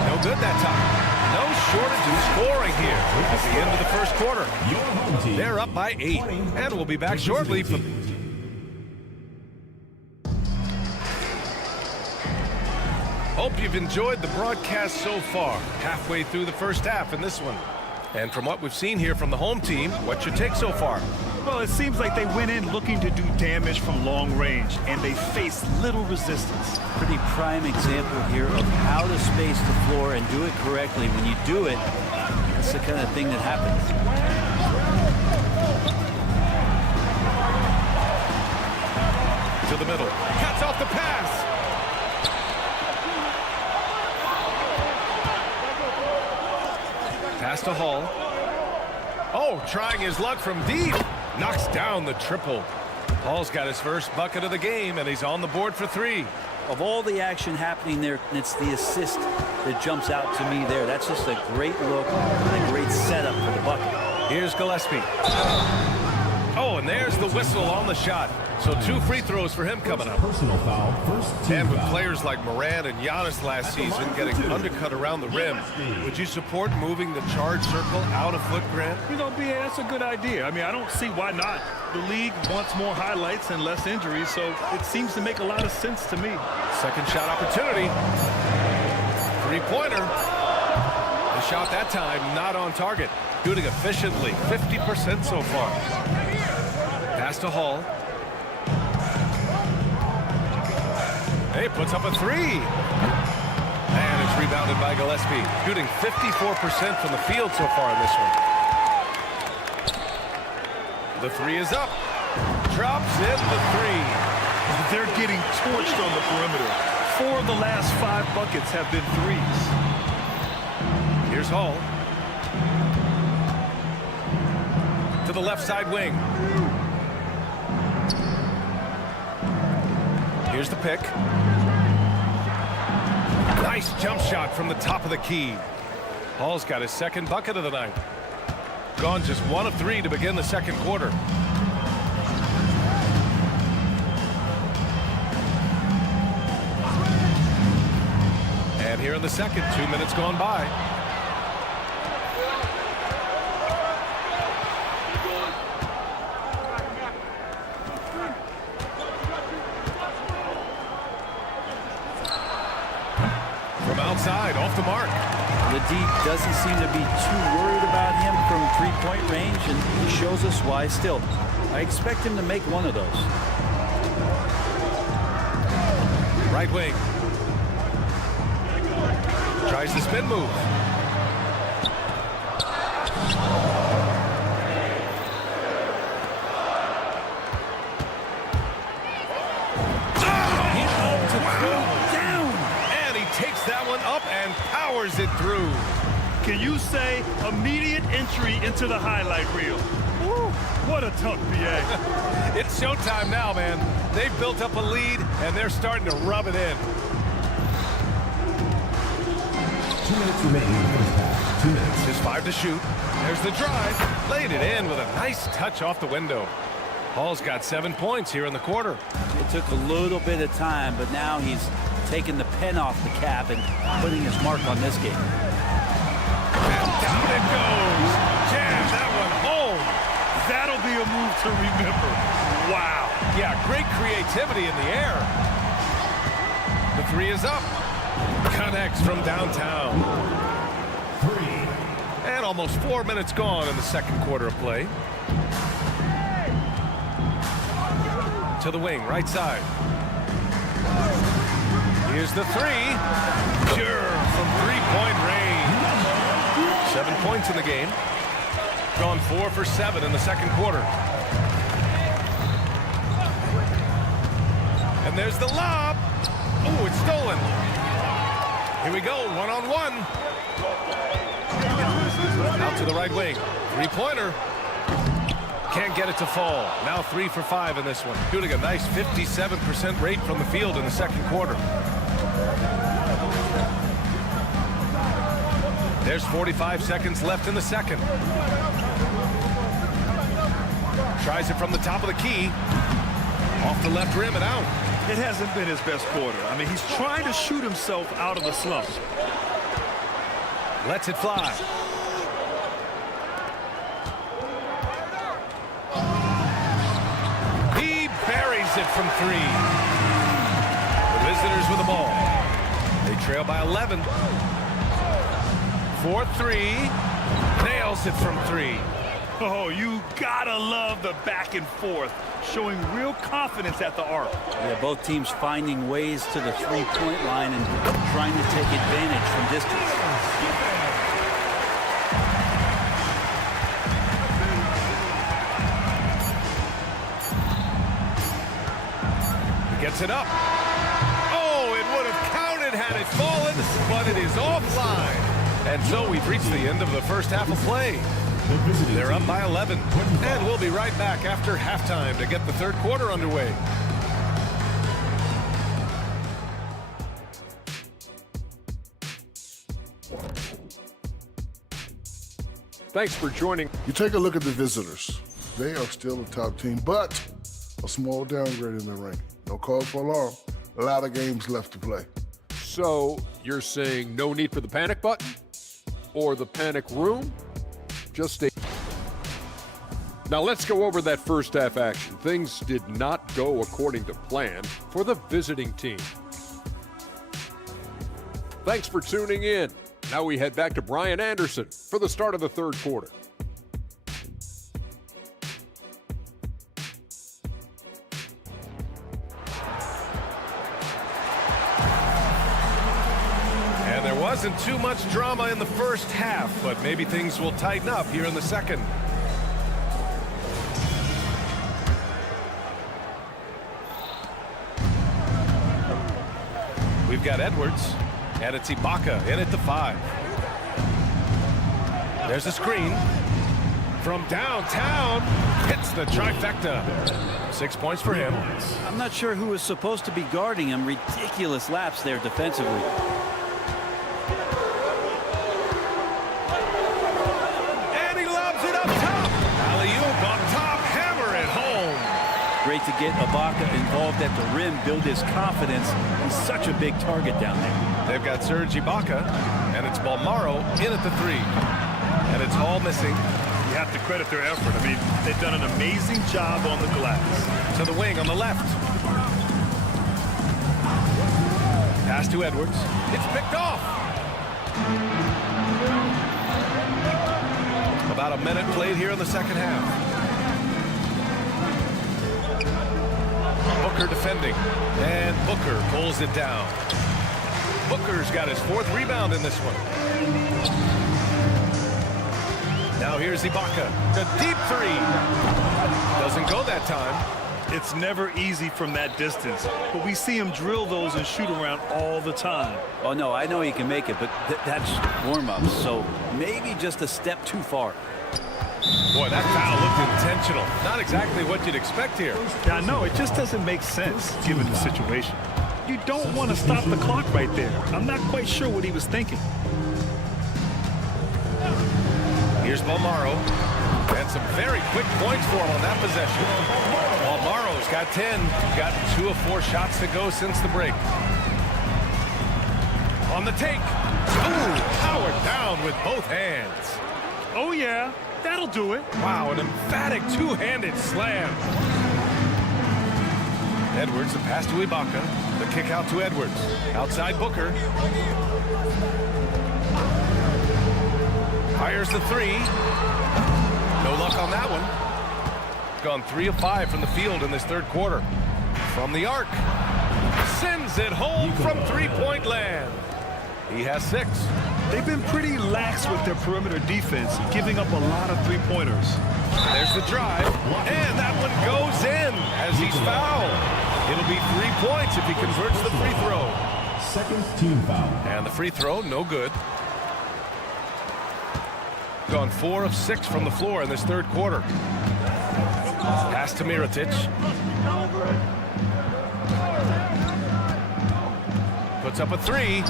No good that time. No shortage in scoring here at the end of the first quarter. They're up by 8, and we'll be back shortly. Hope you've enjoyed the broadcast so far. Halfway through the first half in this one. And from what we've seen here from the home team, what's your take so far? Well, it seems like they went in looking to do damage from long range, and they faced little resistance. Pretty prime example here of how to space the floor and do it correctly. When you do it, it's the kind of thing that happens. To the middle. Cuts off the pass. Pass to Hall. Oh, trying his luck from deep. Knocks down the triple. Hall's got his first bucket of the game, and he's on the board for 3. Of all the action happening there, it's the assist that jumps out to me there. That's just a great look and a great setup for the bucket. Here's Gillespie. Oh, and there's the whistle on the shot. So 2 free throws for him coming up. Personal foul, first team And with foul. players like Moran and Giannis last season getting undercut around the rim, would you support moving the charge circle out a foot, Grant? You know, BA, that's a good idea. I mean, I don't see why not. The league wants more highlights and less injuries, so it seems to make a lot of sense to me. Second shot opportunity. Three-pointer. The shot that time not on target. Shooting efficiently, 50% so far. Pass to Hall. Hey, puts up a 3. And it's rebounded by Gillespie. Shooting 54% from the field so far in this one. The 3 is up. Drops in the 3. They're getting torched on the perimeter. 4 of the last 5 buckets have been threes. Here's Hall. To the left side wing. Here's the pick. Nice jump shot from the top of the key. Hall's got his second bucket of the night. Gone just 1 of 3 to begin the second quarter. And here in the second, 2 minutes gone by. From outside, off the mark. The D doesn't seem to be too worried about him from three-point range, and he shows us why. Still, I expect him to make one of those. Right wing. Tries the spin move. Takes that one up and powers it through. Can you say immediate entry into the highlight reel? Woo, what a dunk, BA. It's showtime now, man. They've built up a lead, and they're starting to rub it in. 2 minutes remaining in the first half. 2 minutes. Just 5 to shoot. There's the drive. Laid it in with a nice touch off the window. Hall's got 7 points here in the quarter. It took a little bit of time, but now he's taking the pen off the cap and putting his mark on this game. And down it goes. Jam that one home. That'll be a move to remember. Wow. Yeah, great creativity in the air. The 3 is up. Connects from downtown. 3. And almost 4 minutes gone in the second quarter of play. To the wing, right side. Here's the 3. Sure, from three-point range. 7 points in the game. Gone 4 for 7 in the second quarter. And there's the lob. Oh, it's stolen. Here we go, one-on-one. Out to the right wing. Three-pointer. Can't get it to fall. Now 3 for 5 in this one. Shooting a nice 57% rate from the field in the second quarter. There's 45 seconds left in the second. Tries it from the top of the key. Off the left rim and out. It hasn't been his best quarter. I mean, he's trying to shoot himself out of the slump. Lets it fly. He buries it from 3. The visitors with the ball. They trail by 11. 4-3. Nails it from 3. Oh, you gotta love the back and forth, showing real confidence at the arc. Yeah, both teams finding ways to the three-point line and trying to take advantage from distance. He gets it up. Oh, it would have counted had it fallen, but it is offline. And so we've reached the end of the first half of play. They're up by 11, and we'll be right back after halftime to get the third quarter underway. Thanks for joining. You take a look at the visitors. they are still a top team, but a small downgrade in the rank. No cause for alarm. A lot of games left to play. So you're saying no need for the panic button or the panic room? Just stay. Now let's go over that first half action. Things did not go according to plan for the visiting team. Thanks for tuning in. Now we head back to Brian Anderson for the start of the third quarter. And there wasn't too much drama in the first half, but maybe things will tighten up here in the second. We've got Edwards, and it's Ibaka in at the 5. There's a screen from downtown. Hits the trifecta. 6 points for him. I'm not sure who was supposed to be guarding him. Ridiculous laps there defensively. And he lobs it up top. Alley-oop on top. Hammer it home. Great to get Ibaka involved at the rim, build his confidence. He's such a big target down there. They've got Serge Ibaka, and it's Balmaro in at the 3. And it's all missing. You have to credit their effort. I mean, they've done an amazing job on the glass. To the wing on the left. Pass to Edwards. It's picked off. About a minute played here in the second half. Booker defending, and Booker pulls it down. Booker's got his 4th rebound in this one. Now here's Ibaka, the deep 3. Doesn't go that time. It's never easy from that distance, but we see him drill those and shoot around all the time. Oh, no, I know he can make it, but that's warm-ups, so maybe just a step too far. Boy, that foul looked intentional. Not exactly what you'd expect here. Yeah, no, it just doesn't make sense given the situation. You don't want to stop the clock right there. I'm not quite sure what he was thinking. Here's Balmaro. And some very quick points for him on that possession. Balmaro's got 10. Got 2 of 4 shots to go since the break. On the take. Ooh, powered down with both hands. Oh, yeah. That'll do it. Wow, an emphatic two-handed slam. Edwards, the pass to Ibaka. The kick out to Edwards. Outside Booker. Fires the 3. No luck on that one. Gone 3 of 5 from the field in this third quarter. From the arc. Sends it home from 3-point land. He has 6. They've been pretty lax with their perimeter defense, giving up a lot of 3-pointers. There's the drive, and that one goes in as he's fouled. It'll be 3 points if he converts the free throw. Second team foul. And the free throw, no good. Gone 4 of 6 from the floor in this third quarter. Pass to Mirotic. Puts up a 3.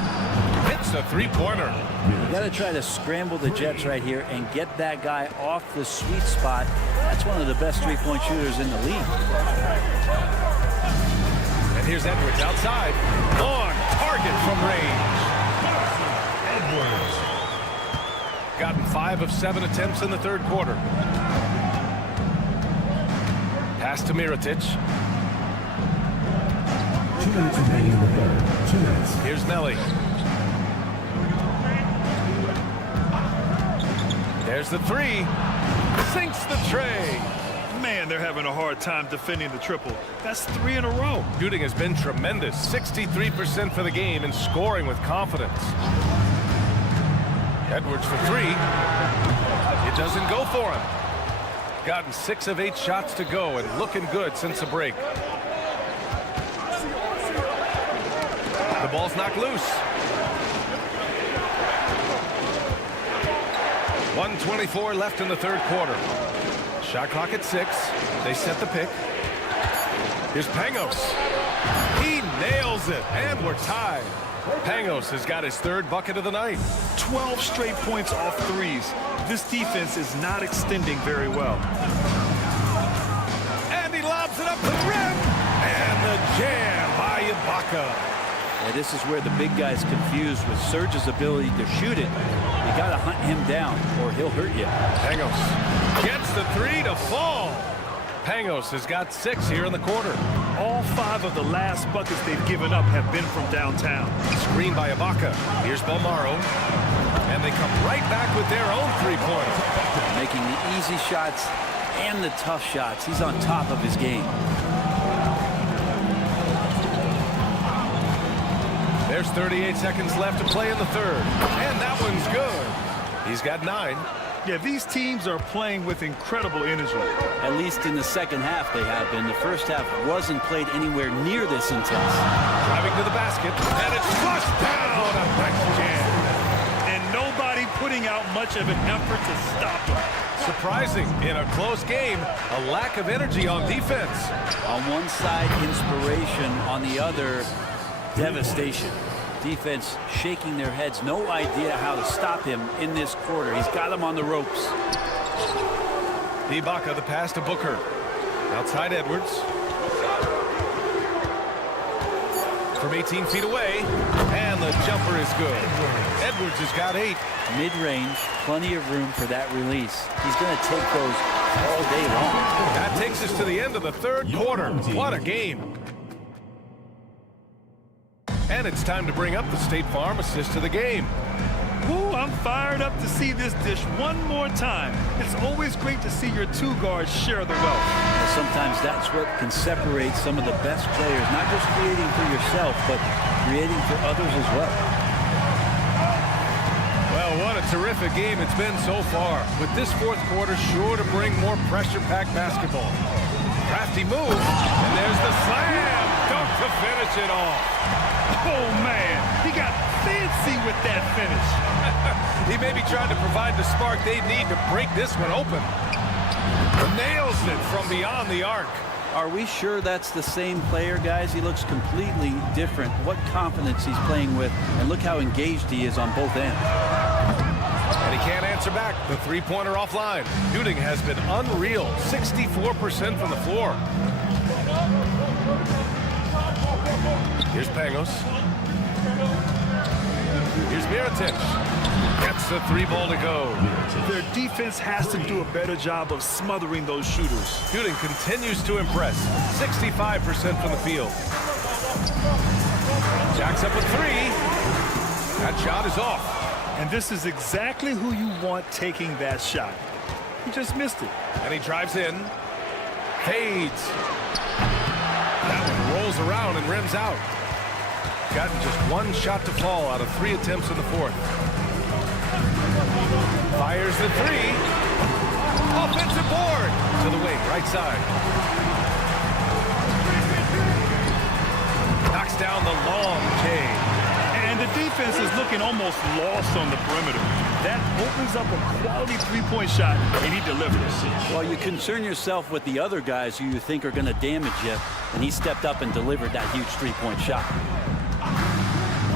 Hits the 3-pointer. You got to try to scramble the Jets right here and get that guy off the sweet spot. That's one of the best 3-point shooters in the league. And here's Edwards outside. On target from range. Edwards. Gotten 5 of 7 attempts in the third quarter. Pass to Mirotic. 2 minutes remaining in the third. 2 minutes. Here's Melly. There's the 3. Sinks the tray. Man, they're having a hard time defending the triple. That's 3 in a row. Shooting has been tremendous. 63% for the game and scoring with confidence. Edwards for 3. It doesn't go for him. Gotten 6 of 8 shots to go and looking good since the break. The ball's knocked loose. 1:24 left in the third quarter. Shot clock at 6. They set the pick. Here's Pangos. He nails it, and we're tied. Pangos has got his 3rd bucket of the night. 12 straight points off threes. This defense is not extending very well. And this is where the big guy's confused with Serge's ability to shoot it. You got to hunt him down or he'll hurt you. Pangos gets the three to fall. Pangos has got 6 here in the quarter. All 5 of the last buckets they've given up have been from downtown. Screen by Ibaka. Here's Bomaro. And they come right back with their own three-pointer. Making the easy shots and the tough shots. He's on top of his game. There's 38 seconds left to play in the third. And that one's good. He's got 9. Yeah, these teams are playing with incredible energy. At least in the second half they have been. The first half wasn't played anywhere near this intense. Driving to the basket. And it's flushed down. A nice jam. And nobody putting out much of an effort to stop him. Surprising in a close game, a lack of energy on defense. On one side, inspiration. On the other, devastation. Defense shaking their heads. No idea how to stop him in this quarter. He's got him on the ropes. Ibaka, the pass to Booker. Outside Edwards. From 18 feet away. And the jumper is good. Edwards has got 8. Mid-range, plenty of room for that release. He's going to take those all day long. That takes us to the end of the third quarter. What a game. And it's time to bring up the State Farm assist to the game. Ooh, I'm fired up to see this dish one more time. It's always great to see your 2 guards share the wealth. Sometimes that's what can separate some of the best players, not just creating for yourself, but creating for others as well. Well, what a terrific game it's been so far. With this fourth quarter sure to bring more pressure-packed basketball. Crafty move, and there's the slam. Dunk to finish it off. Oh, man, he got fancy with that finish. He may be trying to provide the spark they need to break this one open. Nails it from beyond the arc. Are we sure that's the same player, guys? He looks completely different. What confidence he's playing with, and look how engaged he is on both ends. And he can't answer back. The three-pointer offline. Shooting has been unreal. 64% from the floor. Here's Pangos. Here's Mirotic. Gets the 3-ball to go. Their defense has to do a better job of smothering those shooters. Shooting continues to impress. 65% from the field. Jacks up a 3. That shot is off. And this is exactly who you want taking that shot. He just missed it. And he drives in. Fades. That one rolls around and rims out. Gotten just 1 shot to fall out of 3 attempts in the fourth. Fires the 3. Offensive board. To the wing, right side. Knocks down the long K. And the defense is looking almost lost on the perimeter. That opens up a quality 3-point shot, and he delivers. Well, you concern yourself with the other guys who you think are going to damage you, and he stepped up and delivered that huge 3-point shot.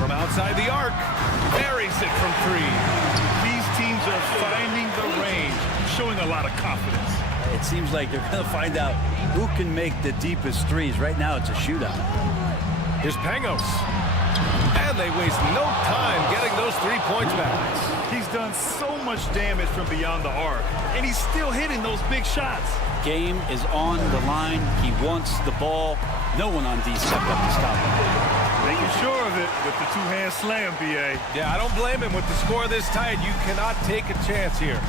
From outside the arc, buries it from 3. These teams are finding the range, showing a lot of confidence. It seems like they're going to find out who can make the deepest threes. Right now, it's a shootout. Here's Pangos. And they waste no time getting those 3 points back. He's done so much damage from beyond the arc, and he's still hitting those big shots. Game is on the line. He wants the ball. No one on D stepped up to stop him. Making sure of it with the 2-hand slam, B.A. Yeah, I don't blame him. With the score this tight, you cannot take a chance here.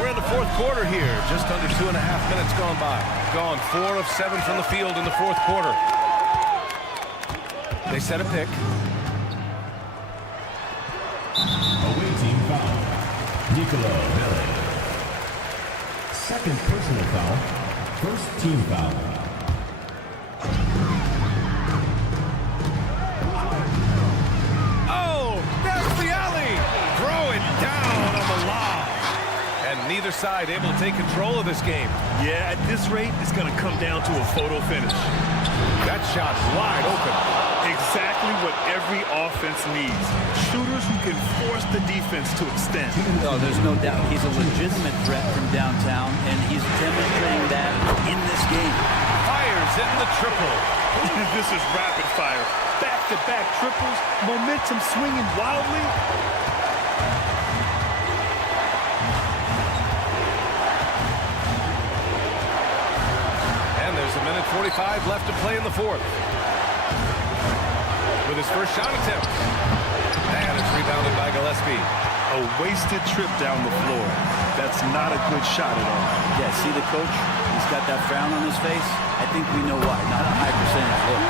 We're in the fourth quarter here. Just under 2.5 minutes gone by. Gone 4 of 7 from the field in the fourth quarter. They set a pick. Away team foul. Nicola Belli. Second personal foul. First team foul. Oh, that's the alley. Throw it down on the lob. And neither side able to take control of this game. Yeah, at this rate, it's going to come down to a photo finish. That shot's wide open. Exactly what every offense needs. Shooters who can force the defense to extend. No, there's no doubt he's a legitimate threat from downtown, and he's demonstrating that in this game. Fires fires in the triple. This is rapid fire. Back-to-back triples, momentum swinging wildly. And there's a minute 45 left to play in the fourth. With his first shot attempt. And it's rebounded by Gillespie. A wasted trip down the floor. That's not a good shot at all. Yeah, see the coach? He's got that frown on his face. I think we know why. Not a high percentage look.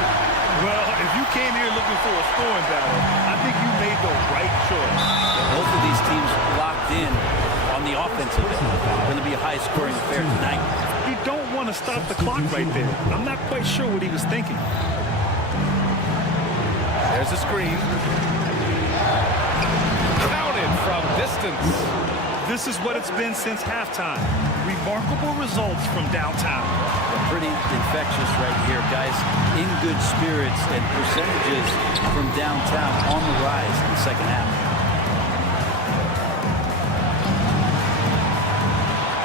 Well, if you came here looking for a scoring battle, I think you made the right choice. Both of these teams locked in on the offensive end. Going to be a high-scoring affair tonight. You don't want to stop the clock right there. I'm not quite sure what he was thinking. There's a screen. Counted from distance. This is what it's been since halftime. Remarkable results from downtown. Pretty infectious right here, guys. In good spirits and percentages from downtown on the rise in the second half.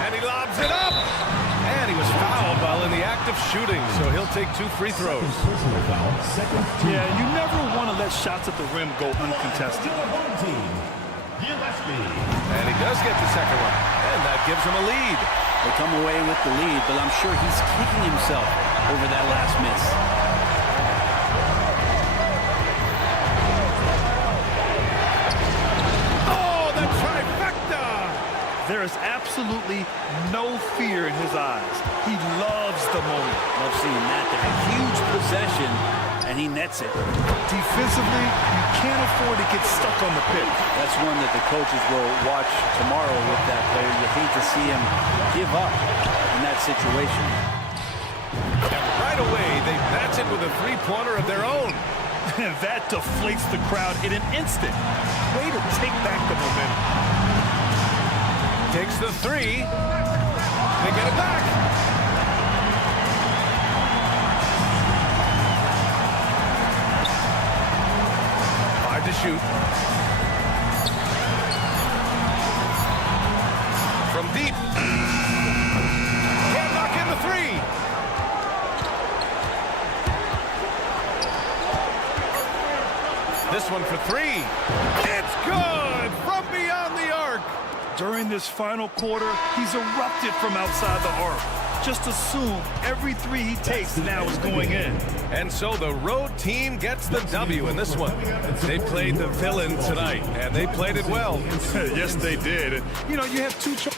And he lobs it up. And he was fouled while in the act of shooting, so he'll take 2 free throws. Yeah, you never want to let shots at the rim go uncontested. And he does get the second one. And that gives him a lead. They come away with the lead, but I'm sure he's kicking himself over that last miss. Oh, the trifecta! There is absolutely no fear in his eyes. He loves the moment. Love seeing that there. A huge possession, and he nets it. Defensively, you can't afford to get stuck on the pitch. That's one that the coaches will watch tomorrow with that player. You hate to see him give up in that situation. And right away, they match it with a three-pointer of their own. And that deflates the crowd in an instant. Way to take back the momentum. Takes the three. They get it back. Hard to shoot. From deep. Can't knock in the three. This one for three. It's good from beyond the arc. During this final quarter, he's erupted from outside the arc. Just assume every three he takes now is going in. And so the road team gets the W in this one. They played the villain tonight, and they played it well. Yes, they did. You know, you have two choices.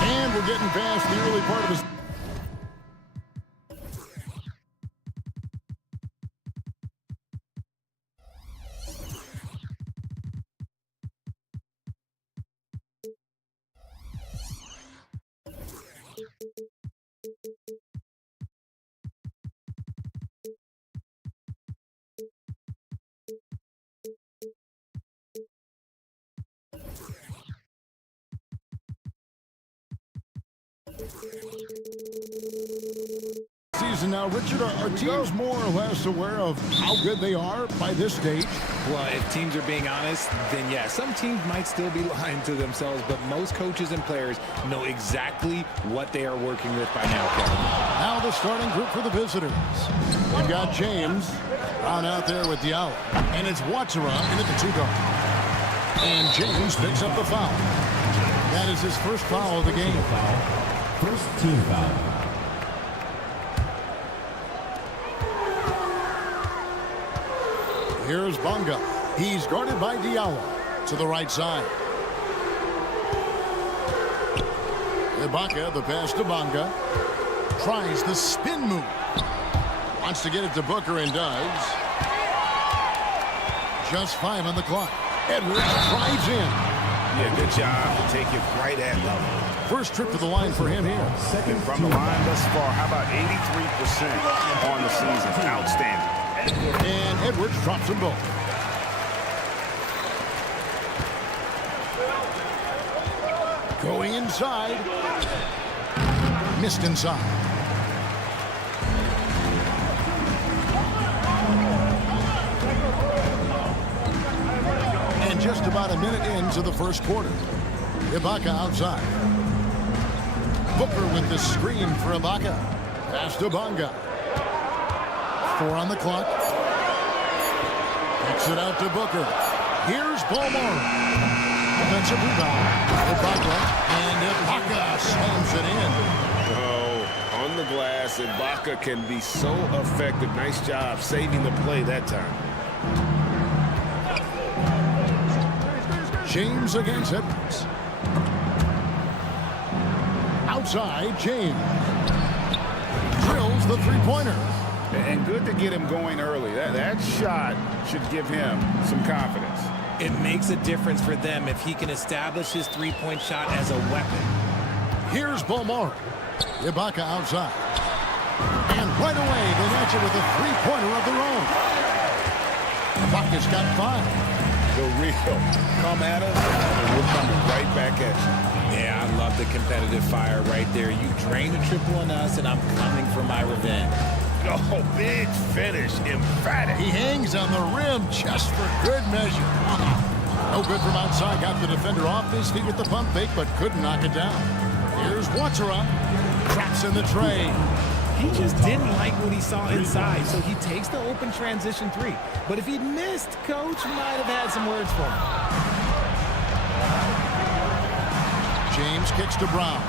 And we're getting past the early part of this. Season now, Richard, are teams more or less aware of how good they are by this stage? Well, if teams are being honest, then yeah, some teams might still be lying to themselves, but most coaches and players know exactly what they are working with by now, Kevin. Now the starting group for the visitors. We've got James on out there with Diallo, and it's Watsara in at the 2-guard. And James picks up the foul. That is his first foul of the game. First team foul. Here's Bonga. He's guarded by Diallo to the right side. Ibaka, the pass to Bonga. Tries the spin move. Wants to get it to Booker and does. Just 5 on the clock. Edwards drives in. Yeah, good job to take it right at level. First trip to the line for him here. And from the line thus far, how about 83% on the season? Outstanding. And Edwards drops them both. Going inside. Missed inside. And just about a minute into the first quarter. Ibaka outside. Booker with the screen for Ibaka. Pass to Bonga. 4 on the clock. Kicks it out to Booker. Here's Ballmore. Offensive rebound. Ibaka. And Ibaka slams it in. Oh, on the glass, Ibaka can be so effective. Nice job saving the play that time. James against Edwards. Outside, James. Drills the three-pointer. And good to get him going early. That shot should give him some confidence. It makes a difference for them if he can establish his three-point shot as a weapon. Here's Ballmore. Ibaka outside. And right away, they match it with a three-pointer of their own. Ibaka's got 5. the real. Come at us, and we're coming right back at you. Yeah, I love the competitive fire right there. You drain a triple on us, and I'm coming for my revenge. Oh, big finish, emphatic. He hangs on the rim just for good measure. No good from outside. Got the defender off his feet with the pump fake, but couldn't knock it down. Here's Watsara. Traps in the tray. He just didn't like what he saw inside, so he takes the open transition three. But if he'd missed, Coach might have had some words for him. James kicks to Brown.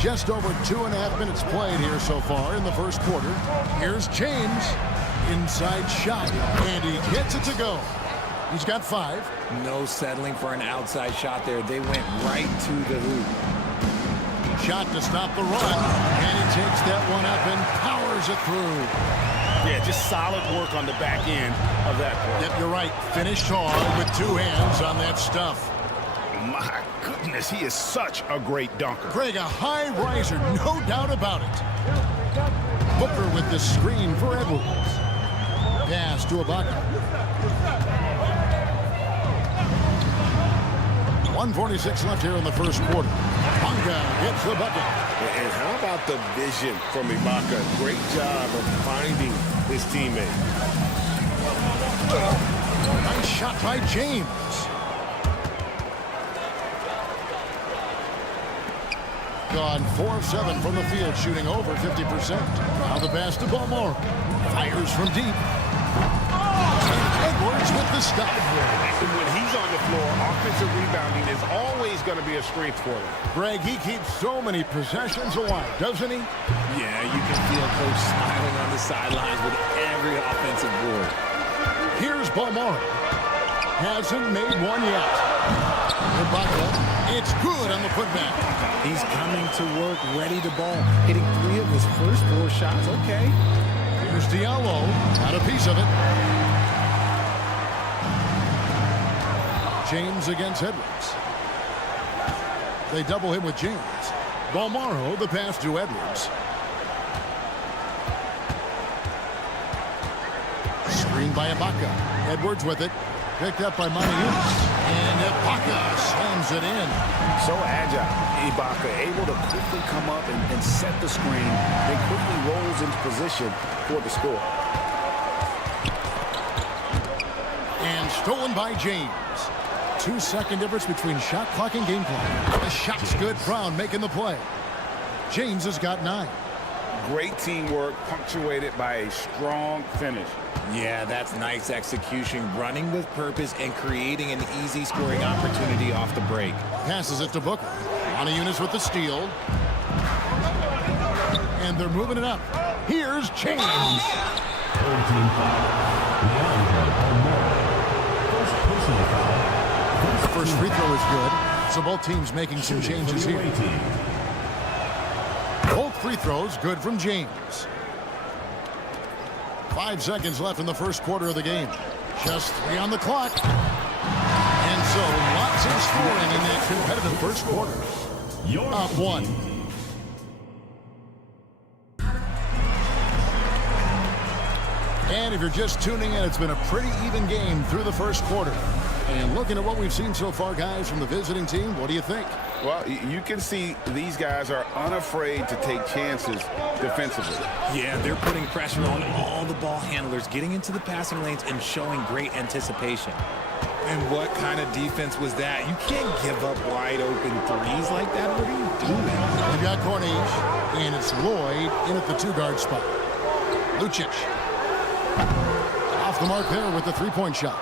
Just over 2.5 minutes played here so far in the first quarter. Here's James. Inside shot, and he gets it to go. He's got 5. No settling for an outside shot there. They went right to the hoop. Shot to stop the run, and he takes that one up and powers it through. Yeah, just solid work on the back end of that play. Yep, you're right. Finished hard with 2 hands on that stuff. My goodness, he is such a great dunker. Greg, a high riser, no doubt about it. Booker with the screen for Edwards. Pass to Ibaka. 1:46 left here in the first quarter. Ibaka hits the bucket. And how about the vision from Ibaka? Great job of finding his teammate. Nice shot by James. Gone 4 of 7 from the field, shooting over 50%. Now the pass to Balmore. Fires from deep. Edwards with the stop. And when he's on the floor, offensive rebounding is always going to be a strength for him. Greg, he keeps so many possessions alive, doesn't he? Yeah, you can feel Coach smiling on the sidelines with every offensive board. Here's Balmore. Hasn't made one yet. Ibaka, it's good on the putback. He's coming to work, ready to ball, hitting 3 of his first 4 shots. Okay. Here's Diallo, got a piece of it. James against Edwards. They double him with James. Balmaro, the pass to Edwards. Screened by Ibaka. Edwards with it. Picked up by Manius. And Ibaka slams it in. So agile. Ibaka able to quickly come up and set the screen. Then quickly rolls into position for the score. And stolen by James. 2-second difference between shot clock and game clock. The shot's good. Brown making the play. James has got 9. Great teamwork punctuated by a strong finish. Yeah, that's nice execution, running with purpose and creating an easy scoring opportunity off the break. Passes it to Booker. Maniunas with the steal. And they're moving it up. Here's James. First free throw is good. So both teams making some changes here. Both free throws good from James. 5 seconds left in the first quarter of the game. Just 3 on the clock. And so lots of scoring in that competitive first quarter. Up 1. And if you're just tuning in, it's been a pretty even game through the first quarter. And looking at what we've seen so far, guys, from the visiting team, what do you think? Well, you can see these guys are unafraid to take chances defensively. Yeah, they're putting pressure on all the ball handlers, getting into the passing lanes and showing great anticipation. And what kind of defense was that? You can't give up wide open threes like that. What are you doing? They've got Corniche, and it's Lloyd in at the 2-guard spot. Lucic. Off the mark there with the 3-point shot.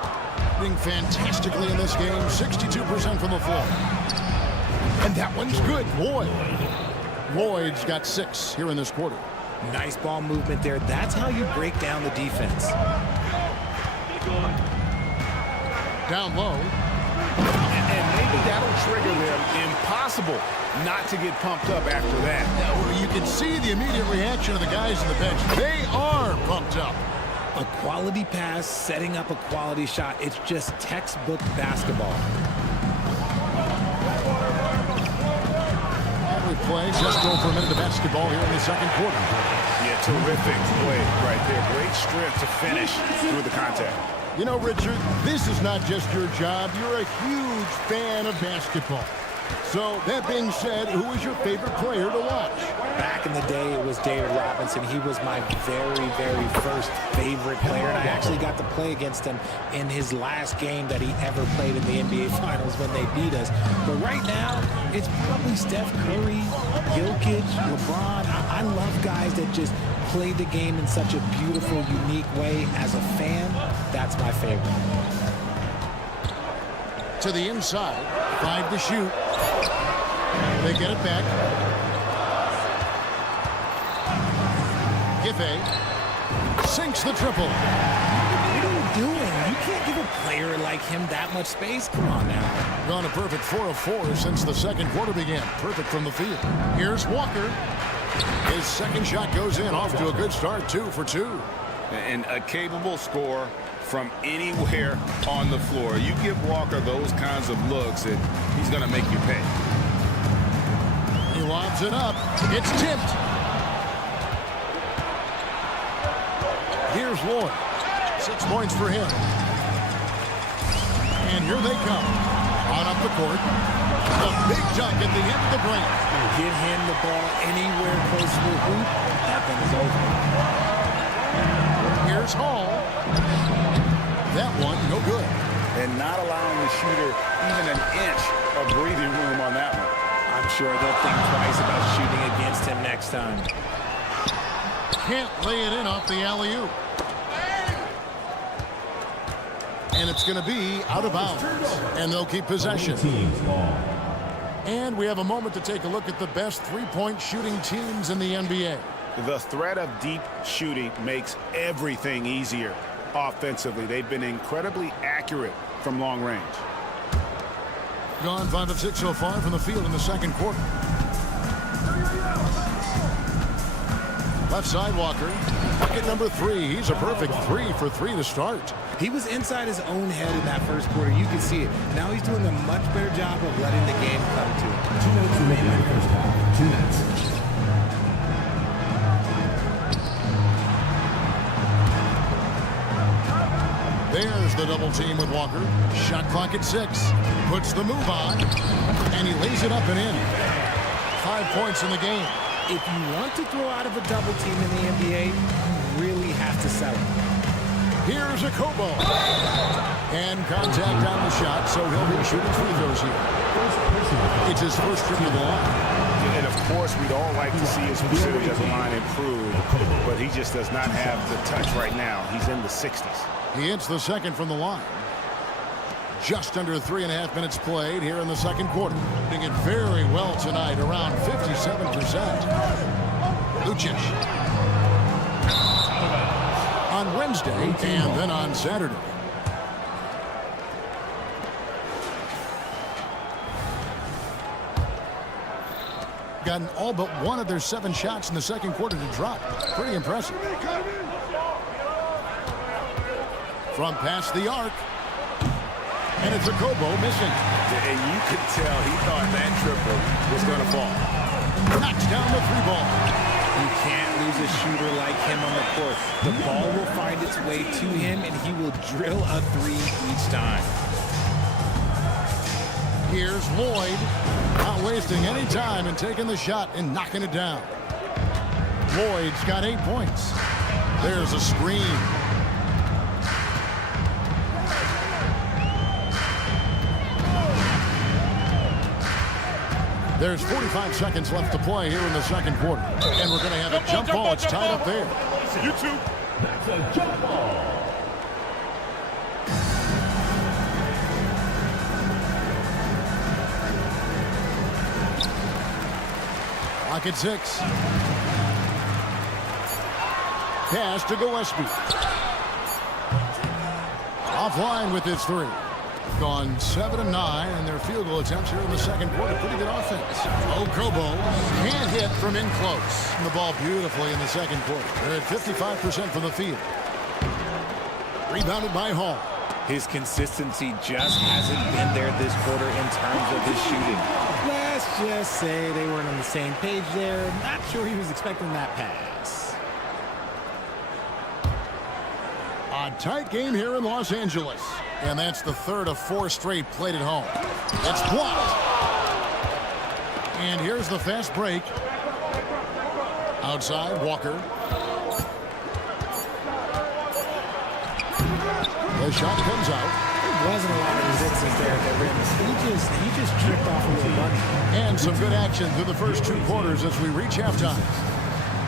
Doing fantastically in this game, 62% from the floor. And that one's good. Lloyd's got 6 here in this quarter. Nice ball movement there. That's how you break down the defense. Down low. And maybe that'll trigger them. Impossible not to get pumped up after that. Yeah, well, you can see the immediate reaction of the guys on the bench. They are pumped up. A quality pass, setting up a quality shot. It's just textbook basketball. play. Just over a minute of basketball here in the second quarter. Yeah, terrific play right there. Great strength to finish through the contact. You know, Richard, this is not just your job. You're a huge fan of basketball. So, that being said, who is your favorite player to watch? Back in the day, it was David Robinson. He was my very, very first favorite player, and I actually got to play against him in his last game that he ever played in the NBA Finals when they beat us. But right now, it's probably Steph Curry, Jokic, LeBron. I love guys that just play the game in such a beautiful, unique way. As a fan, that's my favorite. To the inside, 5 to shoot. They get it back. Giffey sinks the triple. What are you doing? You can't give a player like him that much space. Come on now. Gone a perfect 4 of 4 since the second quarter began. Perfect from the field. Here's Walker. His second shot goes in. Off to a good start. 2 for 2. And a capable scorer from anywhere on the floor. You give Walker those kinds of looks, and he's going to make you pay. He lobs it up. It's tipped. Here's Lloyd. 6 points for him. And here they come. On up the court. A big dunk at the end of the break. Give him the ball anywhere close to the hoop. That thing is over. Here's Hall. That one, no good. And not allowing the shooter even an inch of breathing room on that one. I'm sure they'll think twice about shooting against him next time. Can't lay it in off the alley-oop. And it's going to be out of bounds. And they'll keep possession. And we have a moment to take a look at the best three-point shooting teams in the NBA. The threat of deep shooting makes everything easier offensively. They've been incredibly accurate from long range. Gone 5 of 6 so far from the field in the second quarter. Left side, Walker. Bucket number 3. He's a perfect 3 for 3 to start. He was inside his own head in that first quarter. You can see it. Now he's doing a much better job of letting the game come to him. 2 minutes remaining in the first half. 2 minutes. There's the double team with Walker. Shot clock at 6. Puts the move on. And he lays it up and in. 5 points in the game. If you want to throw out of a double team in the NBA, you really have to sell it. Here's a Kobo. And contact on the shot, so he'll be shooting free throws here. It's his first trip to the line. And of course, we'd all like to see his percentage at the line improve, but he just does not have the touch right now. He's in the 60s. He hits the second from the line. Just under 3.5 minutes played here in the second quarter. Doing it very well tonight, around 57%. Lucic. On Wednesday and then on Saturday. Gotten all but one of their 7 shots in the second quarter to drop. Pretty impressive. From past the arc. And it's a Kobo missing. And you could tell he thought that triple was going to fall. Knocks down the 3-ball. You can't lose a shooter like him on the court. The ball will find its way to him, and he will drill a 3 each time. Here's Lloyd. Not wasting any time and taking the shot and knocking it down. Lloyd's got 8 points. There's a screen. There's 45 seconds left to play here in the second quarter. And we're going to have a jump ball. It's tied up there. You two. That's a jump ball. Clock at 6. Pass to Gillespie. Offline with his 3. Gone 7 of 9, and their field goal attempts here in the second quarter. Pretty good offense. Kobo can't hit from in close. And the ball beautifully in the second quarter. They're at 55% from the field. Rebounded by Hall. His consistency just hasn't been there this quarter in terms of his shooting. Last just say they weren't on the same page there. Not sure he was expecting that pass. A tight game here in Los Angeles. And that's the third of 4 straight played at home. It's blocked. And here's the fast break. Outside, Walker. The shot comes out. There wasn't a lot of resistance there at the rim. He just tripped off a little bunny. And some good action through the first 2 quarters as we reach halftime.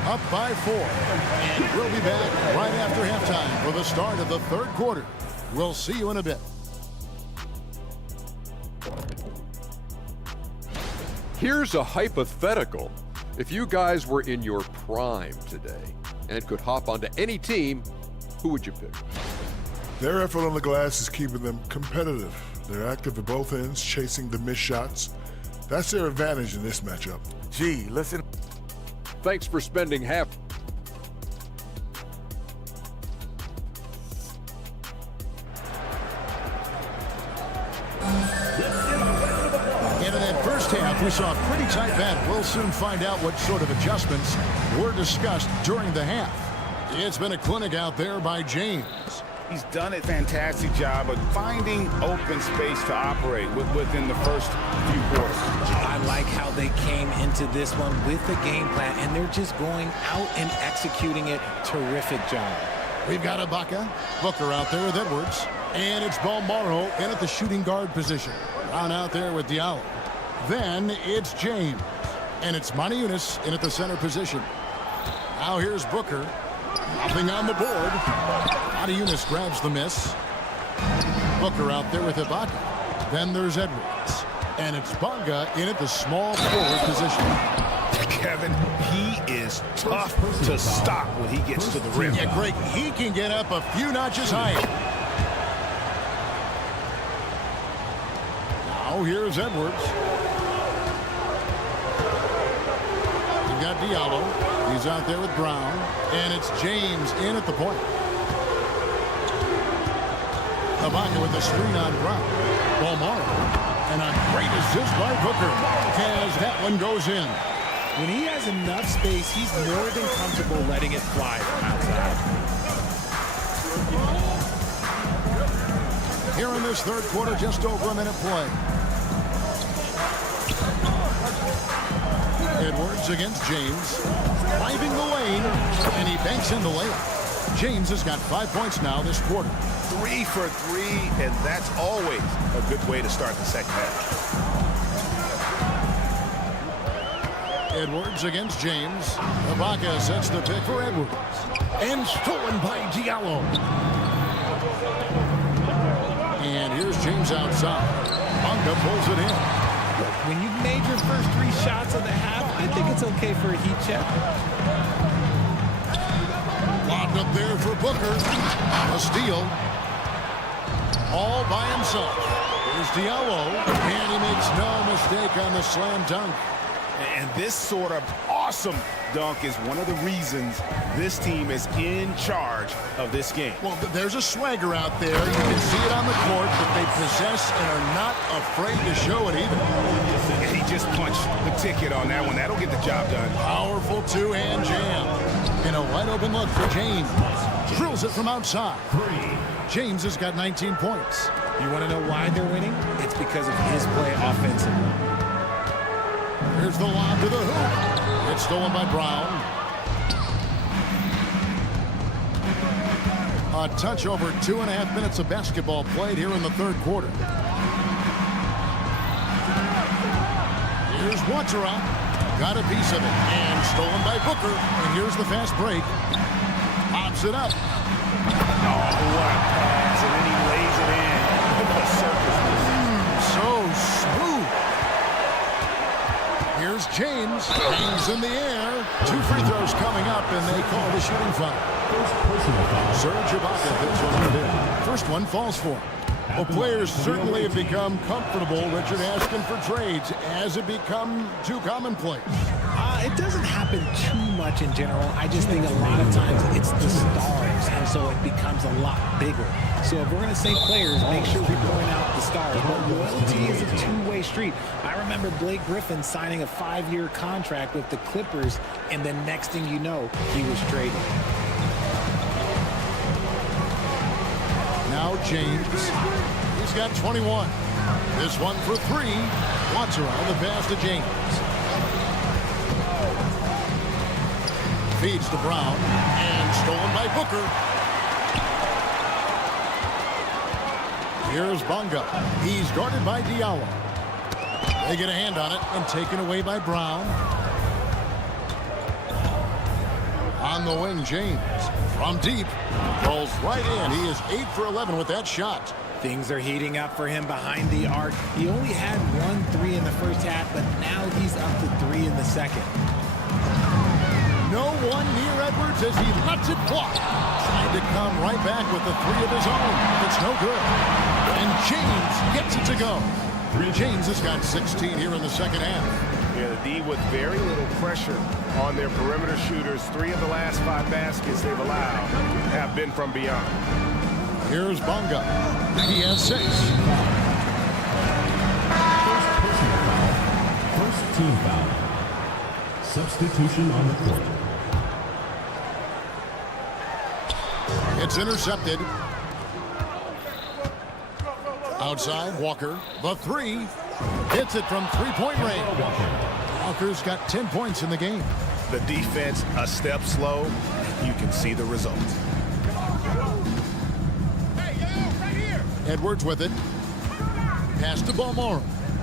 Up by 4. And we'll be back right after halftime for the start of the 3rd quarter. We'll see you in a bit. Here's a hypothetical. If you guys were in your prime today and could hop onto any team, who would you pick? Their effort on the glass is keeping them competitive. They're active at both ends, chasing the missed shots. That's their advantage in this matchup. Gee, listen. Thanks for spending half. And in that first half, we saw a pretty tight battle. We'll soon find out what sort of adjustments were discussed during the half. It's been a clinic out there by James. He's done a fantastic job of finding open space to operate within the first few quarters. I like how they came into this one with the game plan, and they're just going out and executing it. Terrific job. We've got Ibaka, Booker out there with Edwards, and it's Balmaro in at the shooting guard position. Brown out there with Diallo. Then it's James, and it's Maniunas in at the center position. Now here's Booker. Nothing on the board. Maniunas grabs the miss. Booker out there with Ibaka. Then there's Edwards. And it's Bonga in at the small forward position. Kevin, he is tough to stop when he gets to the rim. Yeah, Greg, he can get up a few notches higher. Now here's Edwards. You've got Diallo. He's out there with Brown. And it's James in at the point. Ibaka with the screen on Brown. Balmaro. And a great assist by Booker as that one goes in. When he has enough space, he's more than comfortable letting it fly from outside. Here in this 3rd quarter, just over a minute play. Edwards against James. Driving the lane, and he banks in the layup. James has got 5 points now this quarter. 3 for 3, and that's always a good way to start the second half. Edwards against James. Ibaka sets the pick for Edwards. And stolen by Diallo. And here's James outside. Bonga pulls it in. Look, when you've made your first 3 shots of the half, I think it's okay for a heat check. Lobbed up there for Booker. A steal. All by himself. Here's Diallo. And he makes no mistake on the slam dunk. And this sort of awesome dunk is one of the reasons this team is in charge of this game. Well, there's a swagger out there. You can see it on the court that they possess and are not afraid to show it either. And he just punched the ticket on that one. That'll get the job done. Powerful 2-hand jam. And a wide open look for James. Drills it from outside. James has got 19 points. You want to know why they're winning? It's because of his play offensively. Here's the lob to the hoop. It's stolen by Brown. A touch over 2.5 minutes of basketball played here in the 3rd quarter. Here's Watera. Got a piece of it. And stolen by Booker. And here's the fast break. Pops it up. Oh, what a pass. And then he lays it in. The circus. So smooth. Here's James. Hangs in the air. 2 free throws coming up, and they call the shooting foul. Serge Ibaka hits one. First one falls for him. Well, players certainly have become comfortable, Richard, asking for trades. Has it become too commonplace? it doesn't happen too much in general. I just think a lot of times it's the stars, and so it becomes a lot bigger. So if we're going to say players, make sure we point out the stars. But loyalty is a two-way street. I remember Blake Griffin signing a 5-year contract with the Clippers, and then next thing you know, he was traded. Now James. He's got 21. This one for 3. Watts around the pass to James. Feeds to Brown. And stolen by Booker. Here's Bonga. He's guarded by Diallo. They get a hand on it and taken away by Brown. On the wing, James. From deep. Rolls right in. He is 8 for 11 with that shot. Things are heating up for him behind the arc. He only had 1 3 in the first half, but now he's up to 3 in the second. No one near Edwards as he lets it fly. Trying to come right back with the 3 of his own. It's no good. And James gets it to go. James has got 16 here in the second half. Yeah, the D with very little pressure on their perimeter shooters. 3 of the last 5 baskets they've allowed have been from beyond. Here's Bonga. He has 6. First team foul. Substitution on the court. It's intercepted. Outside, Walker. The 3. Hits it from 3-point range. Walker's got 10 points in the game. The defense a step slow. You can see the results. Edwards with it. Pass to Balmoro.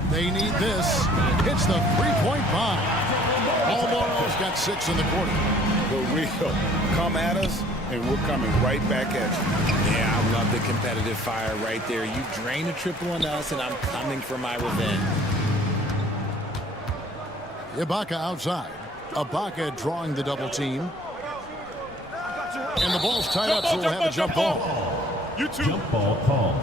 They need this. Hits the 3-point bomb. Balmoro's got 6 in the quarter. But we'll come at us, and we're coming right back at you. Yeah, I love the competitive fire right there. You drain a triple on us, and I'm coming for my revenge. Ibaka outside. Ibaka drawing the double team. And the ball's tied up, so we'll have a jump ball. You too. Jump ball call.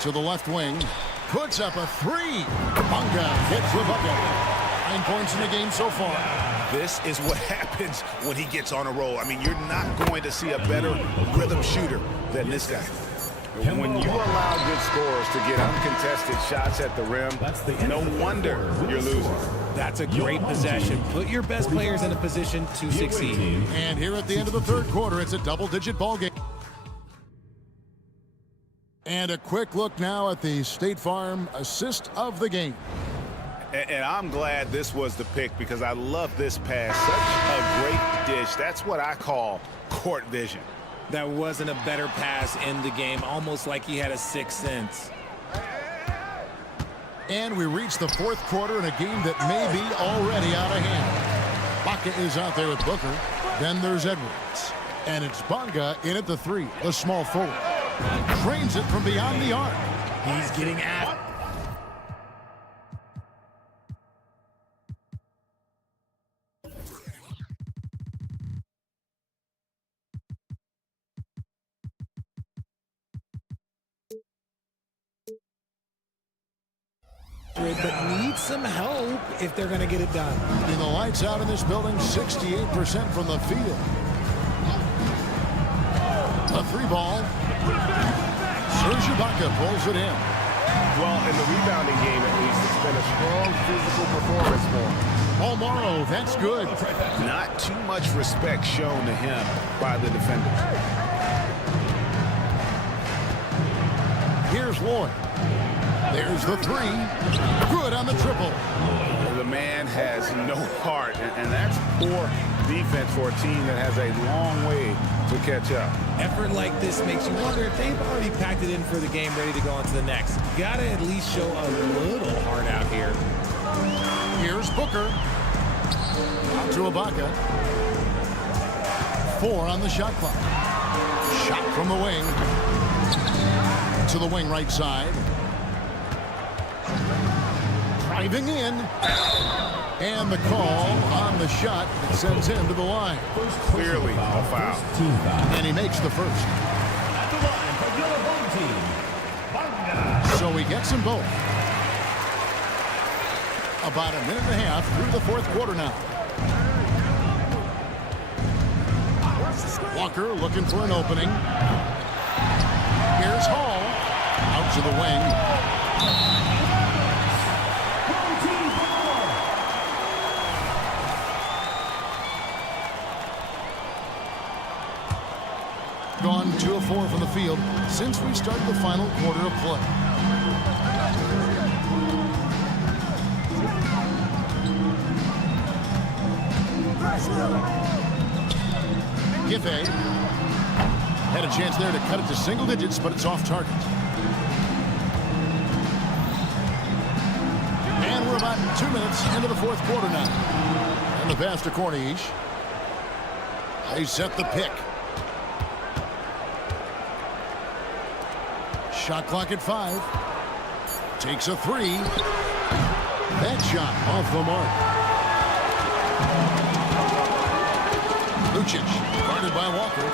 To the left wing. Puts up a 3. Bonga hits the bucket. 9 points in the game so far. This is what happens when he gets on a roll. I mean, you're not going to see a better rhythm shooter than this guy. When you allow good scorers to get uncontested shots at the rim, no wonder you're losing. That's a great possession. Put your best players in a position to succeed. And here at the end of the third quarter, it's a double-digit ball game. And a quick look now at the State Farm assist of the game. And I'm glad this was the pick because I love this pass. Such a great dish. That's what I call court vision. That wasn't a better pass in the game, almost like he had a 6th sense. And we reach the fourth quarter in a game that may be already out of hand. Baca is out there with Booker. Then there's Edwards. And it's Bonga in at the 3, the small forward. Trains it from beyond the arc. He's getting at it. But needs some help if they're going to get it done. And the lights out in this building, 68% from the field. A 3-ball. Serge Ibaka pulls it in. Well, in the rebounding game, at least, it's been a strong physical performance for him. Balmoro, that's good. Not too much respect shown to him by the defenders. Here's Lloyd. There's the 3. Good on the triple. The man has no heart, and that's poor defense for a team that has a long way to catch up. Effort like this makes you wonder if they've already packed it in for the game, ready to go on to the next. Gotta at least show a little heart out here. Here's Booker. Out to Ibaka. 4 on the shot clock. Shot from the wing. To the wing right side. Driving in. And the call on the shot that sends him to the line. Clearly a foul. And he makes the first. So he gets them both. About a minute and a half through the fourth quarter now. Walker looking for an opening. Here's Hall. Out to the wing. Gone 2 of 4 from the field since we started the final quarter of play. Giffey had a chance there to cut it to single digits, but it's off target. And we're about 2 minutes into the fourth quarter now. And the pass to Corniche. They set the pick. Shot clock at 5. Takes a 3. That shot off the mark. Lucic, guarded by Walker.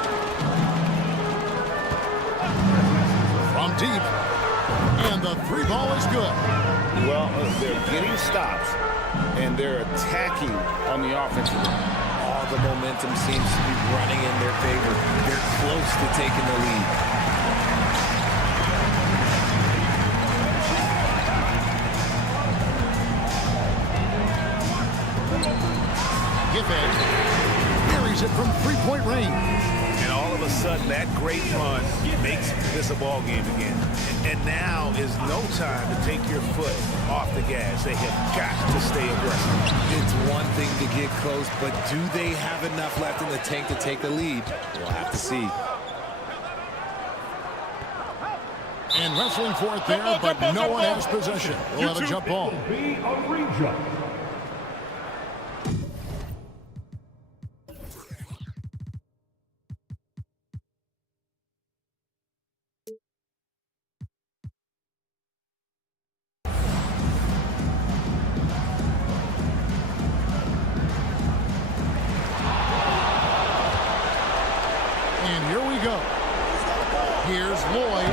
From deep. And the 3 ball is good. Well, they're getting stops, and they're attacking on the offensive line. All the momentum seems to be running in their favor. They're close to taking the lead. Giffey carries it from three-point range. And all of a sudden, that great run makes this a ball game again. And now is no time to take your foot off the gas. They have got to stay aggressive. It's one thing to get close, but do they have enough left in the tank to take the lead? We'll have to see. And wrestling for it there, but no one has possession. We'll have a jump ball. And here we go. Here's Lloyd.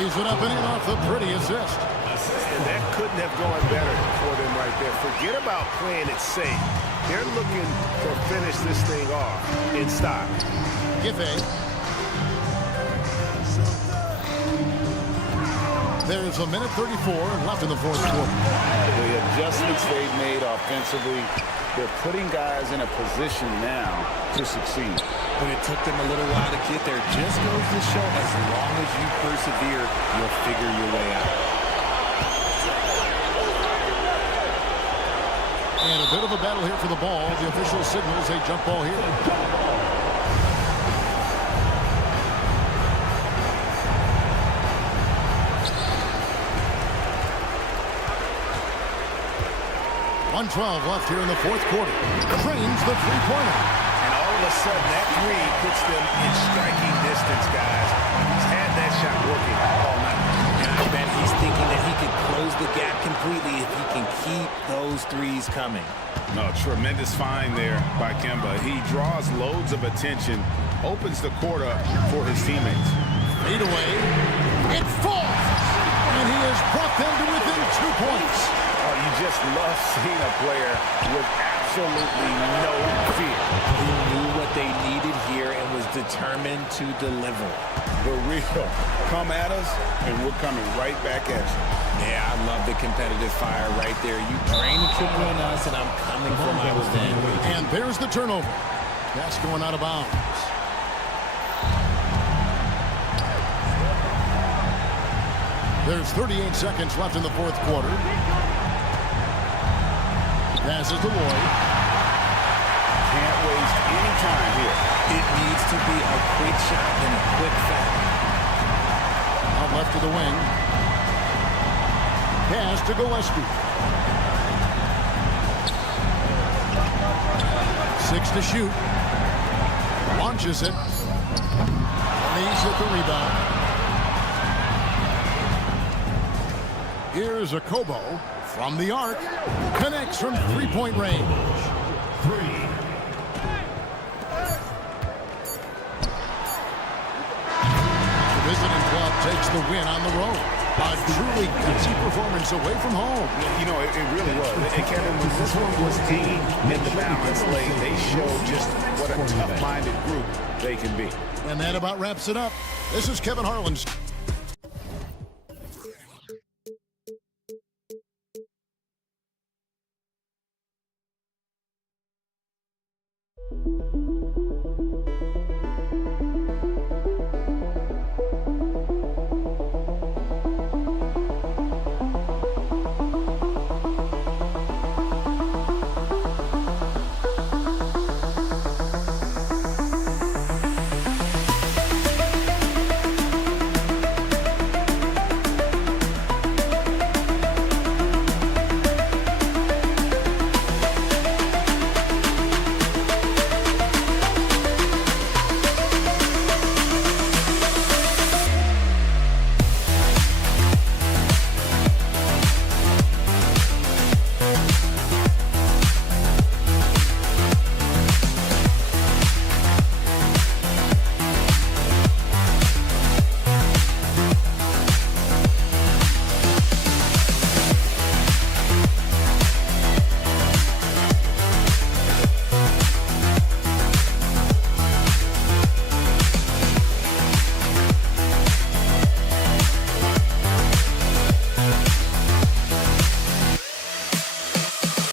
Lays it up and in off the pretty assist. And that couldn't have gone better for them right there. Forget about playing it safe. They're looking to finish this thing off in style. Giffey. There's a minute 34 left in the fourth quarter. The adjustments they've made offensively, they're putting guys in a position now to succeed. But it took them a little while to get there. Just goes to show, as long as you persevere, you'll figure your way out. And a bit of a battle here for the ball. The official signals a jump ball here. .112 left here in the fourth quarter. Trains the three-pointer. And all of a sudden, that three puts them in striking distance, guys. He's had that shot working all night. And I bet he's thinking that he could close the gap completely if he can keep those threes coming. No, tremendous find there by Kemba. He draws loads of attention, opens the court up for his teammates. Fade away. It falls. And he has brought them to within 2 points. Oh, you just love seeing a player with absolutely no fear. He knew what they needed here and was determined to deliver. The real come at us, and we're coming right back at you. Yeah, I love the competitive fire right there. You drain the triple on us, and I'm coming for my revenge. And there's the turnover. That's going out of bounds. There's 38 seconds left in the fourth quarter. Passes to Lloyd. Can't waste any time here. It needs to be a quick shot and a quick foul. Out left to the wing. Pass to Gillespie. 6 to shoot. Launches it. Leaves at the rebound. Here's a Kobo from the arc. Connects from three-point range. 3. Visiting takes the win on the road. A truly gutsy performance away from home. You know, it really was. And Kevin, when this one was aimed in the balance lane, they showed just what a tough-minded group they can be. And that about wraps it up. This is Kevin Harlan's